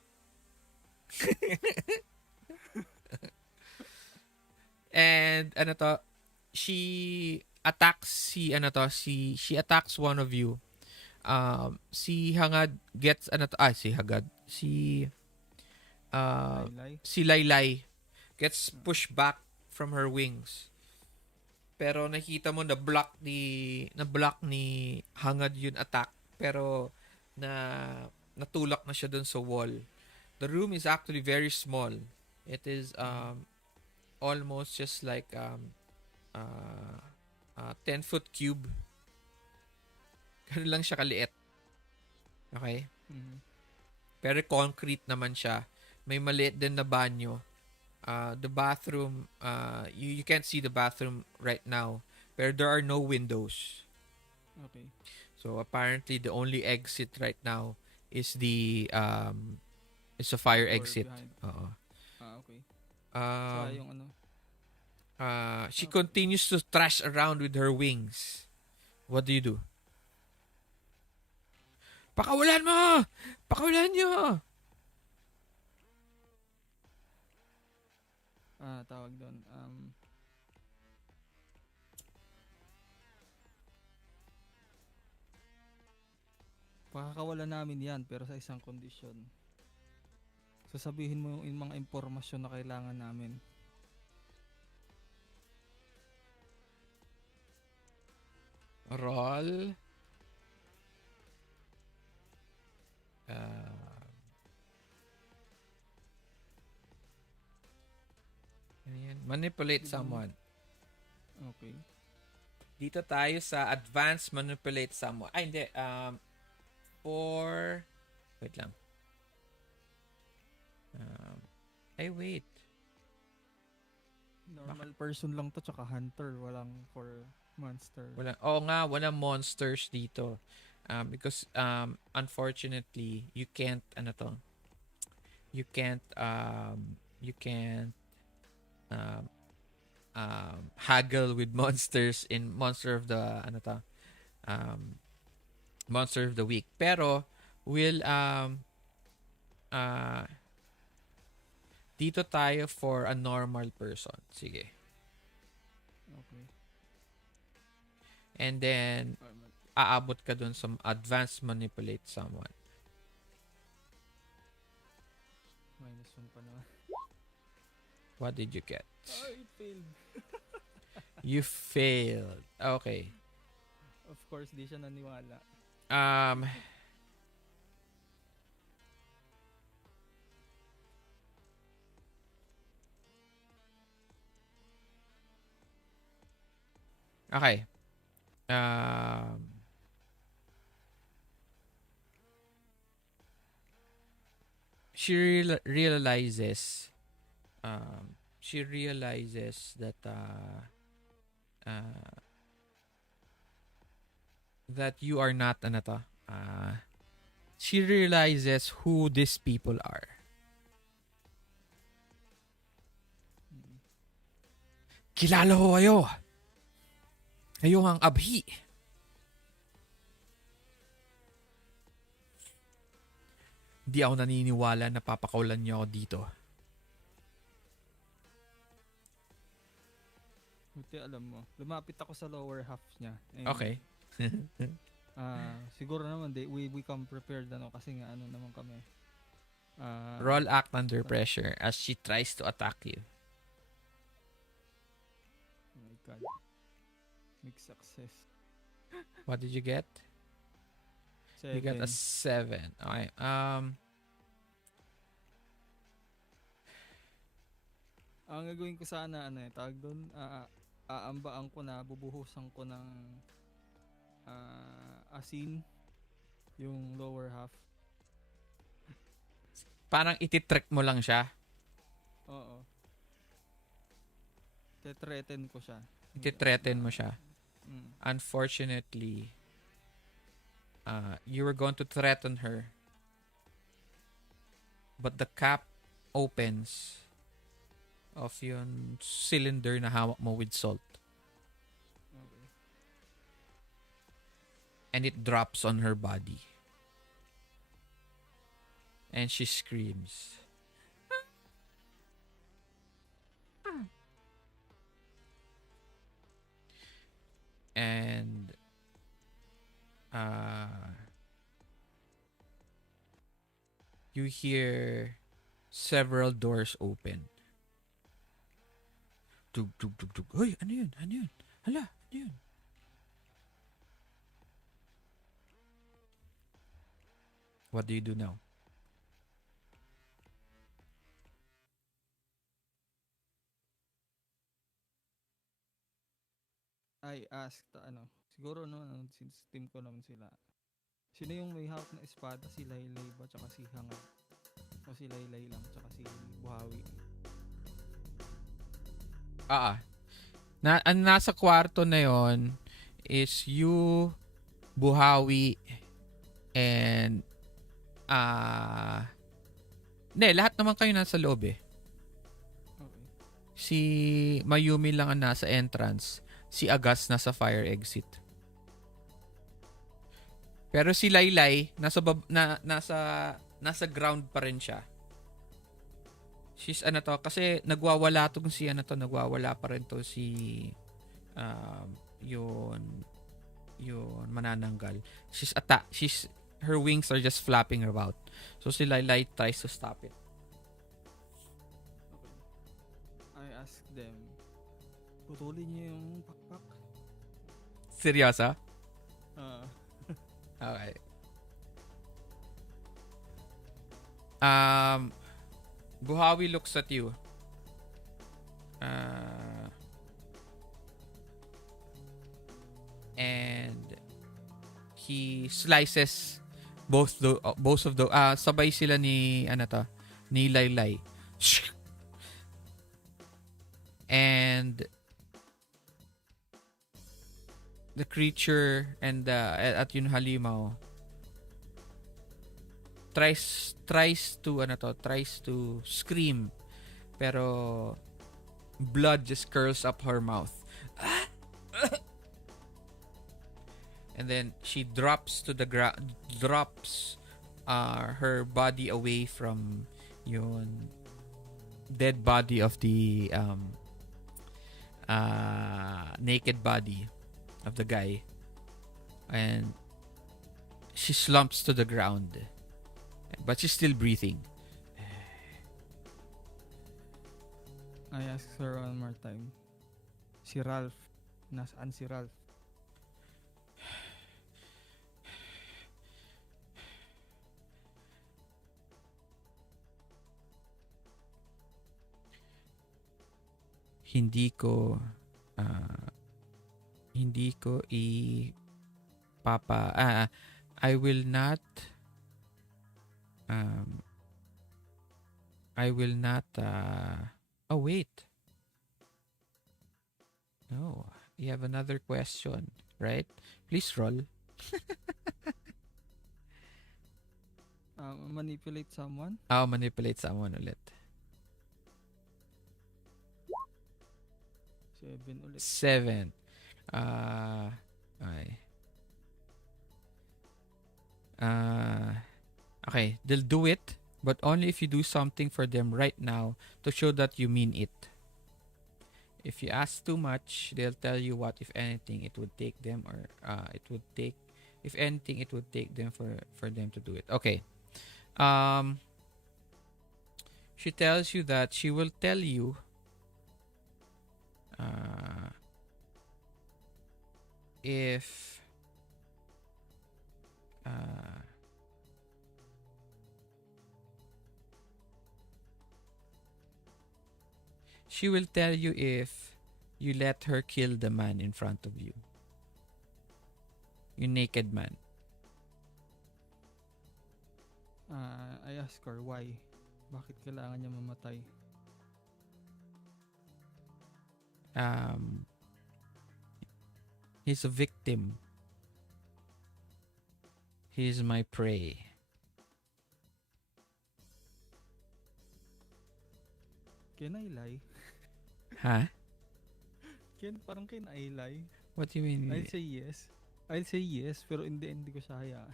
And ano to, she attacks one of you. Si Hangad gets si Hagad. Uh, Laylay. si Laylay gets pushed back from her wings. Pero nakita mo na block ni Hangad yun attack, pero natulak na siya dun sa wall. The room is actually very small. It is almost just like 10-foot cube. Ganun lang siya kaliit. Okay? Mhm. Pero concrete naman siya. May maliit din na banyo. The bathroom, you can't see the bathroom right now. Pero there are no windows. Okay. So apparently the only exit right now is the is a fire Door exit. behind. Oo. Okay. Saka Um, yung ano. she continues to thrash around with her wings. What do you do? Pakawalan mo! Pakawalan nyo! Tawag doon. Pakakawalan namin yan pero sa isang kondisyon. Sasabihin mo yung mga impormasyon na kailangan namin. Roll. Ano yan? Manipulate someone. Okay. Dito tayo sa advanced manipulate someone. Ay, hindi. Wait lang. Wait. Normal person lang to tsaka hunter. Walang for monster. Walang monsters dito. Because unfortunately, you can't haggle with monsters in Monster of the Monster of the Week. Pero dito tayo for a normal person. Sige. Okay. And then aabot ka dun sa advanced manipulate someone. -1 pa naman. What did you get? It failed. You failed. Okay. Of course, di siya naniwala. Okay. Realizes that that you are not she realizes who these people are. Kilala ko kayo. Kayo ang abhi. Di ako naniniwala na papakawalan niyo ako dito. Buti alam mo. Lumapit ako sa lower half niya. And, Okay. Siguro naman we come prepared kasi nga naman kami. Roll act under pressure as she tries to attack you. Oh my God. Big success. What did you get? 7. You got a 7. Okay. Ang gagawin ko sana tawag doon, aambaan ko na, bubuhusan ko ng asin yung lower half. Parang ititrick mo lang siya. Oo. Tetreten ko siya. Ititreten mo siya. Mm. Unfortunately, you were going to threaten her. But the cap opens of yung cylinder na hawak mo with salt. Okay. And it drops on her body. And she screams. And uh, you hear several doors open. Tug, tug, tug, tug. Hoy, ano yun? Ano yun? Hala, ano yun? What do you do now? I asked, siguro since team ko naman sila, sino yung may hawak na espada? Si Laylay ba? Tsaka si Hangad? O si Laylay lang? Tsaka si Buhawi? Nasa kwarto na yon is you, Buhawi, and lahat naman kayo nasa loob eh. Okay. Si Mayumi lang ang nasa entrance. Si Agas nasa fire exit. Pero si Laylay nasa ground pa rin siya. She's kasi nagwawala pa rin to si yun manananggal. Her wings are just flapping about. So si Laylay tries to stop it. Okay. I asked them, putulin niyo yung pakpak. Seryosa? Okay. Buhawi looks at you. And he slices both of the sabay sila ni Laylay. And the creature and at yung halimaw tries to scream, pero blood just curls up her mouth. And then she drops to the ground, her body away from yung dead body of the naked body of the guy, and she slumps to the ground, but she's still breathing. I asked her one more time, si Ralph, nasaan si Ralph? Hindi ko I will not oh wait, no, you have another question, right? Please roll. Manipulate someone? Manipulate someone ulit. 7 ulit. 7. Okay. Okay, they'll do it, but only if you do something for them right now to show that you mean it. If you ask too much, they'll tell you what, if anything, it would take them, or if anything, it would take them for them to do it. Okay. She tells you that she will tell you if she will tell you if you let her kill the man in front of you. You naked man. I ask her why. Bakit kailangan niya mamatay? He's a victim. He's my prey. Can I lie? Huh? Parang can I lie? What do you mean? I'll say yes, pero in the end, di ko siya hayaan.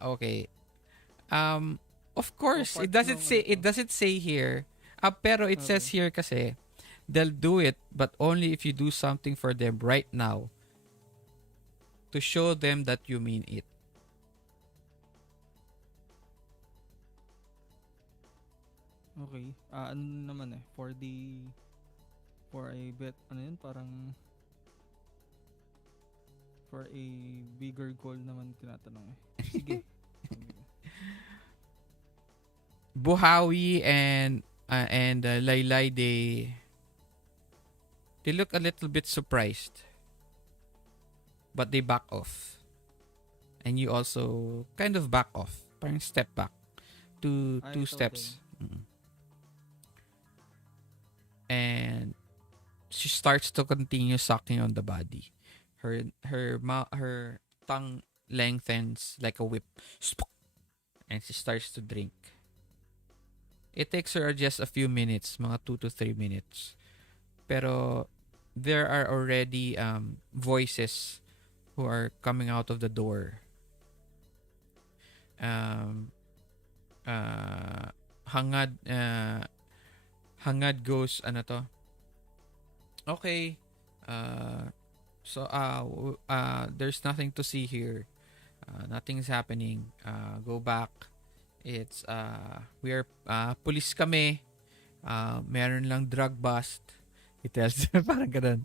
Okay. Of course, part it doesn't ng say here. Pero it says Okay. here kasi They'll do it, but only if you do something for them right now to show them that you mean it. Okay. Ano naman for a bit, ano yun, parang for a bigger goal naman tinatanong eh. Sige. Buhawi and Laylay, they look a little bit surprised, but they back off, and you also kind of back off, parang step back, two Ay, steps. And she starts to continue sucking on the body. Her tongue lengthens like a whip, and she starts to drink. It takes her just a few minutes, mga 2 to 3 minutes. Pero there are already voices who are coming out of the door. Hangad goes, ano to? Okay. There's nothing to see here. Nothing's happening. Go back. It's we are police kami. Meron lang drug bust. It tells parang ganun.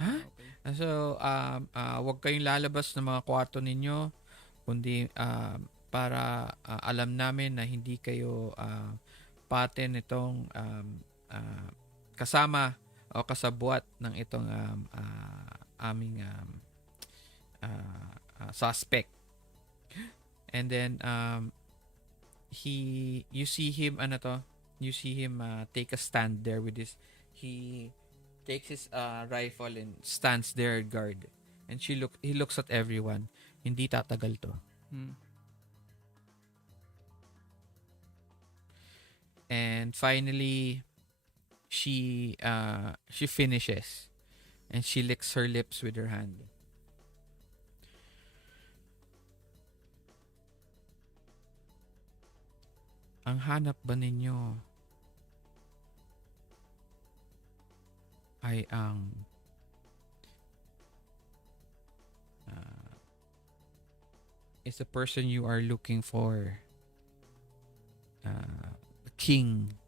Ha? Okay. So wag kayong lalabas ng mga kwarto ninyo kundi para alam namin na hindi kayo paten itong kasama o kasabwat ng itong aming suspect. And then you see him take a stand there with his, he takes his rifle and stands there guard, and he looks at everyone. Hindi tatagal to. And finally she finishes, and she licks her lips with her hand. Ang hanap ba ninyo ay ang is the person you are looking for, the king,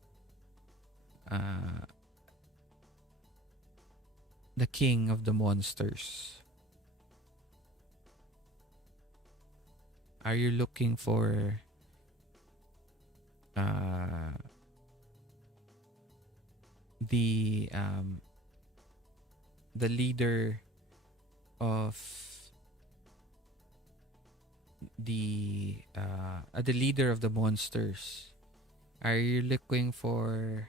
the king of the monsters? Are you looking for the leader of the leader of the monsters? Are you looking for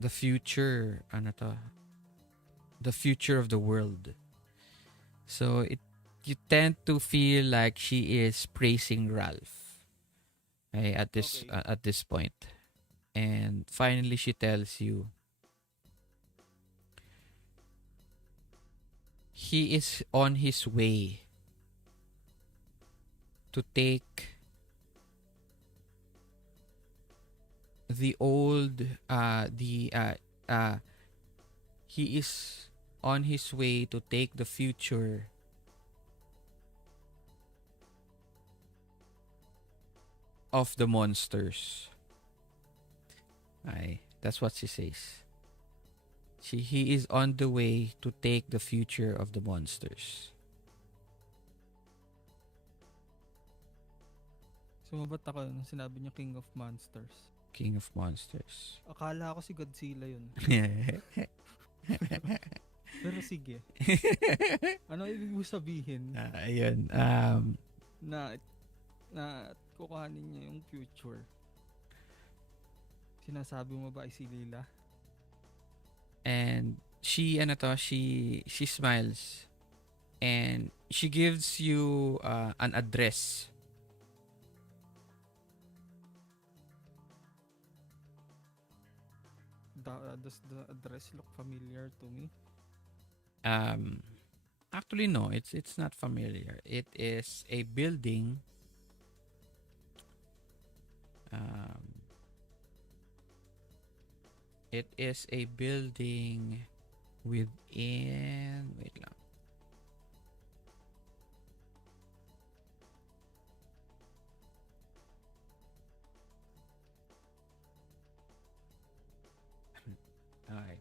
the future, the future of the world? So you tend to feel like she is praising Ralph, okay, at this point. And finally she tells you he is on his way to take the old he is on his way to take the future of the monsters. That's what she says. He is on the way to take the future of the monsters. Sumabat ako nung sinabi niya King of Monsters. King of Monsters. Akala ko si Godzilla yun. Pero sige. Ano ibig mo sabihin? Ayun. Na kukuhanin niya yung future. Sinasabi mo ba ay si Lila? And she smiles, and she gives you an address. Does the address look familiar to me? Actually no, it's not familiar. It is a building It is a building within... Wait lang. Okay.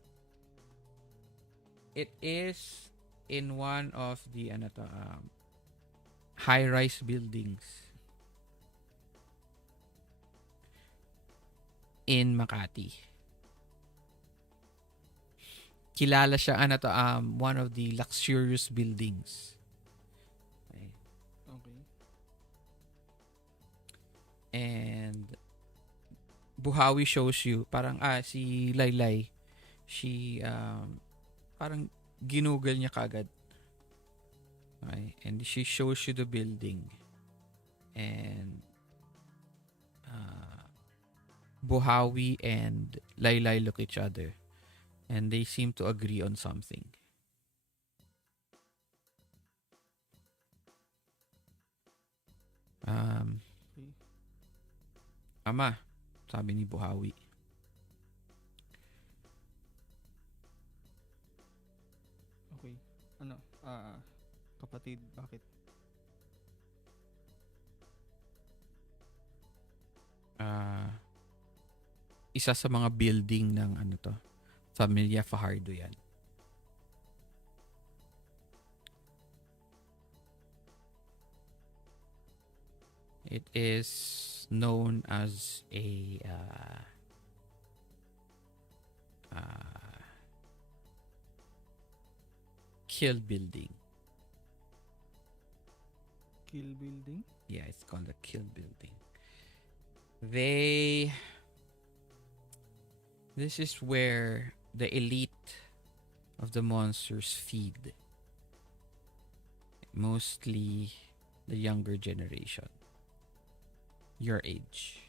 It is in one of the high-rise buildings in Makati. Kilala siya one of the luxurious buildings. Okay. Okay. And Buhawi shows you parang si Laylay, she parang ginugol niya kagad. Okay, and she shows you the building. And Buhawi and Laylay look each other and they seem to agree on something. Ama, sabi ni Buhawi. Okay. Ano? Kapatid, bakit? Isa sa mga building ng Familia Fajardo yan. It is known as a kill building. Kill building? Yeah, it's called a kill building. This is where the elite of the monsters feed. Mostly the younger generation. Your age.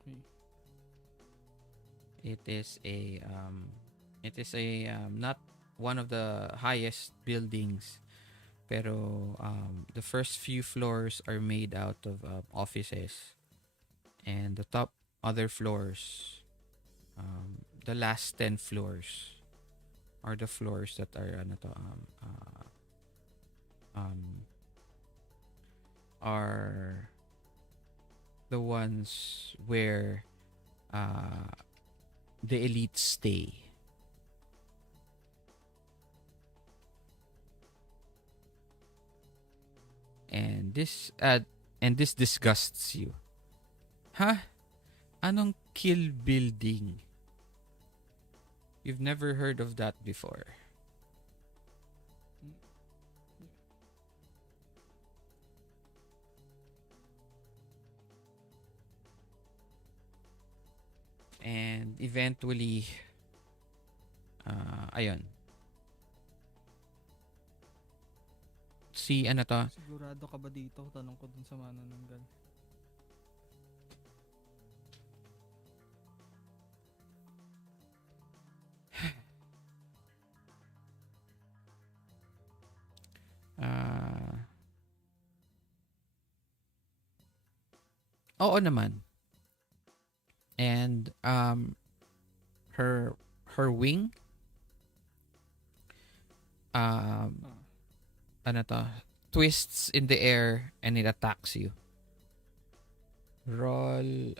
Okay. It is not one of the highest buildings, pero the first few floors are made out of offices, and the top other floors, the last 10 floors are the floors that are are the ones where the elites stay. And this disgusts you. Huh? Anong kill building? You've never heard of that before. And eventually, ayun. Sigurado ka ba dito? Tanong ko dun sa manananggal. Oo naman. And her wing twists in the air and it attacks you. Roll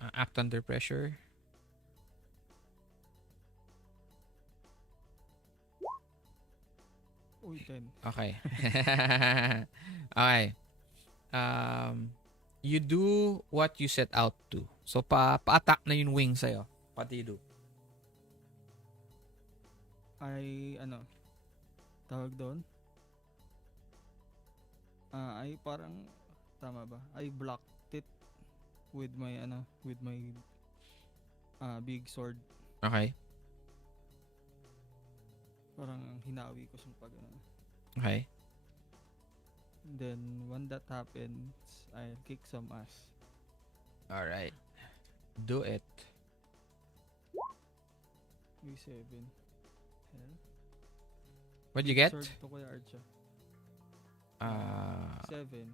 act under pressure. Uy, 10. Okay. Okay. You do what you set out to. So pa-attack na yung wing sa'yo. Pati do. Ay tawag doon? Ay parang tama ba? I blocked it with my big sword. Okay. Parang hinawi ko siyang pag Okay. Then when that happens, I'll kick some ass. All right. Do it. V7. Hell. What'd you get? Sword to Kuya Archa. 7.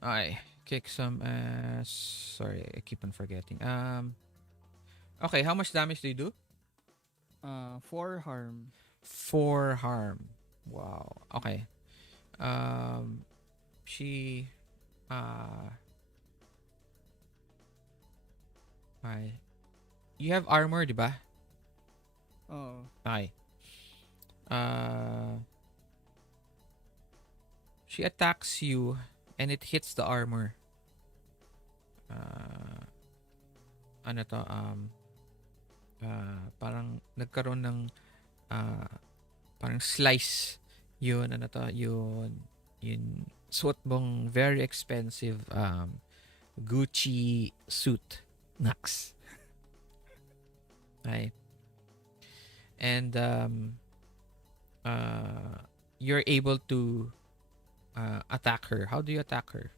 Okay. Kick some ass. Sorry, I keep on forgetting. Okay, how much damage do you do? 4 harm. 4 harm. Wow. Okay. She uh ay. You have armor, di ba? Oo. Okay. Uh she attacks you and it hits the armor. Uh ano to parang nagkaroon ng uh, parang slice yun ano to yun suot mong very expensive Gucci suit Nax. Okay. And you're able to attack her. How do you attack her?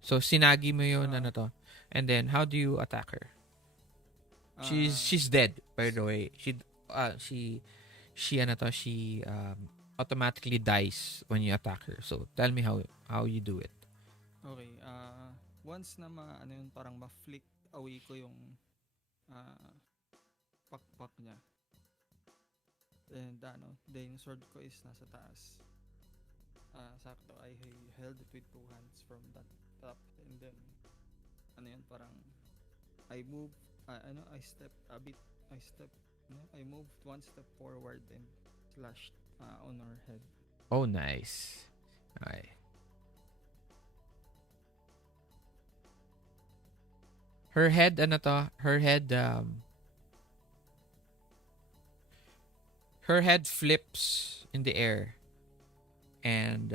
So sinagi mo yun ano to. And then how do you attack her? She's dead, by the way. She ano to, she automatically dies when you attack her. So tell me how you do it. Okay. Once na ano yun, parang ma-flick away ko yung pakpak niya. And then yung sword ko is nasa taas. Sakto, I held it with 2 hands from that top. And then, parang I move, I moved 1 step forward and slashed on her head. Oh, nice. Okay. Her head, her head flips in the air and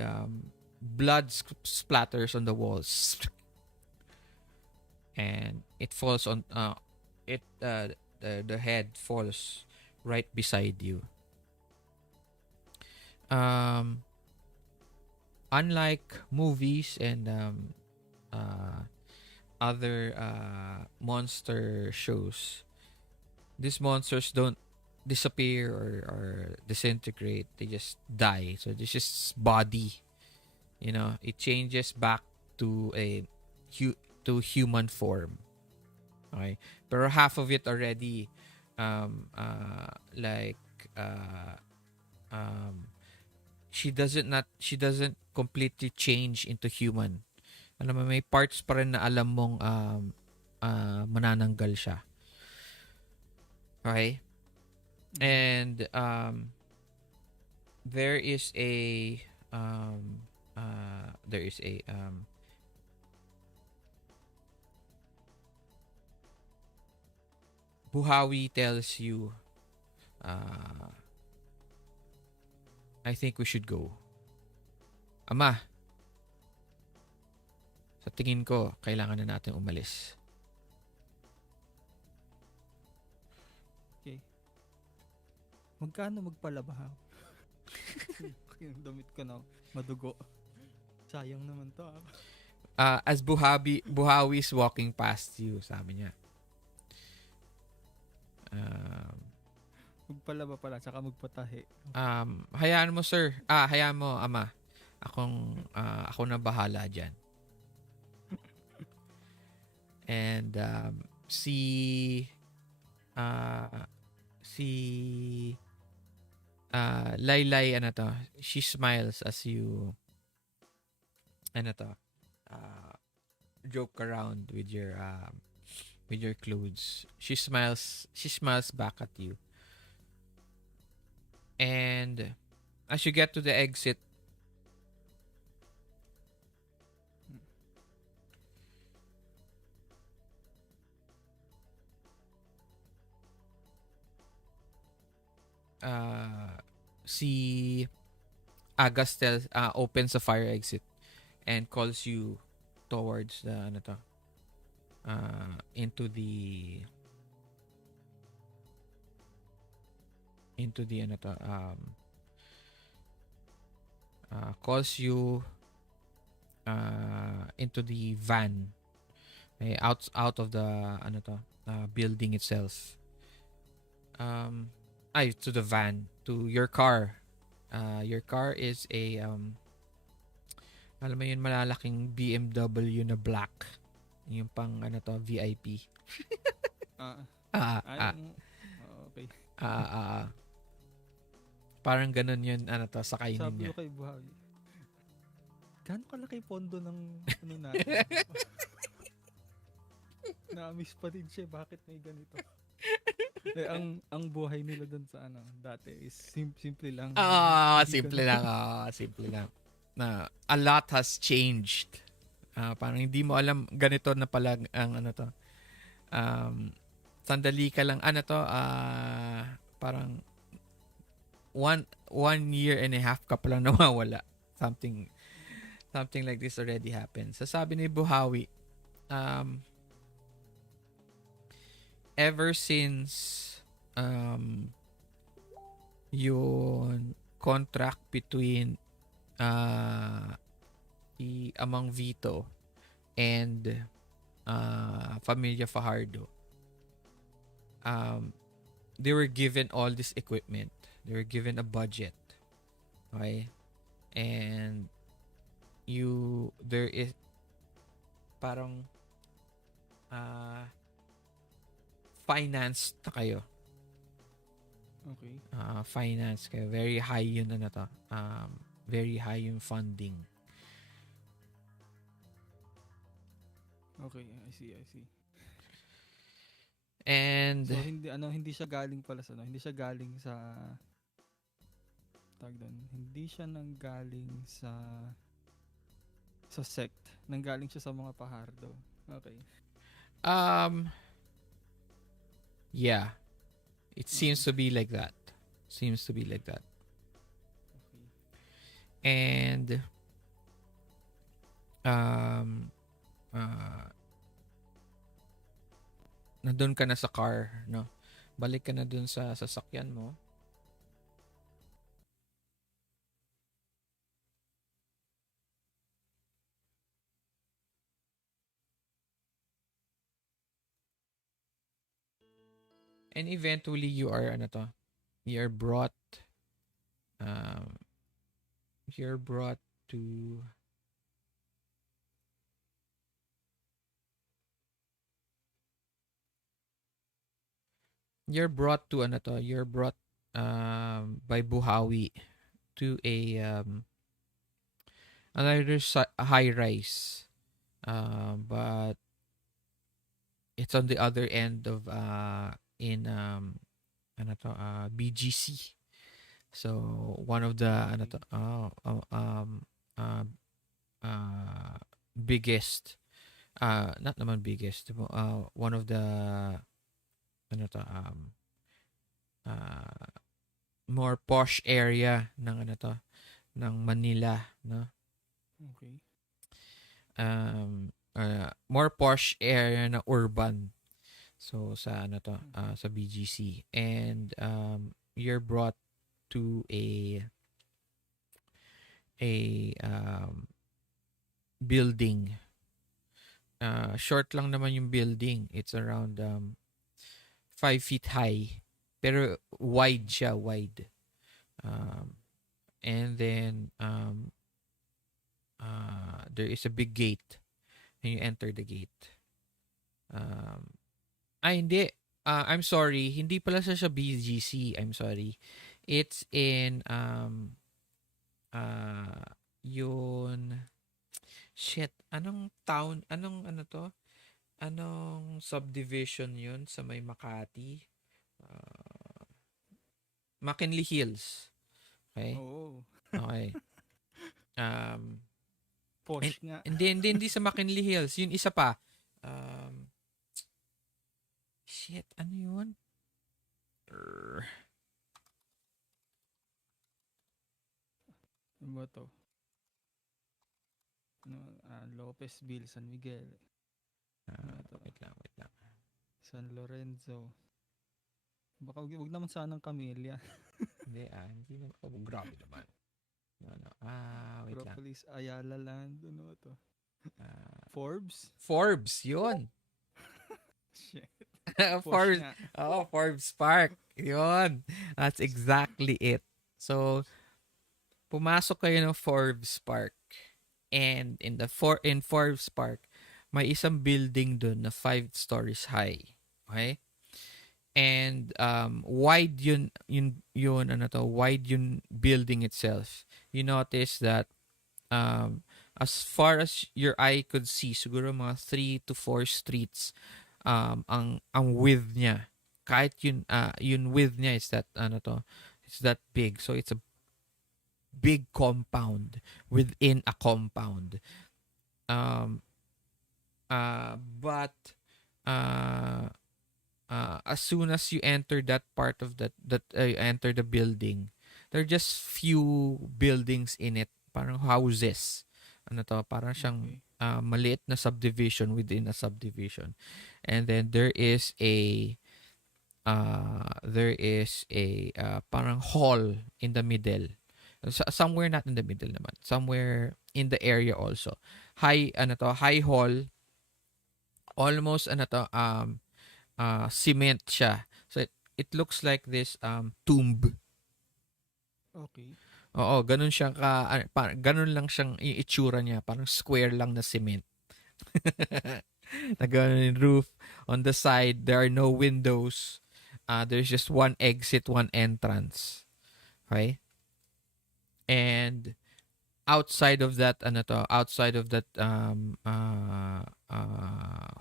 blood splatters on the walls. And it falls on the head falls right beside you. Unlike movies and other monster shows, these monsters don't disappear or disintegrate. They just die. So this is body. It changes back to human form. Okay, pero half of it already she doesn't completely change into human. Alam mo, may parts pa rin na alam mong manananggal siya. Okay? And there is a Buhawi tells you, I think we should go. Ama, sa tingin ko, kailangan na natin umalis. Okay. Magkano magpalabahaw? Yung damit ko na madugo. Sayang naman to. As Buhawi is walking past you, sabi niya. Magpalaba pala, saka magpatahi. Hayaan mo, sir. Hayaan mo, ama. Ako na bahala dyan. And si Laylay, she smiles as you joke around with your clothes. She smiles back at you. And as you get to the exit, si Agas opens the fire exit and calls you towards the calls you into the van, out of the building itself, to the van, to your car. Your car is a Alam mo yun, malalaking BMW na black. Yung pang, VIP. Ah, Ah, ay, ah, okay. ah, ah, ah. Parang ganun yun, sa kainin Sabi niya. ko kay Buhawi, gaano kalaki pondo ng ano natin? Na-miss pa din siya, bakit may ganito? Ang buhay nila doon sa dati is simple lang. Hindi Simple ganun. lang. Simple lang. Na a lot has changed. Parang hindi mo alam ganito na pala ang sandali ka lang parang one year and a half ka palang nawawala. Something like this already happened. So sabi ni Buhawi, ever since yung contract between Amang Vito and Familia Fajardo, they were given all this equipment. They were given a budget. Okay? And there is parang finance na kayo. Okay. Finance kayo. Very high yun very high yung funding. Okay, I see. And So hindi siya galing pala sa hindi siya galing sa hindi siya nanggaling sa sect, nanggaling siya sa mga pahardo. Okay. yeah. It seems to be like that. Okay. And nandun ka na sa car, no? Balik ka na dun sa sasakyan mo. And eventually you're brought to by Buhawi to another high rise, but it's on the other end of in BGC. So one of the biggest, not naman biggest, one of the more posh area ng ng Manila, no? Okay. More posh area na urban. So sa sa BGC, and you're brought to a building. Short lang naman yung building. It's around 5 feet high, pero wide siya, wide. And then there is a big gate, and you enter the gate. Hindi. I'm sorry. Hindi pala siya sa BGC. I'm sorry. It's in yun. Shit. Anong town? Anong subdivision yun sa may Makati? McKinley Hills. Okay? Oo. Okay. Posh nga. Hindi sa McKinley Hills. Yun isa pa. Shit, ano yun? Ano ba to? Lopezville, San Miguel. Wait lang. San Lorenzo. Baka wag naman sanang Camellia. Hindi naman. Oh, grabe naman. No. Wait lang. Propolis, Ayala Land. Ano to? Forbes, yun. Shit. Forbes. Forbes Park. Yun. That's exactly it. So, pumasok kayo ng Forbes Park. And in Forbes Park, may isang building dun na 5 stories high. Okay? And wide wide yun building itself. You notice that as far as your eye could see, siguro mga 3 to 4 streets ang width niya. Kahit yun width niya is that it's that big. So it's a big compound within a compound. But as soon as you enter that part of enter the building, there are just few buildings in it, parang houses. Parang siyang maliit na subdivision within a subdivision. And then there is a parang hall in the middle. Somewhere not in the middle naman. Somewhere in the area also. High hall. Almost cement siya. So it looks like this tomb. Okay. Oo, ganun siya ganun lang siyang itsura niya, parang square lang na cement. Na ganun yung roof. On the side, there are no windows. There's just one exit, one entrance. Okay? And outside of that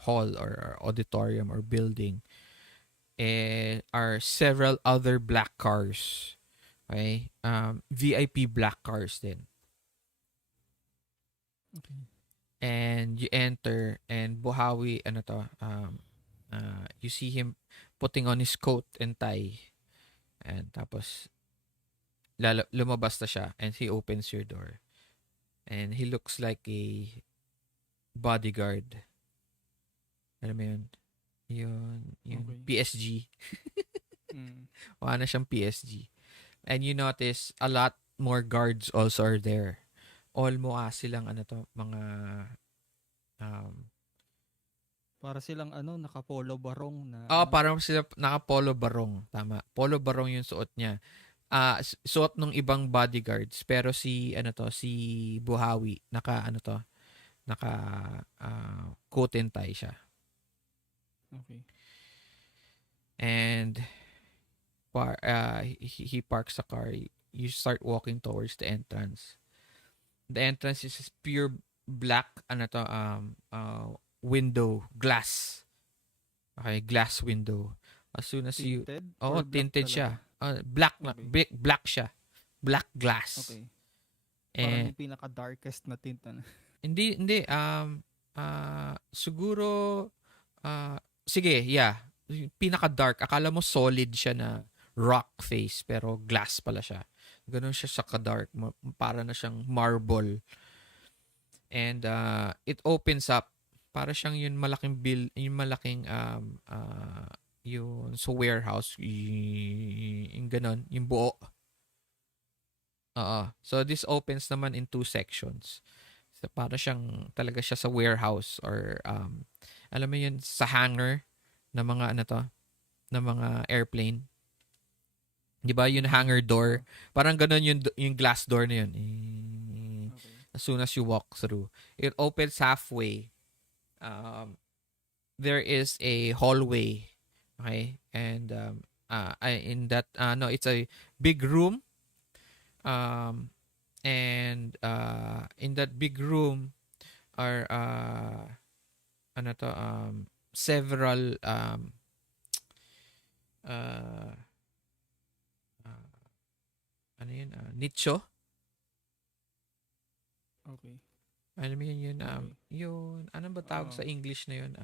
hall or auditorium or building are several other black cars. Okay? VIP black cars din. Okay. And you enter and Buhawi you see him putting on his coat and tie. And tapos lumabas na siya and he opens your door. And he looks like a bodyguard. Alam mo yun? Yung Okay. PSG. Mm. Wala na siyang PSG. And you notice a lot more guards also are there. All mukha silang mga Para silang naka-polo barong na parang sila naka-polo barong. Tama. Polo barong yung suot niya. Suot nung ibang bodyguards pero si Buhawi naka coat and tie siya. Okay. And he parks the car. You start walking towards the entrance. The entrance is pure black window, glass. Okay, glass window. As soon as Tinted? oh, Or black tinted talaga? siya. Black Okay. black siya. Black glass. Okay. Parang And yung pinaka-darkest na tint. hindi siguro sige, yeah. Pinaka-dark. Akala mo solid siya na rock face pero glass pala siya. Ganun siya sa ka-dark. Para na siyang marble. And it opens up. Para siyang yung malaking yung sa warehouse. Yung ganun. Yung buo. So this opens naman in 2 sections. So para siyang talaga siya sa warehouse or alam mo yun sa hangar na mga na mga airplane. 'Di ba yung hangar door? Parang ganun yung glass door na yun. Okay. As soon as you walk through, it opens halfway. There is a hallway. Okay? And in that no, it's a big room. And in that big room are several nicho. Okay. Alam mo yun Okay. yun ano ba tawag sa English na yun?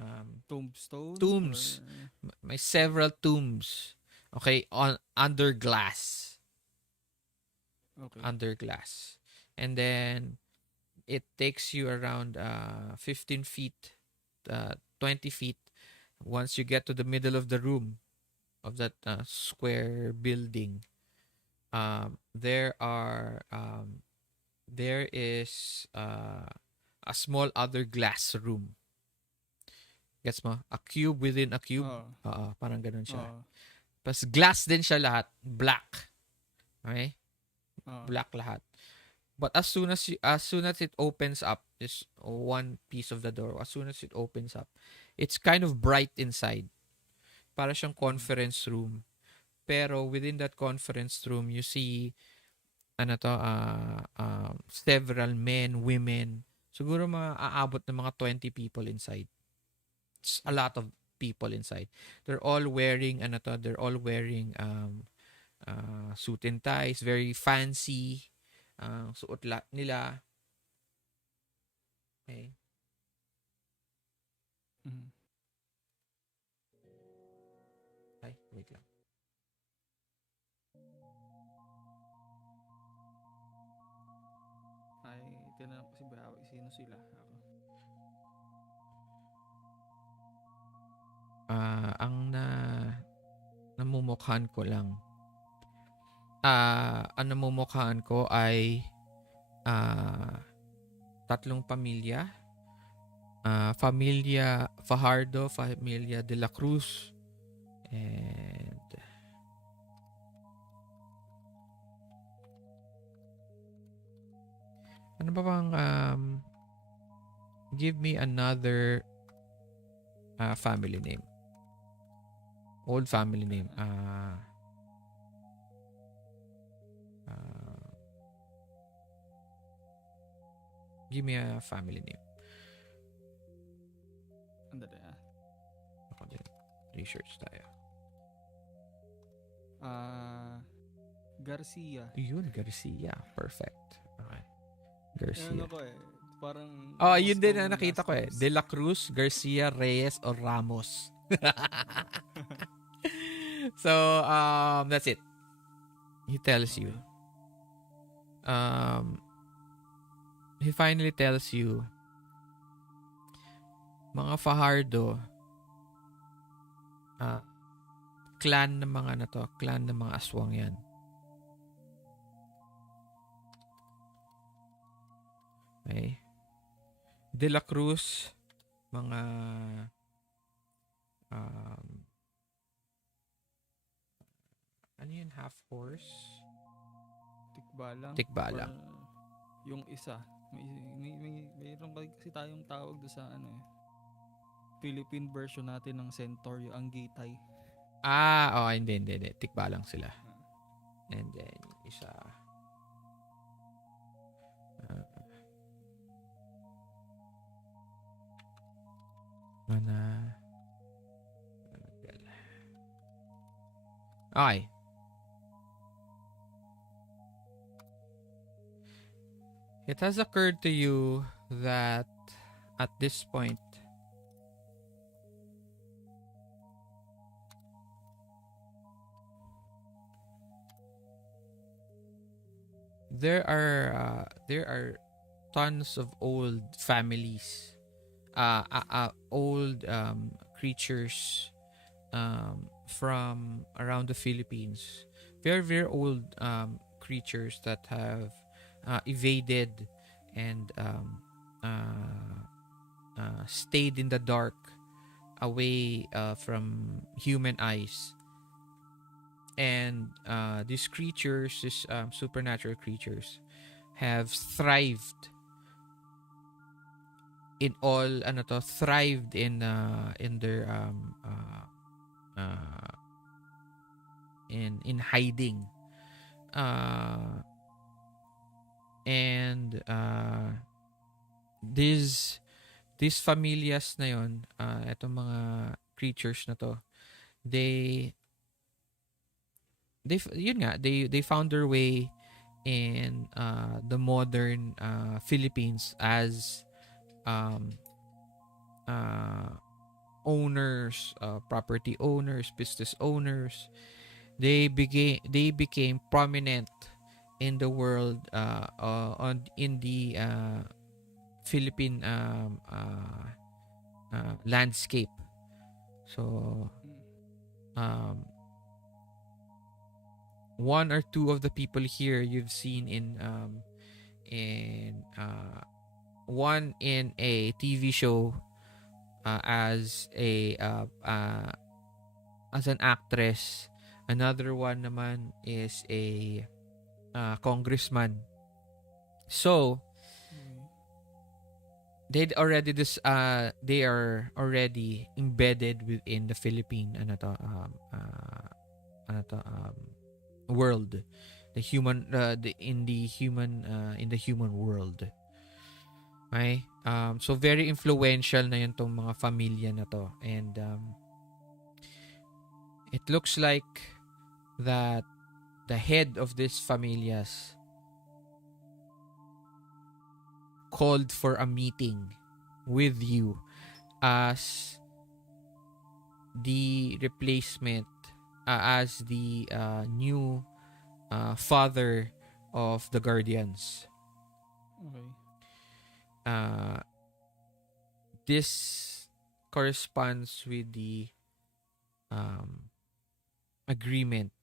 Tombstones? Tombs. Or- May several tombs. Okay, under glass. Okay. Under glass. And then it takes you around 15 feet, 20 feet. Once you get to the middle of the room of that square building, there is a small other glass room. Gets mo? A cube within a cube. Oo. Parang ganun siya. Oo. Plus glass din siya lahat. Black. Okay? Oo. Black lahat. But as soon as it opens up, this one piece of the door, as soon as it opens up, it's kind of bright inside. Para siyang conference room. Pero within that conference room, you see several men, women. Siguro maaabot ng mga 20 people inside. It's a lot of people inside. They're all wearing suit and ties, very fancy. Suot nila. Okay. Mhm. Ay, wait lang. Ay, tinanong ko si Bawi, sino sila? Ako. Ang namumukhaan ko lang. Ang namumukhaan ko ay tatlong pamilya. Familia Fajardo, Familia de la Cruz, and ano ba bang give me another family name. Old family name. Give me a family name. Andali Ako din. Research tayo. Garcia. Yun, Garcia. Perfect. Okay. Garcia. Ano ko parang... Yun din na nakita ko De La Cruz, Garcia, Reyes, or Ramos. So, that's it. He tells you. He finally tells you, mga Fajardo, clan ng mga aswang yan. Okay. De La Cruz, mga ano yun, half horse? Tikbalang. Yung isa. Mayroon kasi tayong tawag doon sa Philippine version natin ng centaur, yung Anggitay. Hindi. Tikbalang sila. And then, isa. Okay. It has occurred to you that at this point, there are tons of old families, old creatures from around the Philippines. Very, very old creatures that have evaded and stayed in the dark, away from human eyes. And these creatures, these supernatural creatures, have thrived in their in hiding. And these familias na yon, itong mga creatures na to, they found their way in the modern Philippines as owners, property owners, business owners. They became prominent in the world, in the Philippine landscape. So one or two of the people here you've seen in one in a TV show as an actress. Another one naman is a congressman. So, Okay. they are already embedded within the Philippine world, the human in the human world. Okay? So very influential na yun tong mga familya na to, and it looks like that the head of this familias called for a meeting with you as the replacement, as the new father of the guardians. Okay. This corresponds with the agreement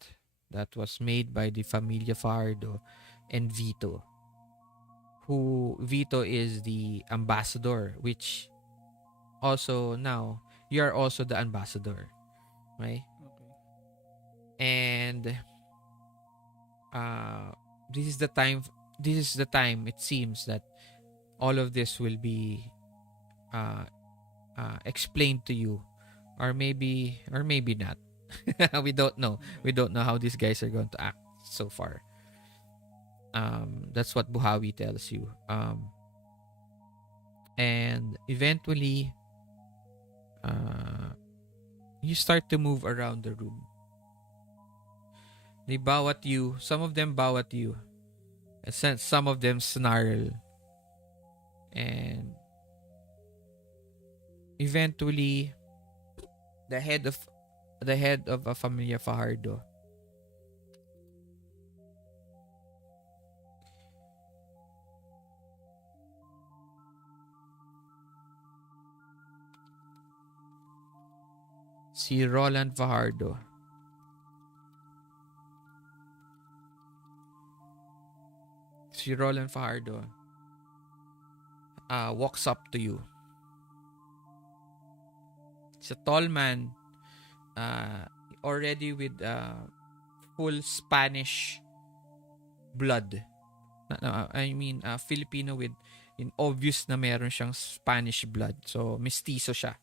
that was made by the Familia Fajardo and Vito. Vito is the ambassador, which also now you are also the ambassador, right? Okay. And this is the time. This is the time. It seems that all of this will be explained to you, or maybe not. We don't know. We don't know how these guys are going to act so far. That's what Buhawi tells you. And eventually, you start to move around the room. They bow at you. Some of them bow at you. And some of them snarl. And eventually, the head of a Familia Fajardo si Roland Fajardo walks up to you. He's a tall man, already with full Spanish blood. I mean, Filipino with in obvious na meron siyang Spanish blood. So, mestizo siya.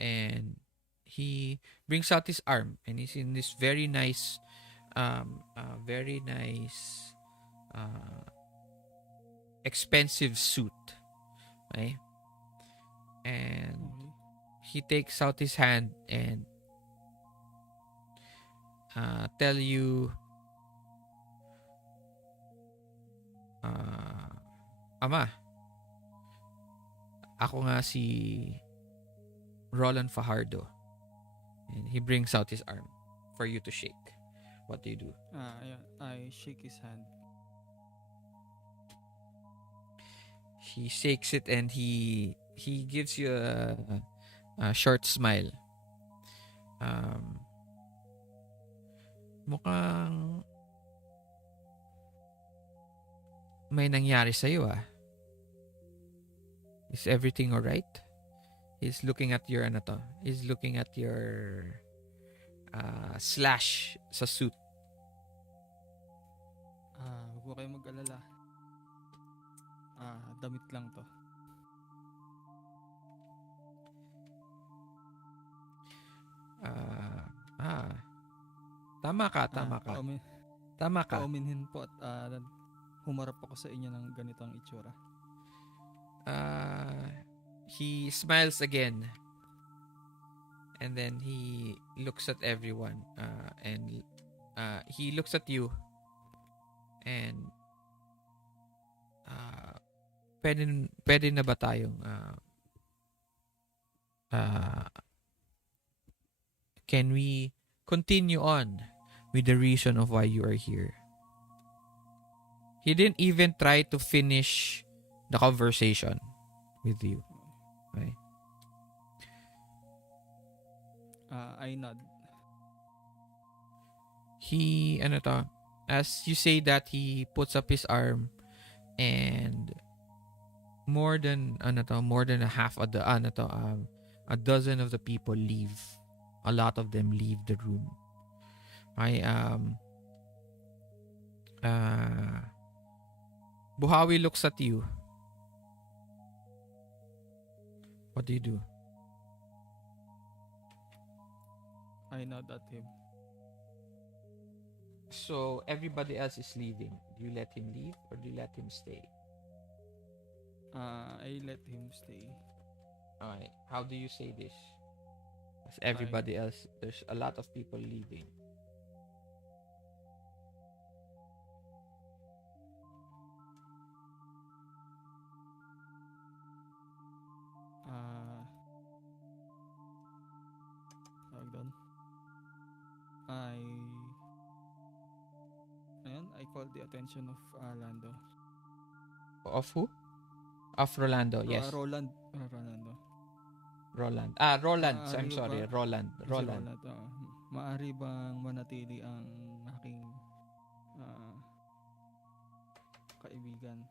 And he brings out his arm, and he's in this very nice expensive suit. Okay? And he takes out his hand and tell you, Ama, ako nga si Roland Fajardo. And he brings out his arm for you to shake. What do you do? Yeah, I shake his hand. He shakes it, and he gives you a short smile. Mukhang may nangyari sa'yo ah. Is everything alright? He's looking at your He's looking at your slash sa suit. Huwag po kayo mag-alala. Damit lang to. Tama ka. Tama ka. Pauminhin po at humarap ako sa inyo ng ganitong itsura. He smiles again, and then he looks at everyone, and he looks at you, and pwede na ba tayong can we continue on with the reason of why you are here? He didn't even try to finish the conversation with you. Okay? I nod. He, as you say that, he puts up his arm, and more than a half of a dozen of the people leave. A lot of them leave the room. Buhawi looks at you. What do you do? I nod at him. So everybody else is leaving. Do you let him leave or do you let him stay? I let him stay. Alright. How do you say this? As everybody else, there's a lot of people leaving. Tawag doon. I called the attention of Lando. Of who? Of Rolando, yes. Roland. Rolando. Roland. Roland. I'm sorry. Roland. Si Roland. Roland. Maari bang manatili ang aking kaibigan?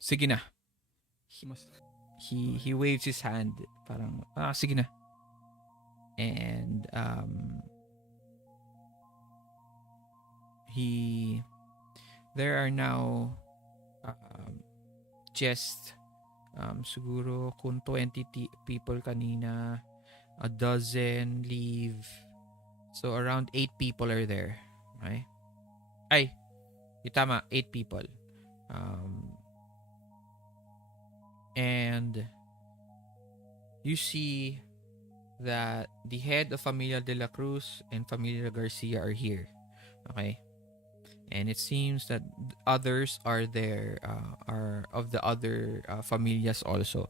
Sige na. Mas He waves his hand. Parang, sige na. And, there are now, just, siguro kung 20 people kanina, a dozen leave. So, around 8 people are there. Right? Ay, tama, 8 people. And you see that the head of Familia de la Cruz and Familia Garcia are here. Okay? And it seems that others are there, are of the other familias also.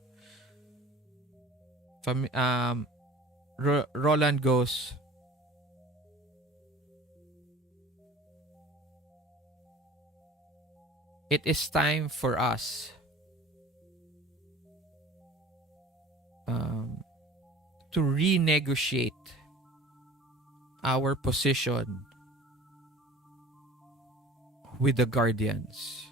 Roland goes, "It is time for us to renegotiate our position with the Guardians."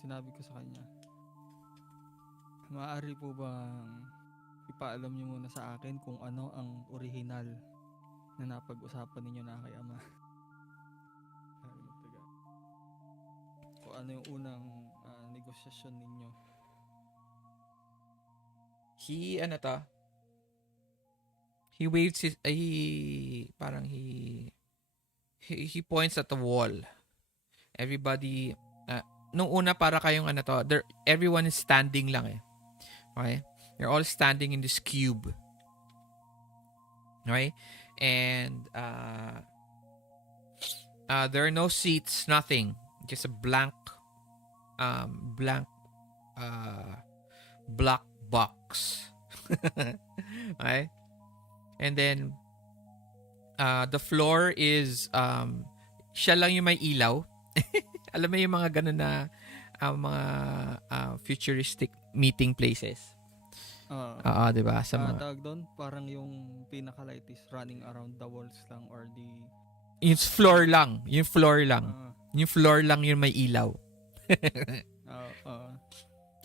Sinabi ko sa kanya, maaari po bang ipaalam niyo muna sa akin kung ano ang orihinal na napag-usapan ninyo na kay Ama? Kung ano yung unang negosasyon ninyo? He waves his, he points at the wall. Everybody, nung una para kayong everyone is standing lang eh. Okay? You're all standing in this cube. Okay? And, there are no seats, nothing. Just a blank black box. Okay? And then, the floor is, siya lang yung may ilaw. Alam mo yung mga ganun na mga futuristic meeting places. Diba? Sa mga tawag doon, parang yung pinaka-light is running around the walls lang or the... Yung floor lang. Yung floor lang yung may ilaw.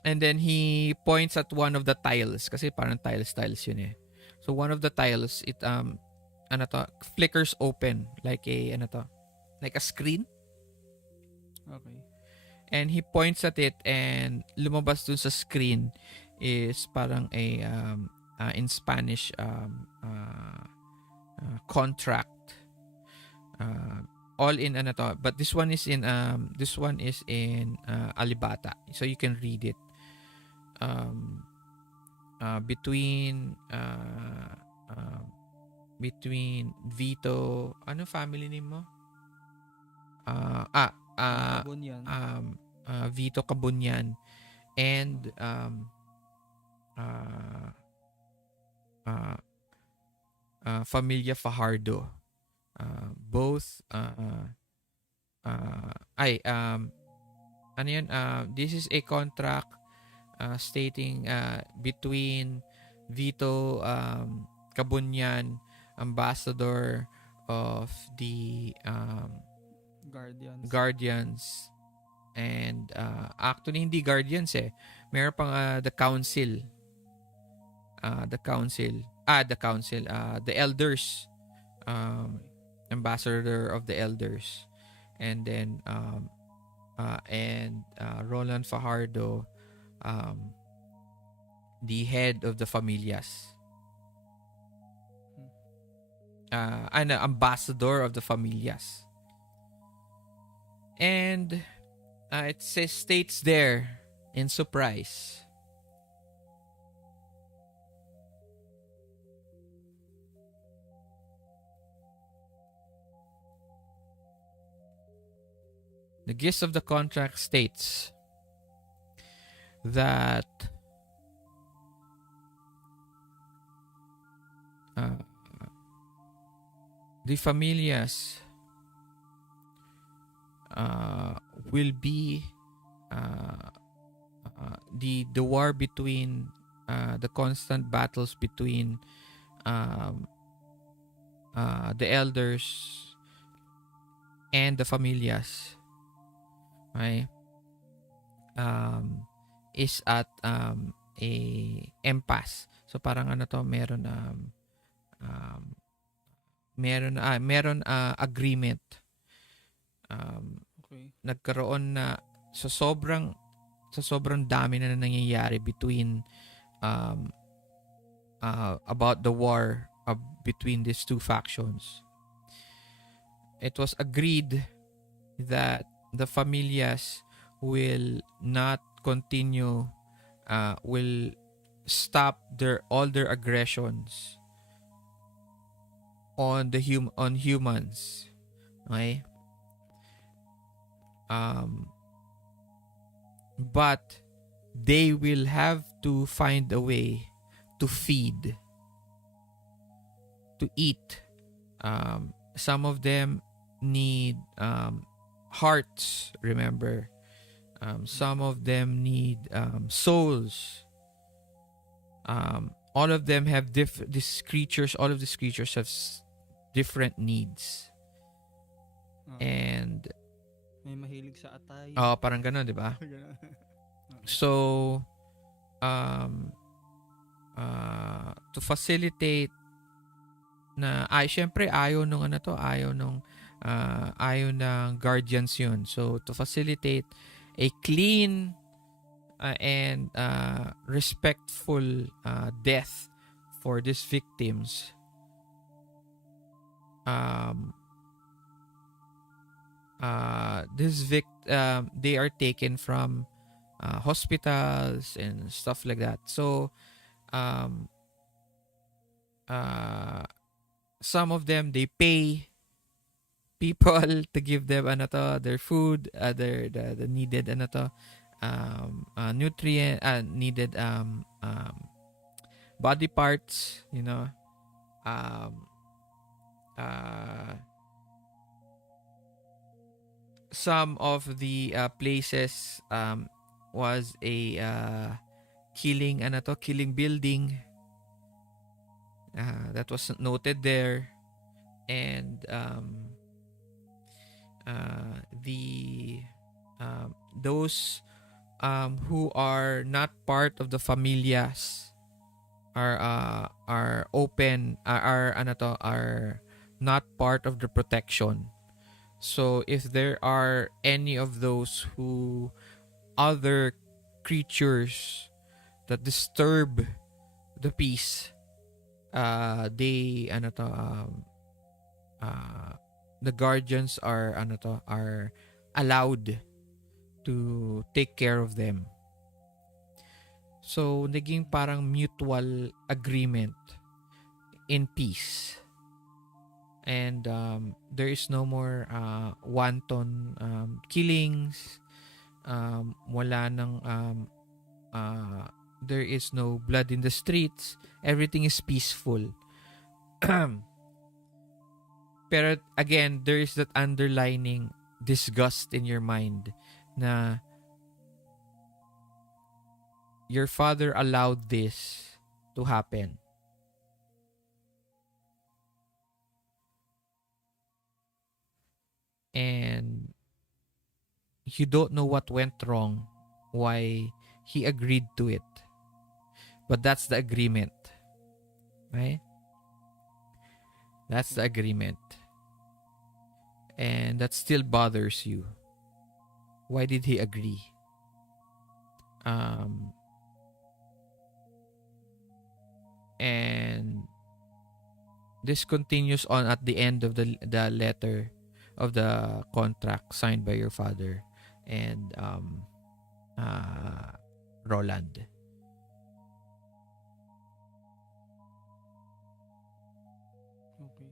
And then he points at one of the tiles kasi parang tiles yun eh. So one of the tiles, it flickers open like a like a screen. Okay. And he points at it and lumabas dun sa screen is parang a in Spanish contract. All in but this one is in Alibata, so you can read it. Between Vito, ano family name mo? Kabunian. Vito Kabunian and Familia Fajardo. Both this is a contract stating between Vito Kabunyan, ambassador of the Guardians, And actually hindi guardians meron pang the council, the elders, um, ambassador of the elders, and then Roland Fajardo, um, the head of the familias, and ambassador of the familias. And it states there in surprise, the gist of the contract states that the familias will be the war between the constant battles between the elders and the familias, right? Is at a impasse. So parang meron agreement. Okay. Nagkaroon na sa sobrang dami na nangyayari between about the war between these two factions. It was agreed that the familias will not continue, will stop all their aggressions on humans, okay? But they will have to find a way to feed, to eat. Some of them need hearts, remember. Some of them need souls. All of them have all of these creatures have different needs. And May mahilig sa atay. parang gano'n, di ba? So to facilitate na syempre ayaw ng guardians yun. So to facilitate a clean and respectful death for these victims, they are taken from hospitals and stuff like that. So some of them, they pay people to give them their food, the needed nutrient, needed body parts, some of the places was a killing building that was noted there. And those who are not part of the familias are not part of the protection. So if there are any of those other creatures that disturb the peace, the guardians are allowed to take care of them. So naging parang mutual agreement in peace. And there is no more wanton killings. Wala nang there is no blood in the streets. Everything is peaceful. Pero again, there is that underlining disgust in your mind na your father allowed this to happen. And you don't know what went wrong, why he agreed to it. But that's the agreement. Right? That's the agreement. And that still bothers you. Why did he agree? And this continues on at the end of the letter of the contract signed by your father and Roland. Okay.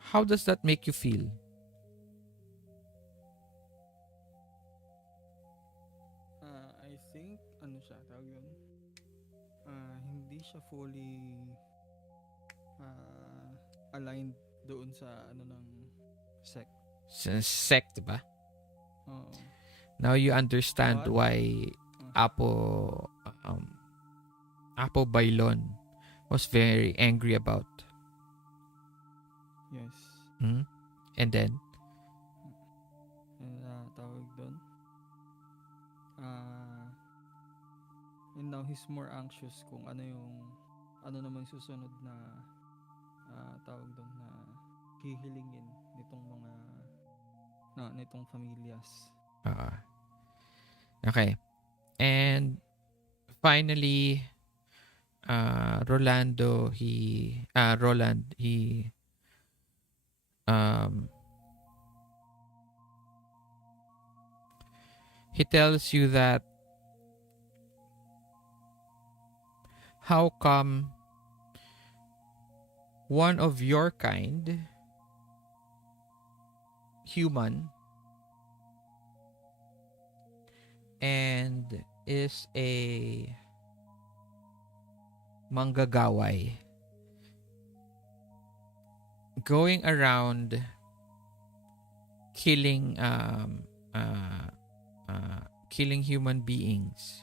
How does that make you feel? I think, ano siya, tawag yun? Hindi siya fully aligned doon sa ano ng sect. Sect, ba? Oo. Now you understand But, why Apo Bailon was very angry about. yes. And then Tawag doon. And now he's more anxious kung ano namang susunod na tawag doon na hihilingin nitong mga nitong pamilyas. okay. And finally Roland he tells you that how come one of your kind, human, and is a manggagaway, going around killing killing human beings,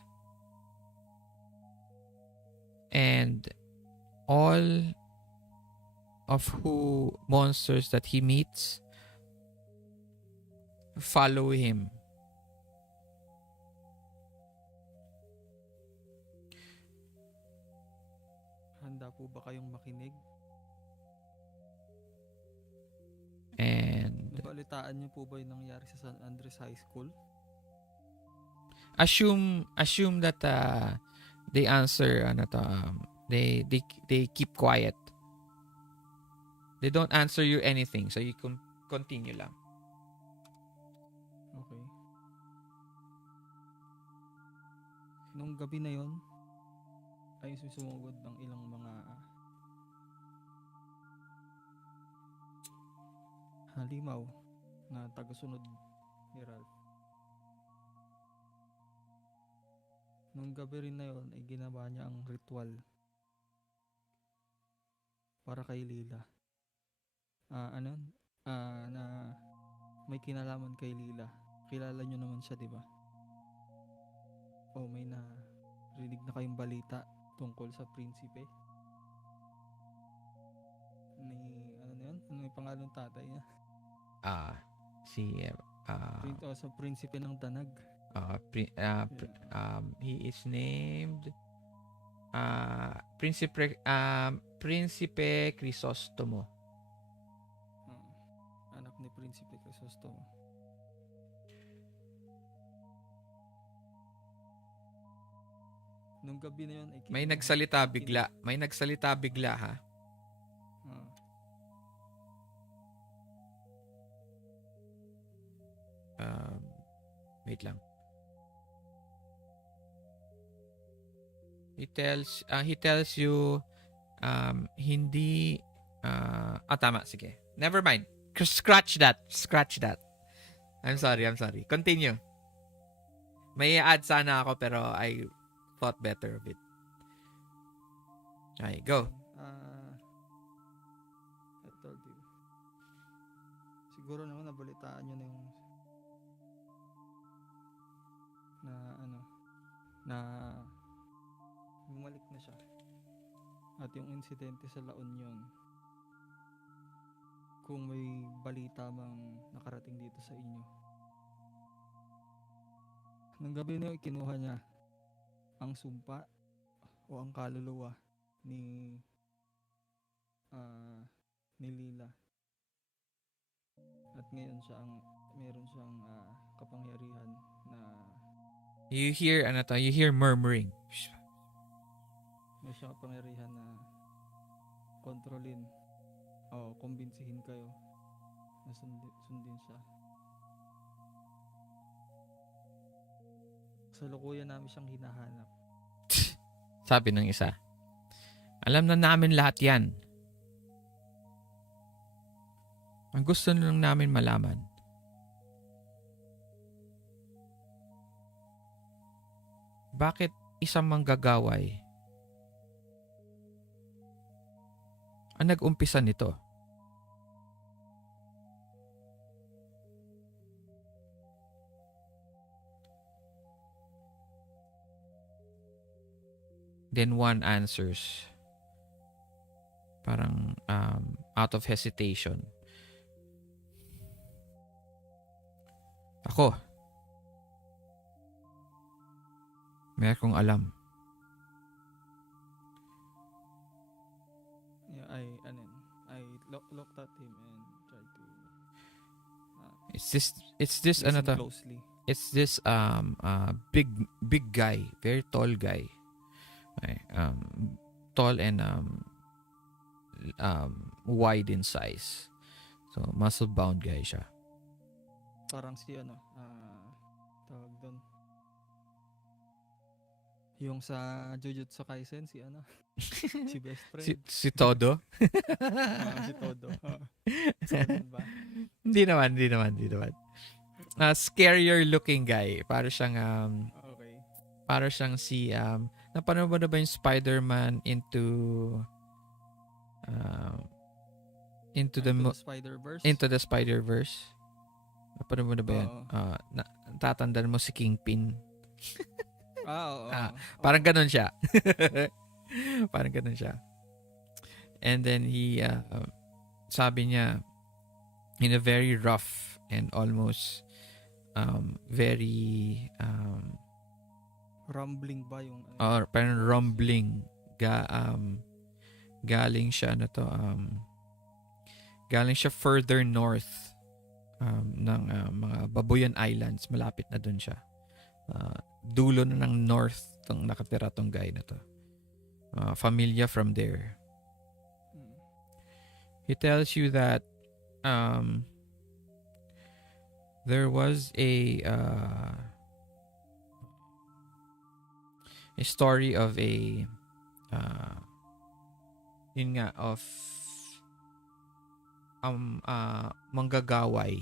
and all of who monsters that he meets follow him. Handa po ba kayong makinig? And Nabalitaan niyo po ba yung nangyari sa San Andres High School? assume that they answer they keep quiet. They don't answer you anything, so you can continue lang. Okay. Nung gabi na yon ay susumugod ng ilang mga halimaw na tagasunod ni Ralph. Nung gabi rin na yon ay ginawa niya ang ritual para kay Lila. Na may kinalaman kay Lila. Kilala niyo naman siya, di ba? O may rinig na kayong balita tungkol sa prinsipe ni ano yung pangalan ng tatay niya? Sa prinsipe ng Danag. He is named Prinsipe Crisostomo. Anak ni Prinsipe Crisostomo. Nung gabi na yun ay May nagsalita bigla ha. Wait lang. He tells you hindi tama, sige. Never mind. Scratch that. I'm sorry. Continue. May add sana ako pero I thought better of it. Okay, go. I told you. Siguro naman nabalitaan nyo na yung na bumalik na siya. At yung insidente sa La Union kung may balita mang nakarating dito sa inyo. Nung gabi na kinuha niya ang sumpa o ang kaluluwa ni ni Lila. At ngayon meron siyang kapangyarihan na You hear you hear murmuring. may siyang kapangyarihan na kontrolin o kumbinsihin kayo na sundin siya. Salukuyan namin siyang hinahanap. Sabi ng isa. Alam na namin lahat yan. Ang gusto lang namin malaman. Bakit isang manggagaway ang nag-umpisa nito? Then one answers, parang out of hesitation. Ako. Meron kong alam. Yeah, I looked at him and tried to It's this listen ano to? closely. It's this big guy, very tall guy. Okay, tall and wide in size. So muscle bound guy siya. Parang si tawag doon. Yung sa Jujutsu Kaisen si si best friend. Si Todo? Si Todo. So, ba? Hindi naman. Scarier looking guy. Para siyang Okay. para siyang si napanood mo na ba yung Spider-Man into Spider-Verse. Into the Spider-Verse? Napanood mo na ba yan? Oo. Tatandaan mo si Kingpin. Oo. Parang ganun siya. Parang ganun siya. And then he sabi niya in a very rough and almost very Rumbling ba yung or parang rumbling galing siya galing siya further north ng mga Babuyan Islands, malapit na dun siya. Dulo na ng north tong nakatira tong guy na to. Familia from there. He tells you that there was a story of manggagaway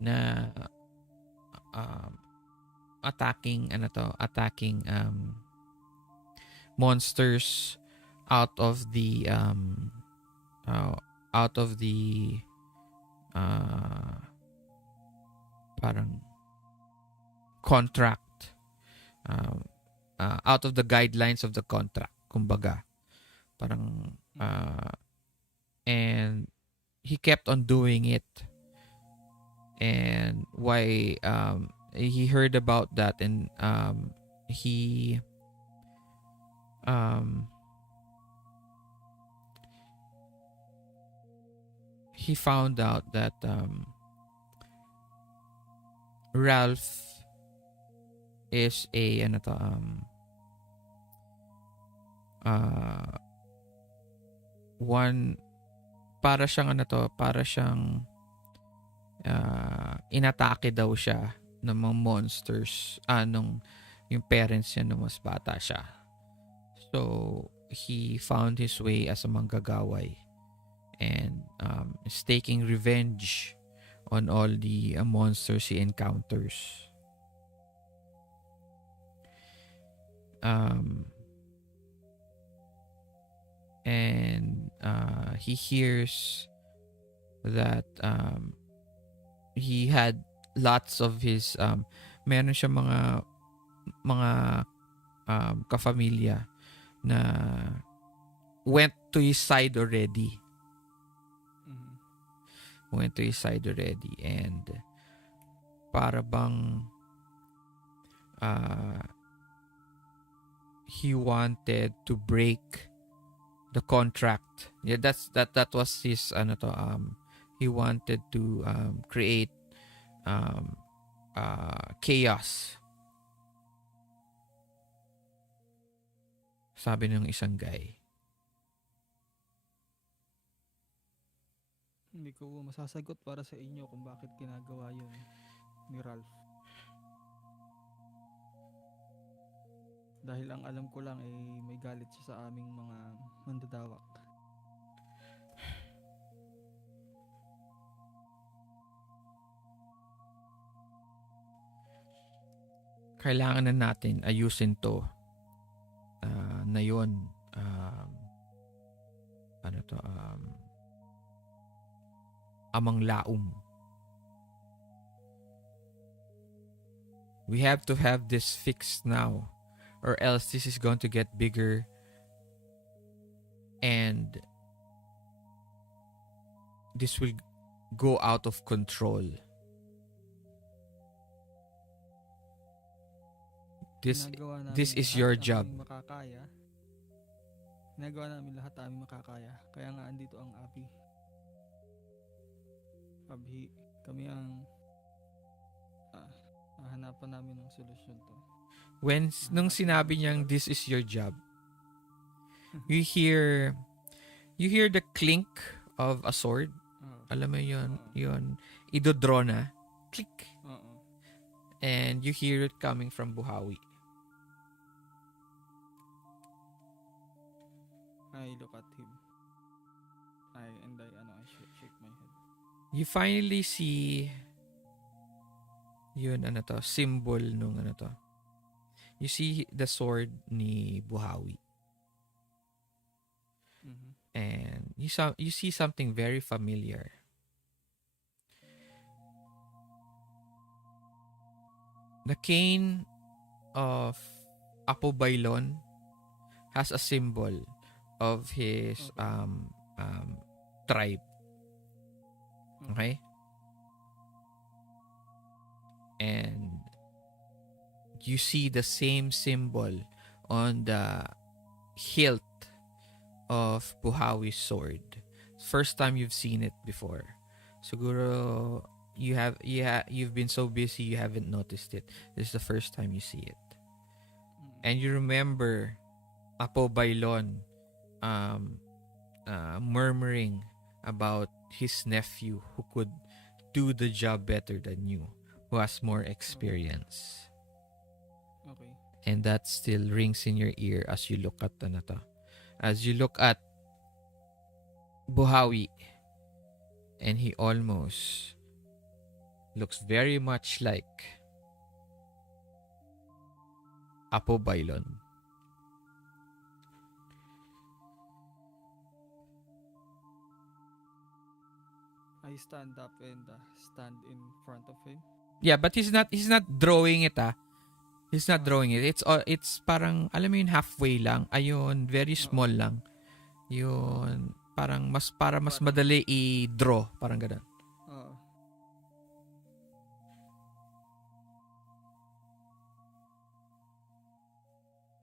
na attacking monsters out of the parang contract, out of the guidelines of the contract, kumbaga. Parang and he kept on doing it. And why he heard about that, and he found out that Ralph is a one, para siyang inatake daw siya ng mga monsters yung parents niya nung mas bata siya. So he found his way as a manggagaway and is taking revenge on all the monsters he encounters. And he hears that he had lots of his meron siya mga kafamilya na went to his side already. went to his side already, and para bang he wanted to break the contract. Yeah, that was his he wanted to create chaos. Sabi ng isang guy. Hindi ko masasagot para sa inyo kung bakit ginagawa yun ni Ralph. Dahil ang alam ko lang ay may galit siya sa aming mga mandadawak. Kailangan na natin ayusin to na yun. Amang Laum. We have to have this fixed now, or else this is going to get bigger and this will go out of control. This is your job. Ginagawa namin lahat aming makakaya. Kaya nga andito ang Abhi. Kami ang hanapan namin ng solusyon to. Nung sinabi niyang this is your job, you hear the clink of a sword. Alam mo yun, idodraw na. Click. And you hear it coming from Buhawi. I look at him. I shake my head. You finally see yun symbol nung You see the sword ni Buhawi. Mm-hmm. And you see something very familiar. The cane of Apo Bailon has a symbol of his tribe. Okay? And you see the same symbol on the hilt of Buhawi's sword. First time you've seen it before. Siguro you've been so busy you haven't noticed it. This is the first time you see it. And you remember Apo Bailon murmuring about his nephew who could do the job better than you, who has more experience. Okay. And that still rings in your ear as you look at Buhawi, and he almost looks very much like Apo Bailon. I stand up and stand in front of him. Yeah, but he's not drawing it He's not drawing it. It's parang alam mo yun, halfway lang. Ayun, very small lang. Yun, parang mas madali i-draw, parang ganun.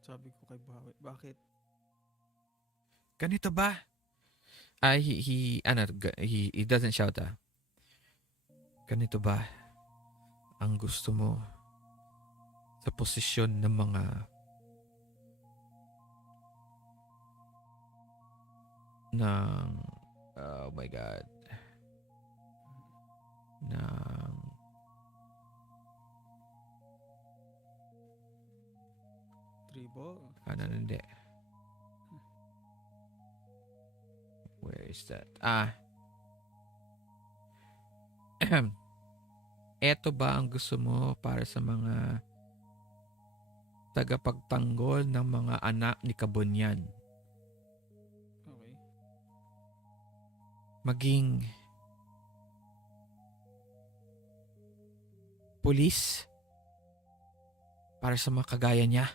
Sabi ko kay Buhawi, bakit? Ganito ba? He doesn't shout. Ganito ba ang gusto mo sa posisyon ng mga oh my God, tribo? Hindi. Where is that? Eto ba ang gusto mo para sa mga tagapagtanggol ng mga anak ni Kabunian? Okay. Maging pulis para sa mga kagaya niya?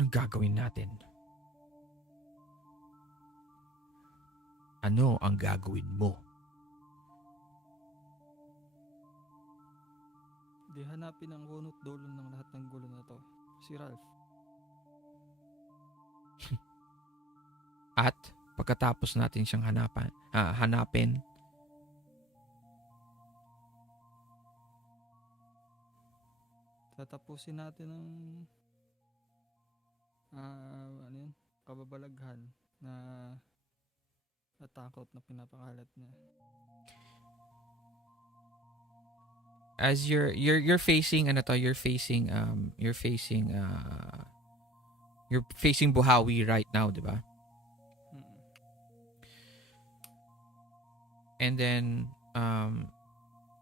Anong gagawin natin? Ano ang gagawin mo? Di hanapin ang punot dulo ng lahat ng gulo na to. Si Ralph. At pagkatapos natin siyang hanapin, Tatapusin natin ang ano yun, kababalaghan na natakot na pinapakalat niya. as you're facing you're facing Buhawi right now, di ba? Mm. And then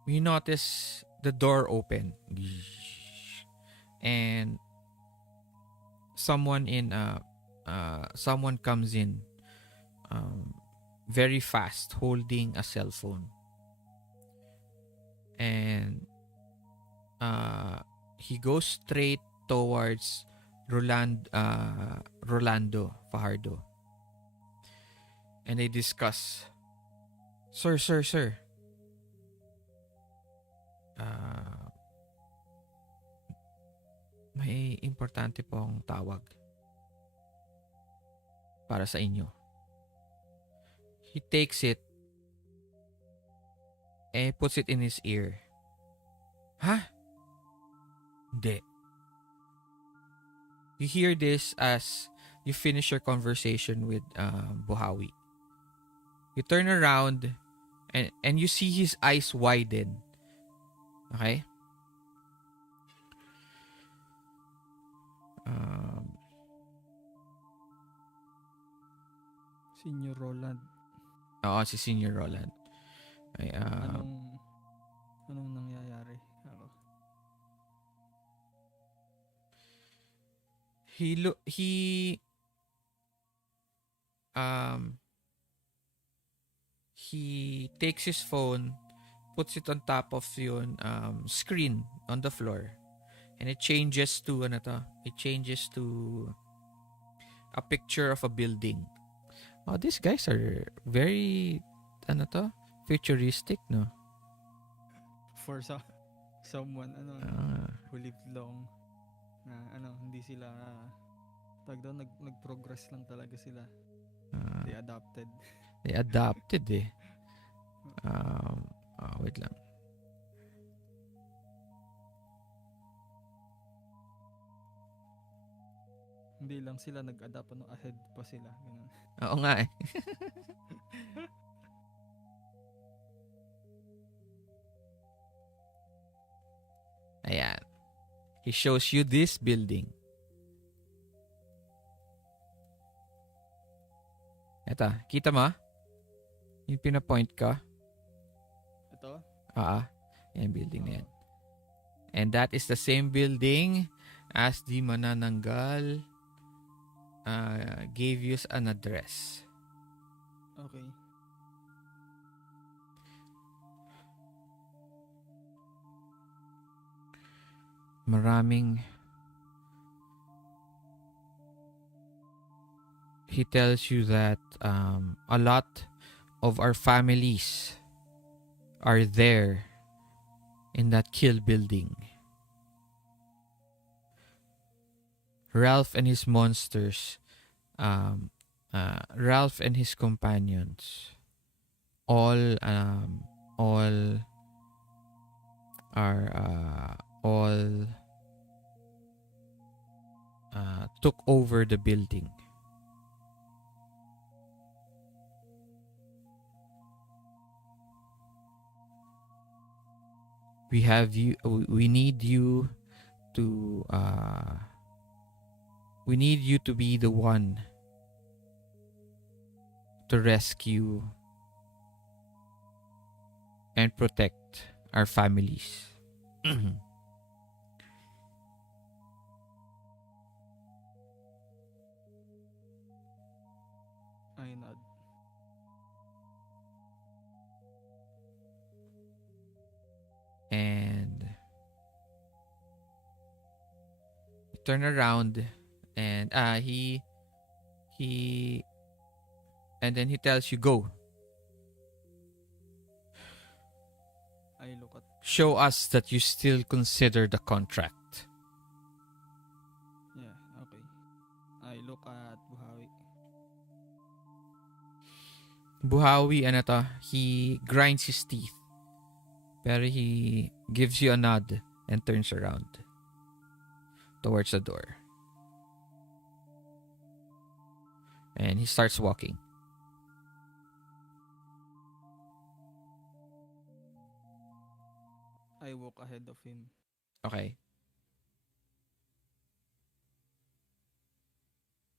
you notice the door open. And someone comes in very fast holding a cell phone. And he goes straight towards Rolando Fajardo. And they discuss, Sir. May importante pong tawag para sa inyo. He takes it and puts it in his ear. Ha? Hindi. You hear this as you finish your conversation with Buhawi. You turn around and you see his eyes widen. Okay? Senior Roland. Oo, si Senior Roland. Ay, Anong nangyayari? He takes his phone, puts it on top of yun screen on the floor, and it changes to a picture of a building. Oh, these guys are very futuristic, no? For someone who lived long na hindi sila nag-progress lang talaga sila. They adapted eh. Wait lang. Hindi lang sila nag-adapt, ahead pa sila. Ganun. Oo nga eh. Ayan. He shows you this building. Eto, kita mo? Yung pinapoint ko. Ito? Yan building na yan. And that is the same building as the manananggal gave you an address. Okay. He tells you that a lot of our families are there in that kill building. Ralph and his monsters, Ralph and his companions, all took over the building. We need you to be the one to rescue and protect our families. I nod. And you turn around and then he and then he tells you, go. I look at, Show us that you still consider the contract. yeah, okay. I look at Buhawi. Buhawi, ano to, he grinds his teeth. Pero he gives you a nod and turns around towards the door. And he starts walking. I walk ahead of him. Okay.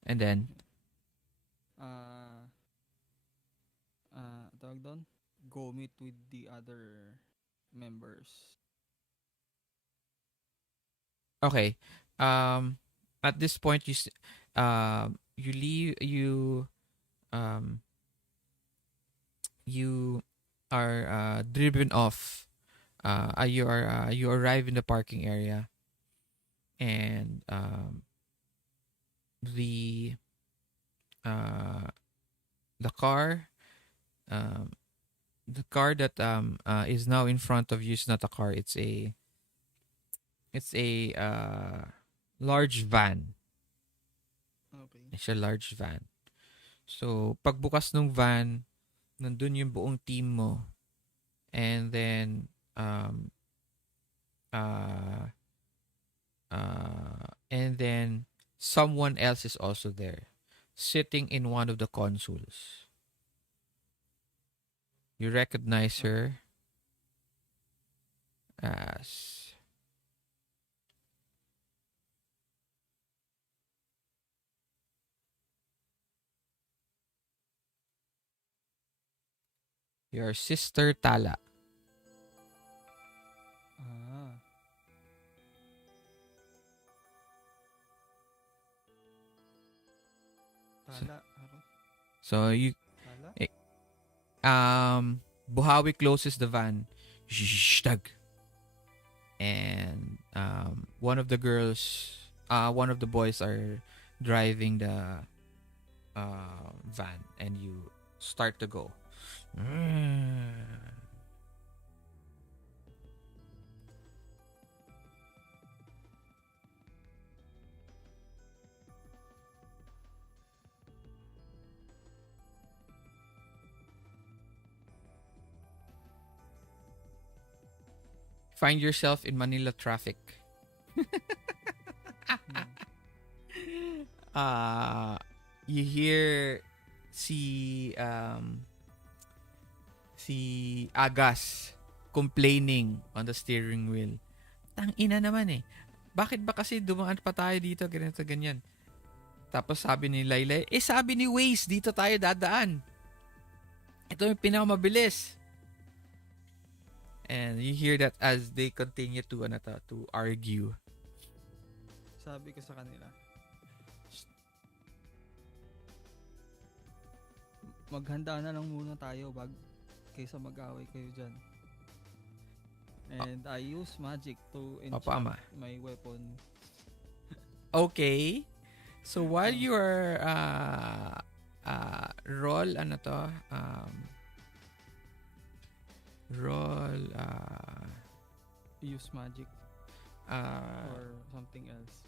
And then, Tawag doon? Go meet with the other members. okay. At this point, you leave. You are driven off. You arrive in the parking area, and the the car the car that is now in front of you is not a car. It's a large van. Okay. It's a large van. So pagbukas ng van, nandun yung buong team mo. And then and then someone else is also there, sitting in one of the consoles. You recognize her as your sister Tala. Ah. Tala. Okay. So you Tala? Buhawi closes the van. Shtag. And one of the boys are driving the van, and you start to go. Find yourself in Manila traffic. You hear si Agas complaining on the steering wheel. Tang ina naman eh. Bakit ba kasi dumaan pa tayo dito ganito ganyan? Tapos sabi ni Laylay, sabi ni Waze dito tayo dadaan. Ito yung pinakamabilis. And you hear that as they continue to argue. Sabi ko sa kanila, maghanda na lang muna tayo kaysa mag-away kayo dyan. And I use magic to enchant my weapon. Okay. So while you are roll Use magic or something else.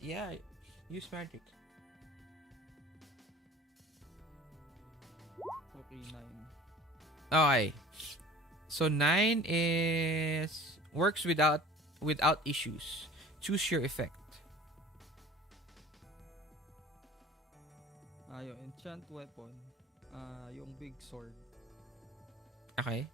Yeah, use magic. Okay, 9. Okay. So 9 works without issues. Choose your effect. Yung enchant weapon, yung big sword. Okay.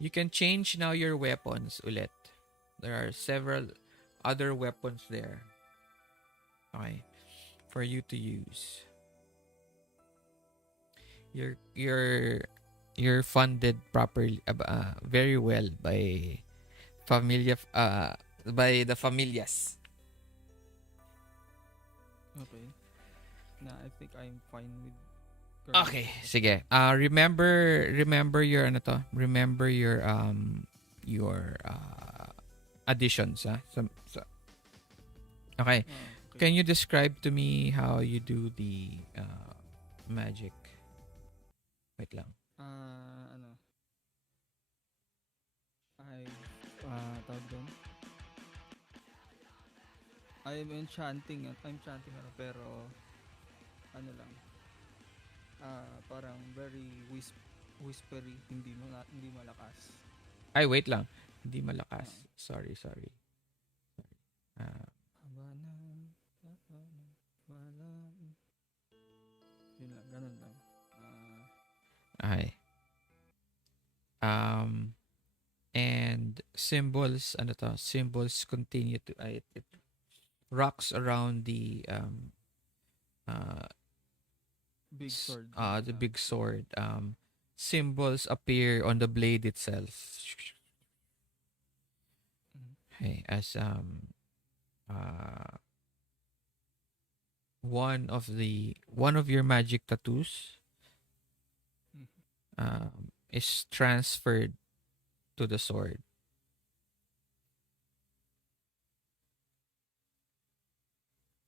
You can change now your weapons ulit. There are several other weapons there. Okay. For you to use. You're funded properly very well by the familias. Okay. I think I'm fine with Correct. Okay, sige. Remember your ano to? Remember your additions, ha? Okay. Okay. Can you describe to me how you do the magic? Wait lang. Ano? I tawag doon. I'm chanting ano, pero ano lang. Parang very whispery, hindi malakas. Ay, wait lang. Hindi malakas. Sorry. Ah, Habana, wala. Yun lang, ganun lang. okay. And symbols, ano to? Symbols continue to, it rocks around the Big sword. the big sword. Symbols appear on the blade itself. Mhm. Okay, as one of your magic tattoos is transferred to the sword.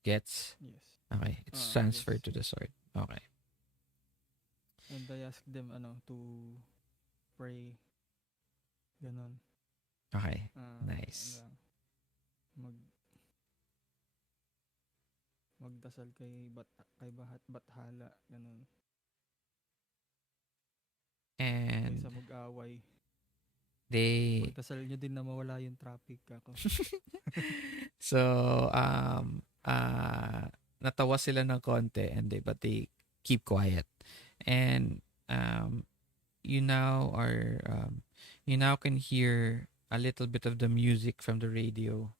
Gets? Yes. Okay, it's transferred Yes. to the sword. Okay. And I asked them to pray. Ganon. Okay. Ah, Nice. ano lang, magdasal kay Bathala, ganon. And Kaysa mag-away. they Magdasal nyo din na mawala yung traffic ako. so natawa sila ng konti but they keep quiet. And you now can hear a little bit of the music from the radio.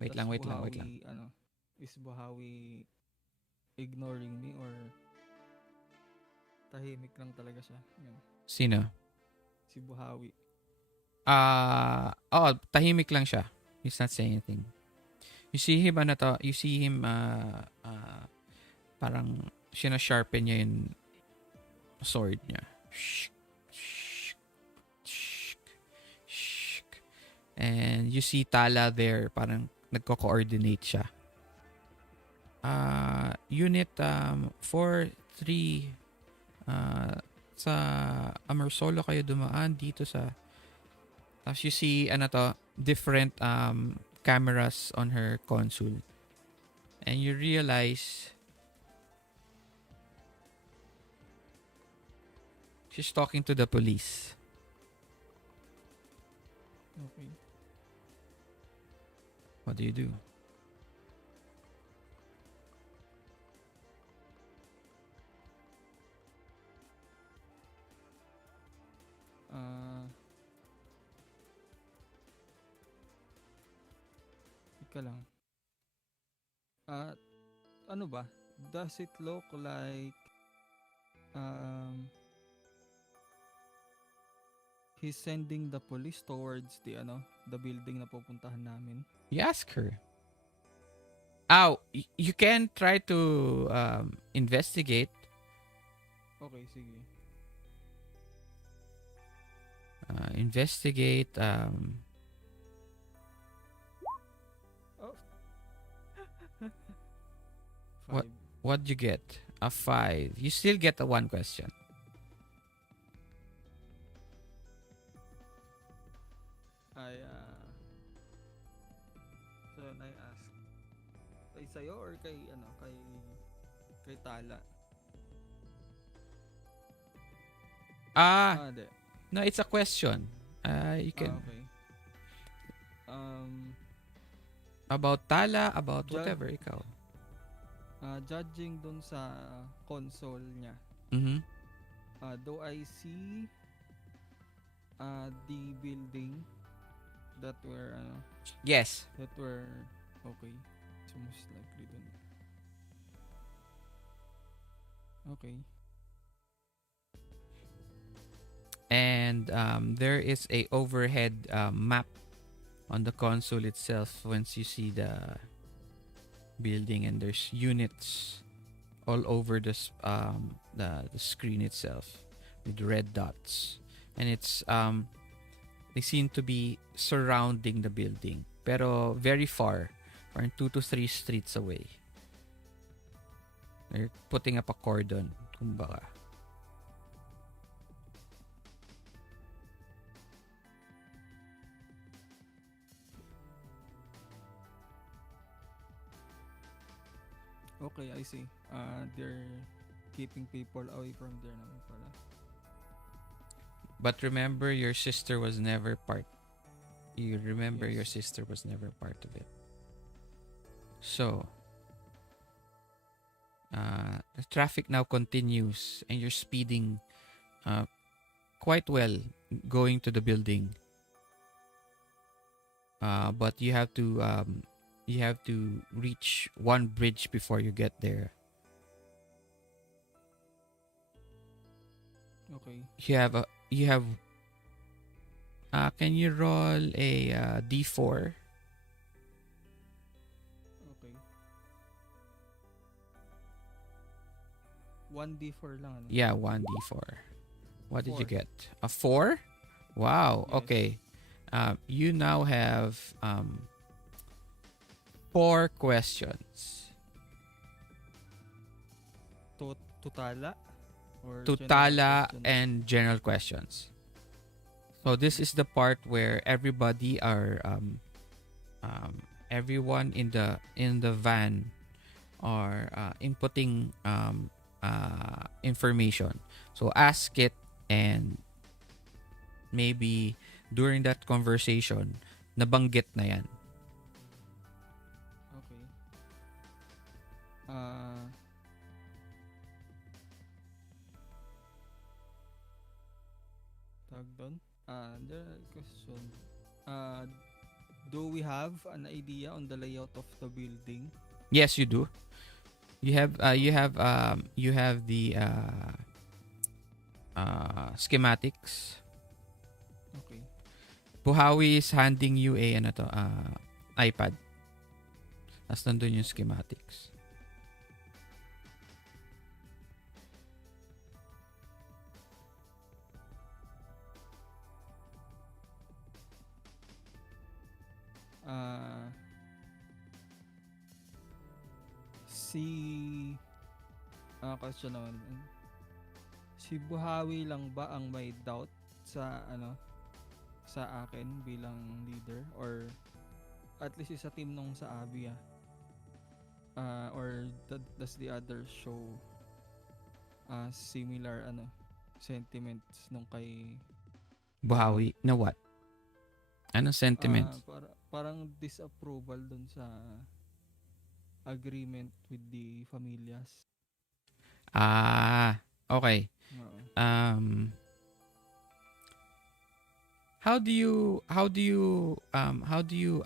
Wait lang. Buhawi, is Buhawi ignoring me or tahimik lang talaga siya? Yan. Sino? Si Buhawi. Tahimik lang siya. He's not saying anything. You see him parang sharpen niya yung sword niya. And you see Tala there, parang nagko-coordinate siya. Unit 4-3 sa Amersolo kayo dumaan dito sa. Tapos you see different cameras on her console. And you realize she's talking to the police. Okay. What do you do? Ika lang. Ano ba? Does it look like he's sending the police towards the building na pupuntahan namin? You ask her. You can try to investigate. Okay, sige. Investigate. Five. What'd you get? A 5. You still get a 1 question. So I ask, kay sa'yo or kay Tala? Di. No, it's a question. You can Okay. about Tala, about Judge- whatever ikaw. Judging dun sa console niya, Mhm. do I see the building that were Yes. okay. So most likely dun. Okay. And there is a overhead map on the console itself, once you see the building and there's units all over the screen itself with red dots, and it's they seem to be surrounding the building pero very far, parang 2 to 3 streets away. They're putting up a cordon, kumbaga. Okay, I see. They're keeping people away from there naman pala. But remember, your sister was never part. You remember your Yes. sister was never part of it. So, the traffic now continues, and you're speeding quite well going to the building. But you have to reach one bridge before you get there. Okay. You have can you roll a D4? Okay. 1d4 lang ano? Yeah, 1d4. What did you Four. get? A 4? Wow. Yes. Okay. You now have 4 questions. Tutala? Or Tutala general questions? and general questions. So this is the part where everybody are everyone in the van are inputting information. So ask it, and maybe during that conversation nabanggit na yan. Okay. Tag doon. The question. Do we have an idea on the layout of the building? Yes, you do. You have the schematics. Okay. Buhawi is handing you a iPad. Tapos nandun yung schematics. Question naman. Si Buhawi lang ba ang may doubt sa akin bilang leader, or at least sa team nung sa Abia? Or does the others show similar sentiments nung kay Buhawi na what? Anong sentiment? parang disapproval dun sa agreement with the familias. Okay. Oo. How do you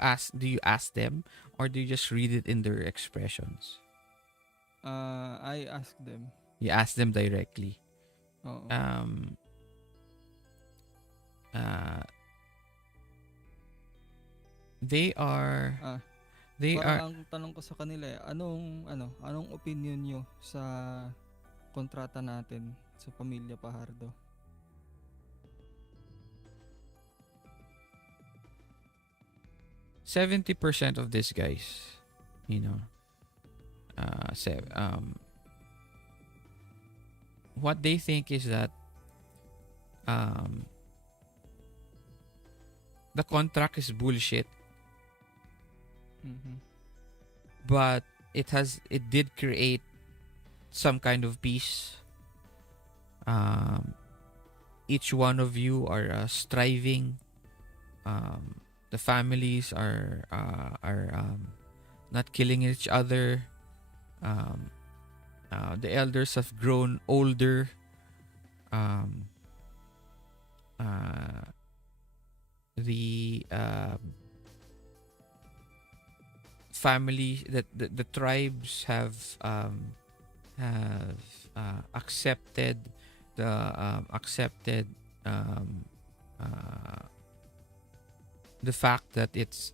ask? Do you ask them, or do you just read it in their expressions? I asked them. You ask them directly. Oo. They are Parang ang tanong ko sa kanila anong opinion nyo sa kontrata natin sa Pamilya Pajardo? %70 of these guys, what they think is that the contract is bullshit, Mhm. but it did create some kind of peace. Each one of you are striving. The families are not killing each other. The elders have grown older. The family that the tribes have accepted the fact that it's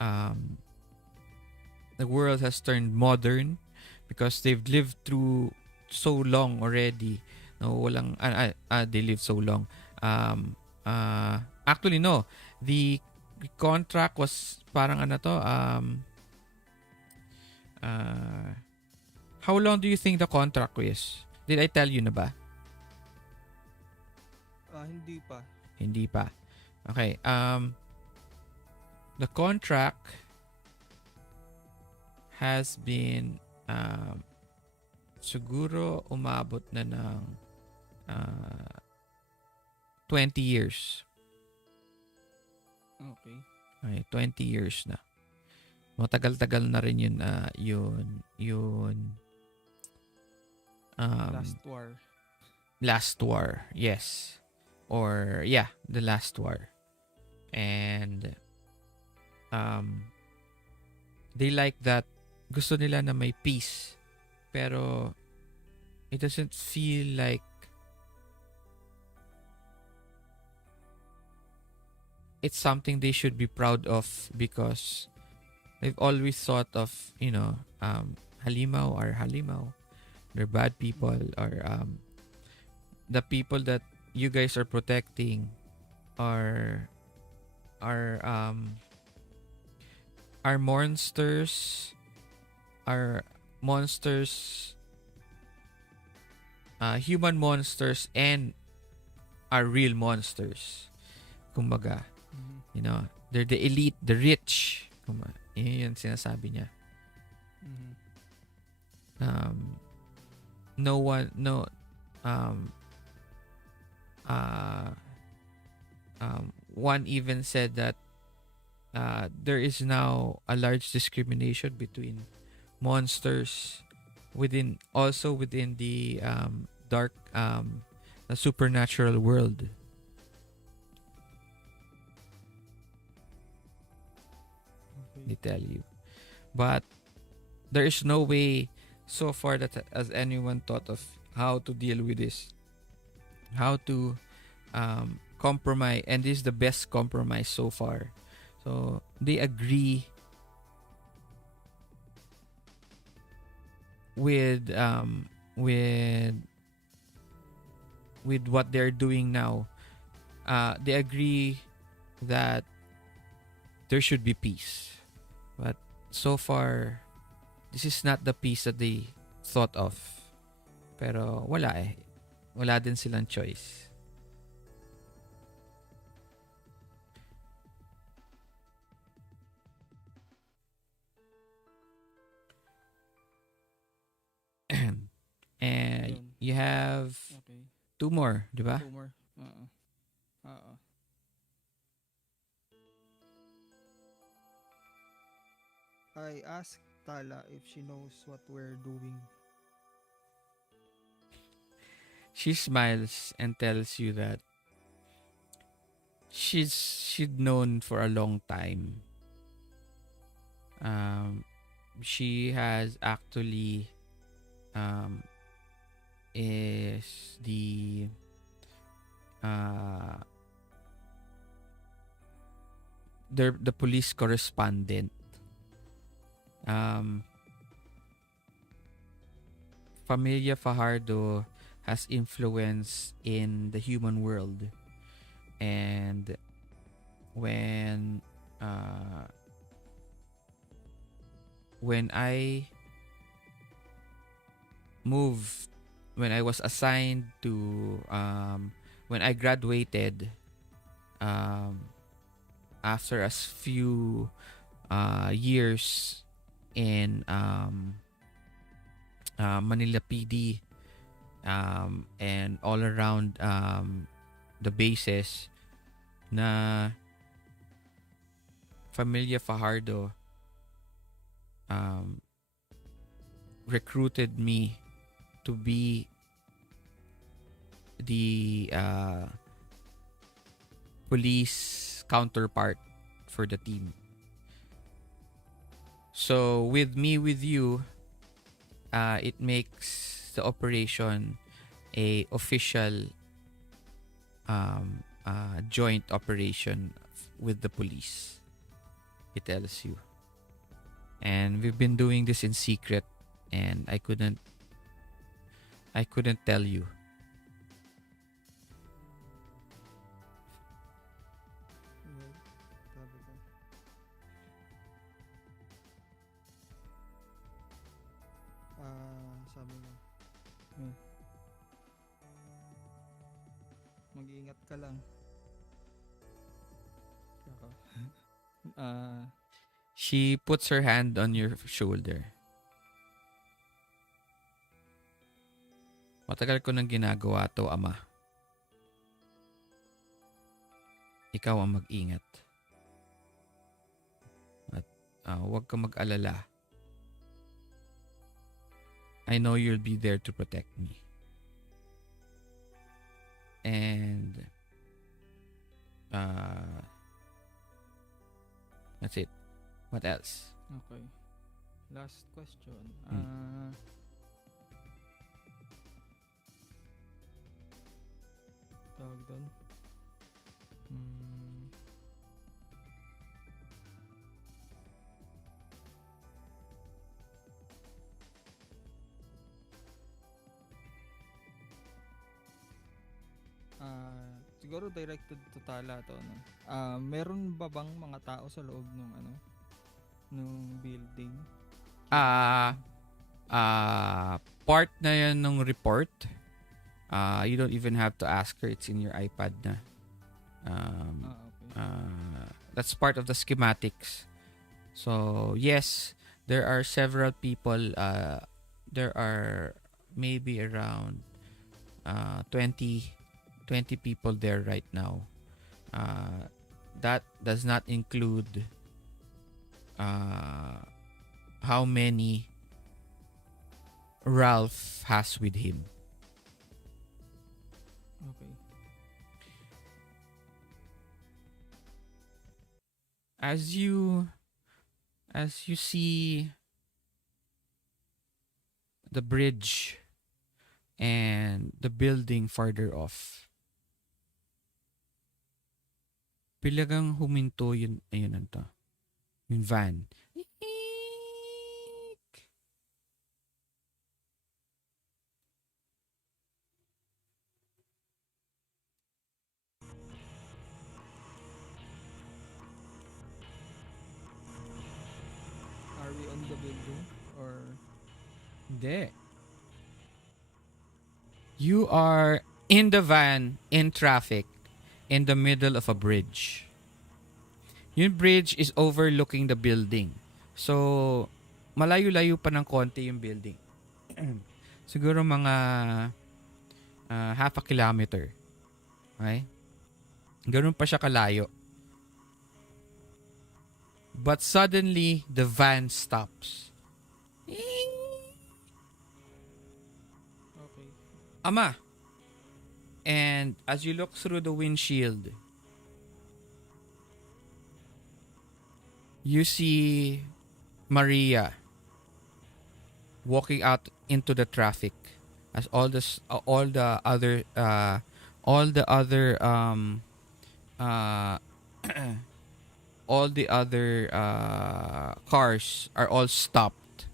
um, the world has turned modern because they've lived through so long already. No, walang they lived so long. Actually no, the contract was parang ano to how long do you think the contract is? Did I tell you na ba? Hindi pa. Hindi pa. Okay. The contract has been siguro umabot na ng 20 years. Okay. Okay, 20 years na. Matagal-tagal na rin yun Last war. Last war, yes. Or yeah, the last war. And they like that. Gusto nila na may peace. Pero it doesn't feel like it's something they should be proud of because they've always thought of, halimaw or halimaw. They're bad people, or the people that you guys are protecting are monsters, human monsters, and are real monsters. Kumbaga, they're the elite, the rich. Yun yung sinasabi niya. One even said that there is now a large discrimination between monsters within the dark the supernatural world. They tell you, but there is no way so far that has anyone thought of how to deal with this, how to compromise, and this is the best compromise so far. So they agree with what they're doing now. They agree that there should be peace, but so far this is not the peace that they thought of. Pero wala din silang choice. And you have two more, di ba? Two more. I asked Tala if she knows what we're doing. She smiles and tells you that she'd known for a long time. She has actually is the the police correspondent. Familia Fajardo has influence in the human world, and when I moved, when I was assigned to when I graduated after a few years in Manila PD and all around the bases, na Familia Fajardo recruited me to be the police counterpart for the team. So with you, it makes the operation a official joint operation with the police. He tells you. And we've been doing this in secret, and I couldn't tell you. Well, sabi ko. Sabi mo. Hmm. Mag-iingat ka lang. Ako. She puts her hand on your shoulder. Matagal ko nang ginagawa to, Ama. Ikaw ang mag-ingat. At huwag ka mag-alala. I know you'll be there to protect me. And that's it. What else? Okay. Last question. Tawag doon. Siguro directed to Tala to, no? Meron ba bang mga tao sa loob nung building? Part na yan ng report. You don't even have to ask her. It's in your iPad na. Okay. That's part of the schematics. So, yes, there are several people. There are maybe around 20 people there right now. That does not include how many Ralph has with him. Okay. As you see the bridge and the building farther off, bilagang huminto yung van. Are we on the building or Hindi. You are in the van, in traffic, in the middle of a bridge. Yung bridge is overlooking the building. So, malayo-layo pa ng konti yung building. Siguro mga half a kilometer. Okay? Ganun pa siya kalayo. But suddenly, the van stops. okay? Ama. And as you look through the windshield, you see Maria walking out into the traffic as all the other cars are all stopped,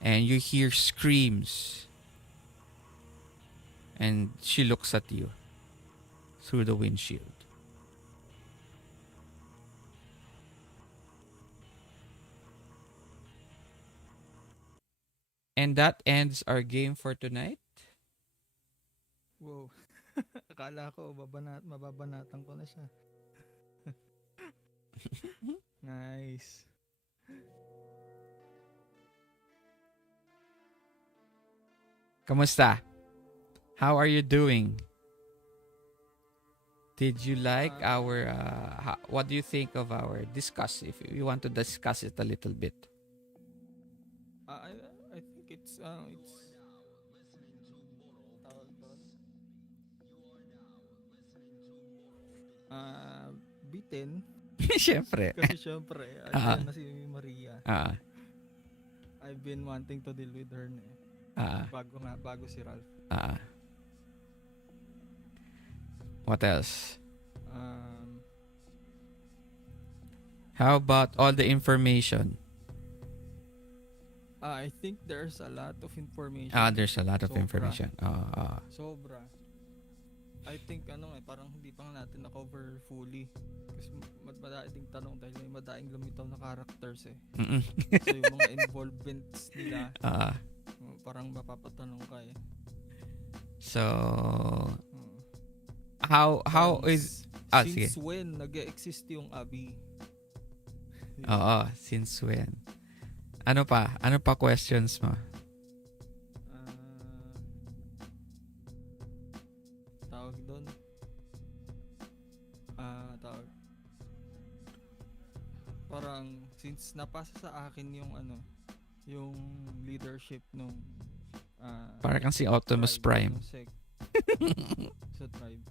and you hear screams, and she looks at you through the windshield. And that ends our game for tonight. Wow. Akala ko mababanatan ko na siya. Nice. Kamusta? How are you doing? Did you like our what do you think of our discuss, if you want to discuss it a little bit? I think it's tawag doon. Bitin Siyempre. kasi syempre andyan na si Maria. I've been wanting to deal with her bago si Ralph. What else? How about all the information? I think there's a lot of information. There's a lot of Sobra. information. Sobra. I think parang hindi pa nga natin na-cover fully. Kasi madaing tanong dahil may madaing lumitaw na characters eh. Mm-mm. So yung mga involvements nila, parang mapapatanong ka eh. So, Mm. how Parang is... sige. Since when nag-exist yung Abi? Oo, since when? Ano pa? Ano pa questions mo? Tawag doon. Tawag. Parang since napasa sa akin yung yung leadership nung Para kang si Optimus Prime. Sa tribe.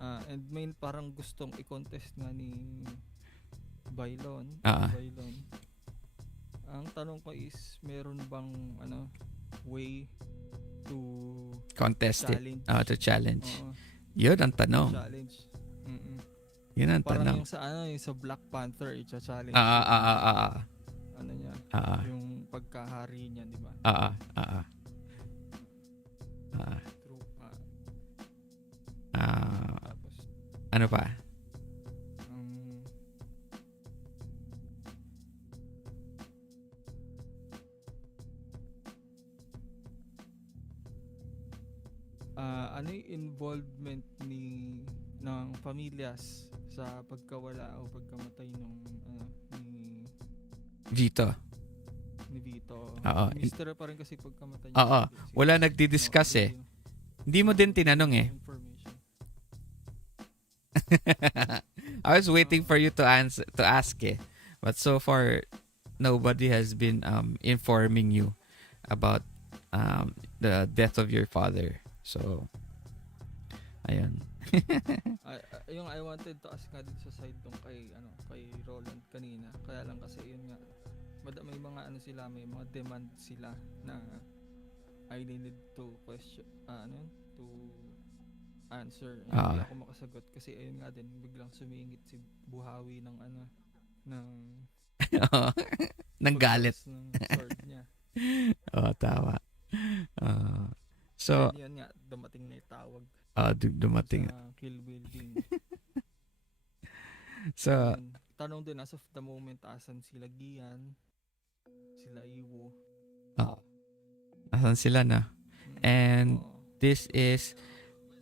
And may parang gustong i-contest nga ni Bailon. Bailon. Ang tanong ko is, meron bang way to Contest challenge? To challenge. Oo, Yun ang tanong. challenge. Mm-mm. Yun ang Parang tanong. yung sa Black Panther, i-challenge. Ah. Niya? Yung pagkahari niya, di ba? True. Tapos, Ano pa? ano yung involvement ng pamilyas sa pagkawala o pagkamatay nung Vito. ni Vito? Oo. Mystery pa rin kasi pagkamatay niya. Oo. Wala nagdi-discuss eh. Hindi mo din tinanong eh. Information. I was waiting for you to ask eh. But so far, nobody has been informing you about the death of your father. So, ayun. Yung I wanted to ask nga din sa side dong kay Roland kanina. Kaya lang kasi yun nga, may mga may mga demand sila na I need to question, to answer. Hindi ako makasagot kasi ayun nga din, biglang sumingit si Buhawi ng ng galit. ng sword niya. Tama. So, yun nga, dumating na yung tawag. Dumating. Sa Kill Building. So, tanong din, as of the moment, asan sila Gian, sila Iwo. Asan sila na? And this is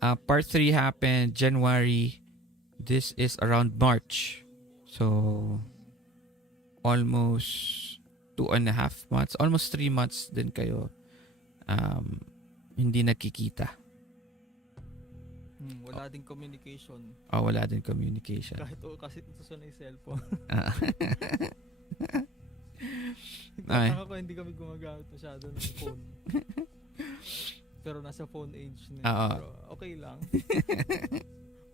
part 3 happened January. This is around March. So, almost 2.5 months, almost 3 months din kayo hindi nakikita. Wala din communication. Wala din communication. Kasi ito na yung cellphone. Ay. Ako hindi kami gumagamit masyado ng phone. Pero nasa phone age na. Pero okay lang.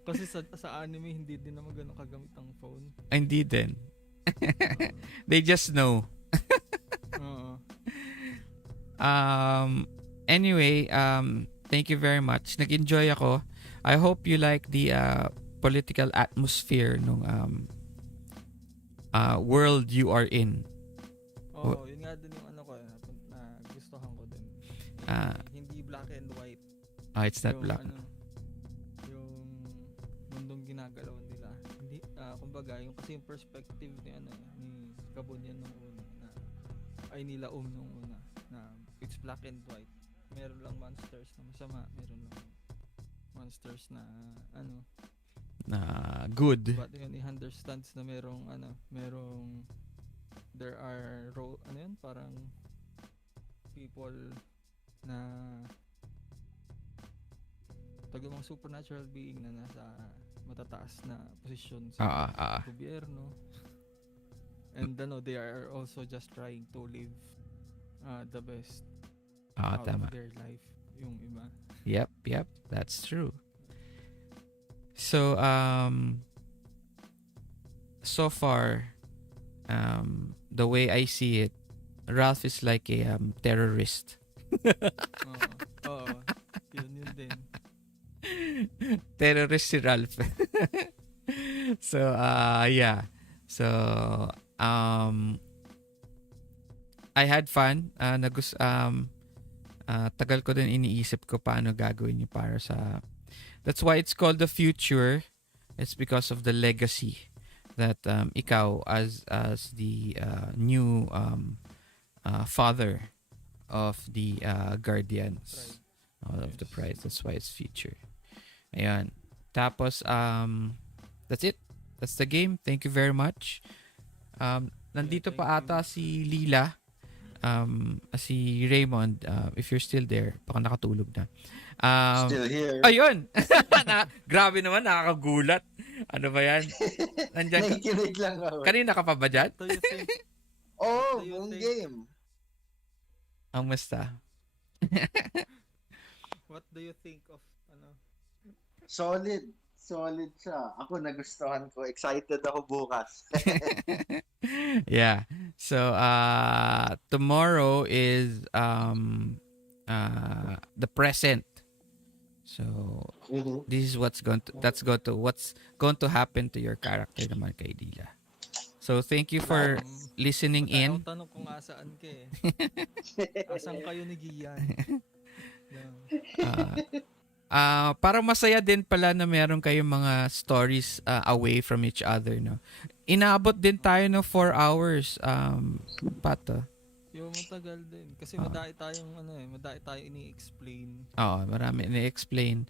Kasi sa anime, hindi din naman ganun kagamit ang phone. Hindi din. They just know. Anyway, thank you very much. Nag-enjoy ako. I hope you like the political atmosphere nung world you are in. Yun nga din yung ko na gustuhan ko din. Hindi black and white. It's not black. Yung mundong ginagalaw nila. Hindi kumbaga yung kasi yung perspective ni ni Kabunian nung una ni Laum nung una na it's black and white. Meron lang monsters na masama, meron lang monsters na na good. But yun, i-understands na merong there are parang people na mga supernatural being na nasa matataas na posisyon sa gobyerno. And they are also just trying to live the best out tama. of their life, yung iba. Yep, that's true. So so far the way I see it, Ralph is like a terrorist. Yun din. Terrorist si Ralph. So yeah. So, I had fun. Tagal ko din iniisip ko paano gagawin yung para sa... That's why it's called the future. It's because of the legacy that ikaw as the new father of the guardians of the prize. That's why it's future. Ayan. Tapos that's it. That's the game. Thank you very much. Nandito pa ata si Lila. Si Raymond, if you're still there, baka nakatulog na. Still here. Ayun! Grabe naman, nakakagulat. Ano ba yan? Nandiyan ka. Nakikinig lang ako. Kanina ka pa ba dyan? What do you think? Oh, do you buong think? game. Ang musta? What do you think of Solid. Solid siya. Ako nagustuhan ko. Excited ako bukas. Yeah. So, tomorrow is the present. So, this is what's going to happen to your character naman kay Dila. So, thank you for listening in. Tanong kung asaan ka eh. Asan kayo ni Gian? Parang masaya din pala na meron kayong mga stories away from each other, no? Inaabot din tayo ng 4 hours, Pato. Yung matagal din. Kasi madai tayong ini-explain. Oo, marami ini-explain.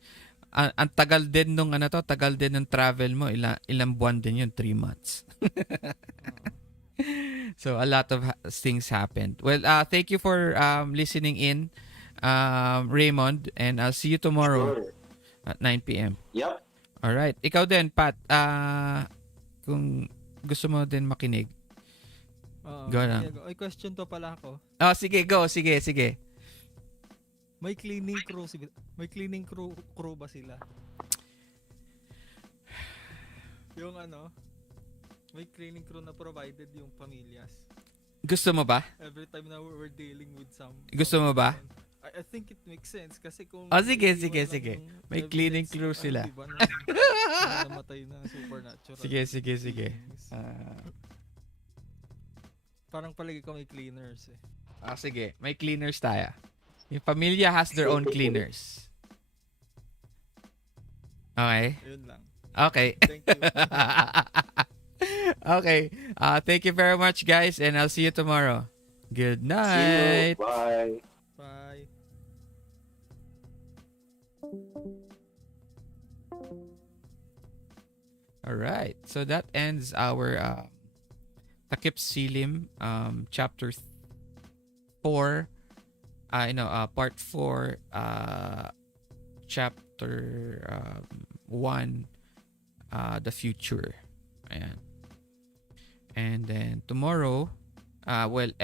Ang tagal din nung tagal din ng travel mo. Ilang buwan din yun, 3 months. So, a lot of things happened. Well, thank you for listening in, Raymond, and I'll see you tomorrow at 9 p.m. Yep. Alright. Ikaw din, Pat. Kung gusto mo din makinig. Go na. Ay, question to pala ako. Oh, sige, go. Sige. May cleaning crew ba sila? Yung may cleaning crew na provided yung pamilyas. Gusto mo ba? Every time na we're dealing with some... Gusto mo ba? I think it makes sense kasi kung... Sige. May cleaning crew sila. Diba namatay na supernatural. Sige. Parang palagi ko may cleaners eh. Sige. May cleaners tayo. Yung pamilya has their own cleaners. Okay? Yun lang. Okay. Thank you. Okay. Thank you very much, guys, and I'll see you tomorrow. Good night. See you. Bye. Bye. All right. So that ends our Takipsilim chapter 4. Part 4, chapter 1, the future. Ayan. And then tomorrow, it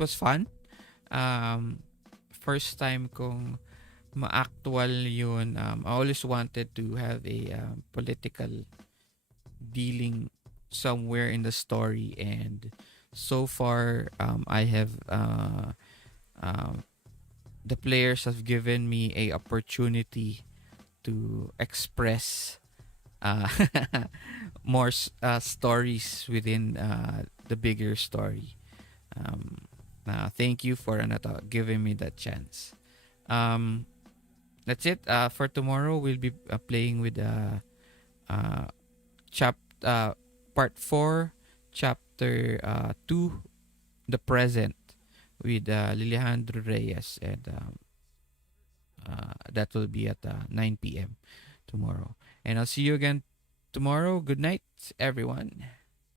was fun. First time kong ma-actual yun. I always wanted to have a political dealing somewhere in the story, and so far I have the players have given me a opportunity to express more stories within the bigger story. Thank you for giving me that chance. That's it. For tomorrow, we'll be playing with part 4, chapter 2, the present, with Lilejandro Reyes, and that will be at 9 p.m. tomorrow. And I'll see you again tomorrow. Good night, everyone.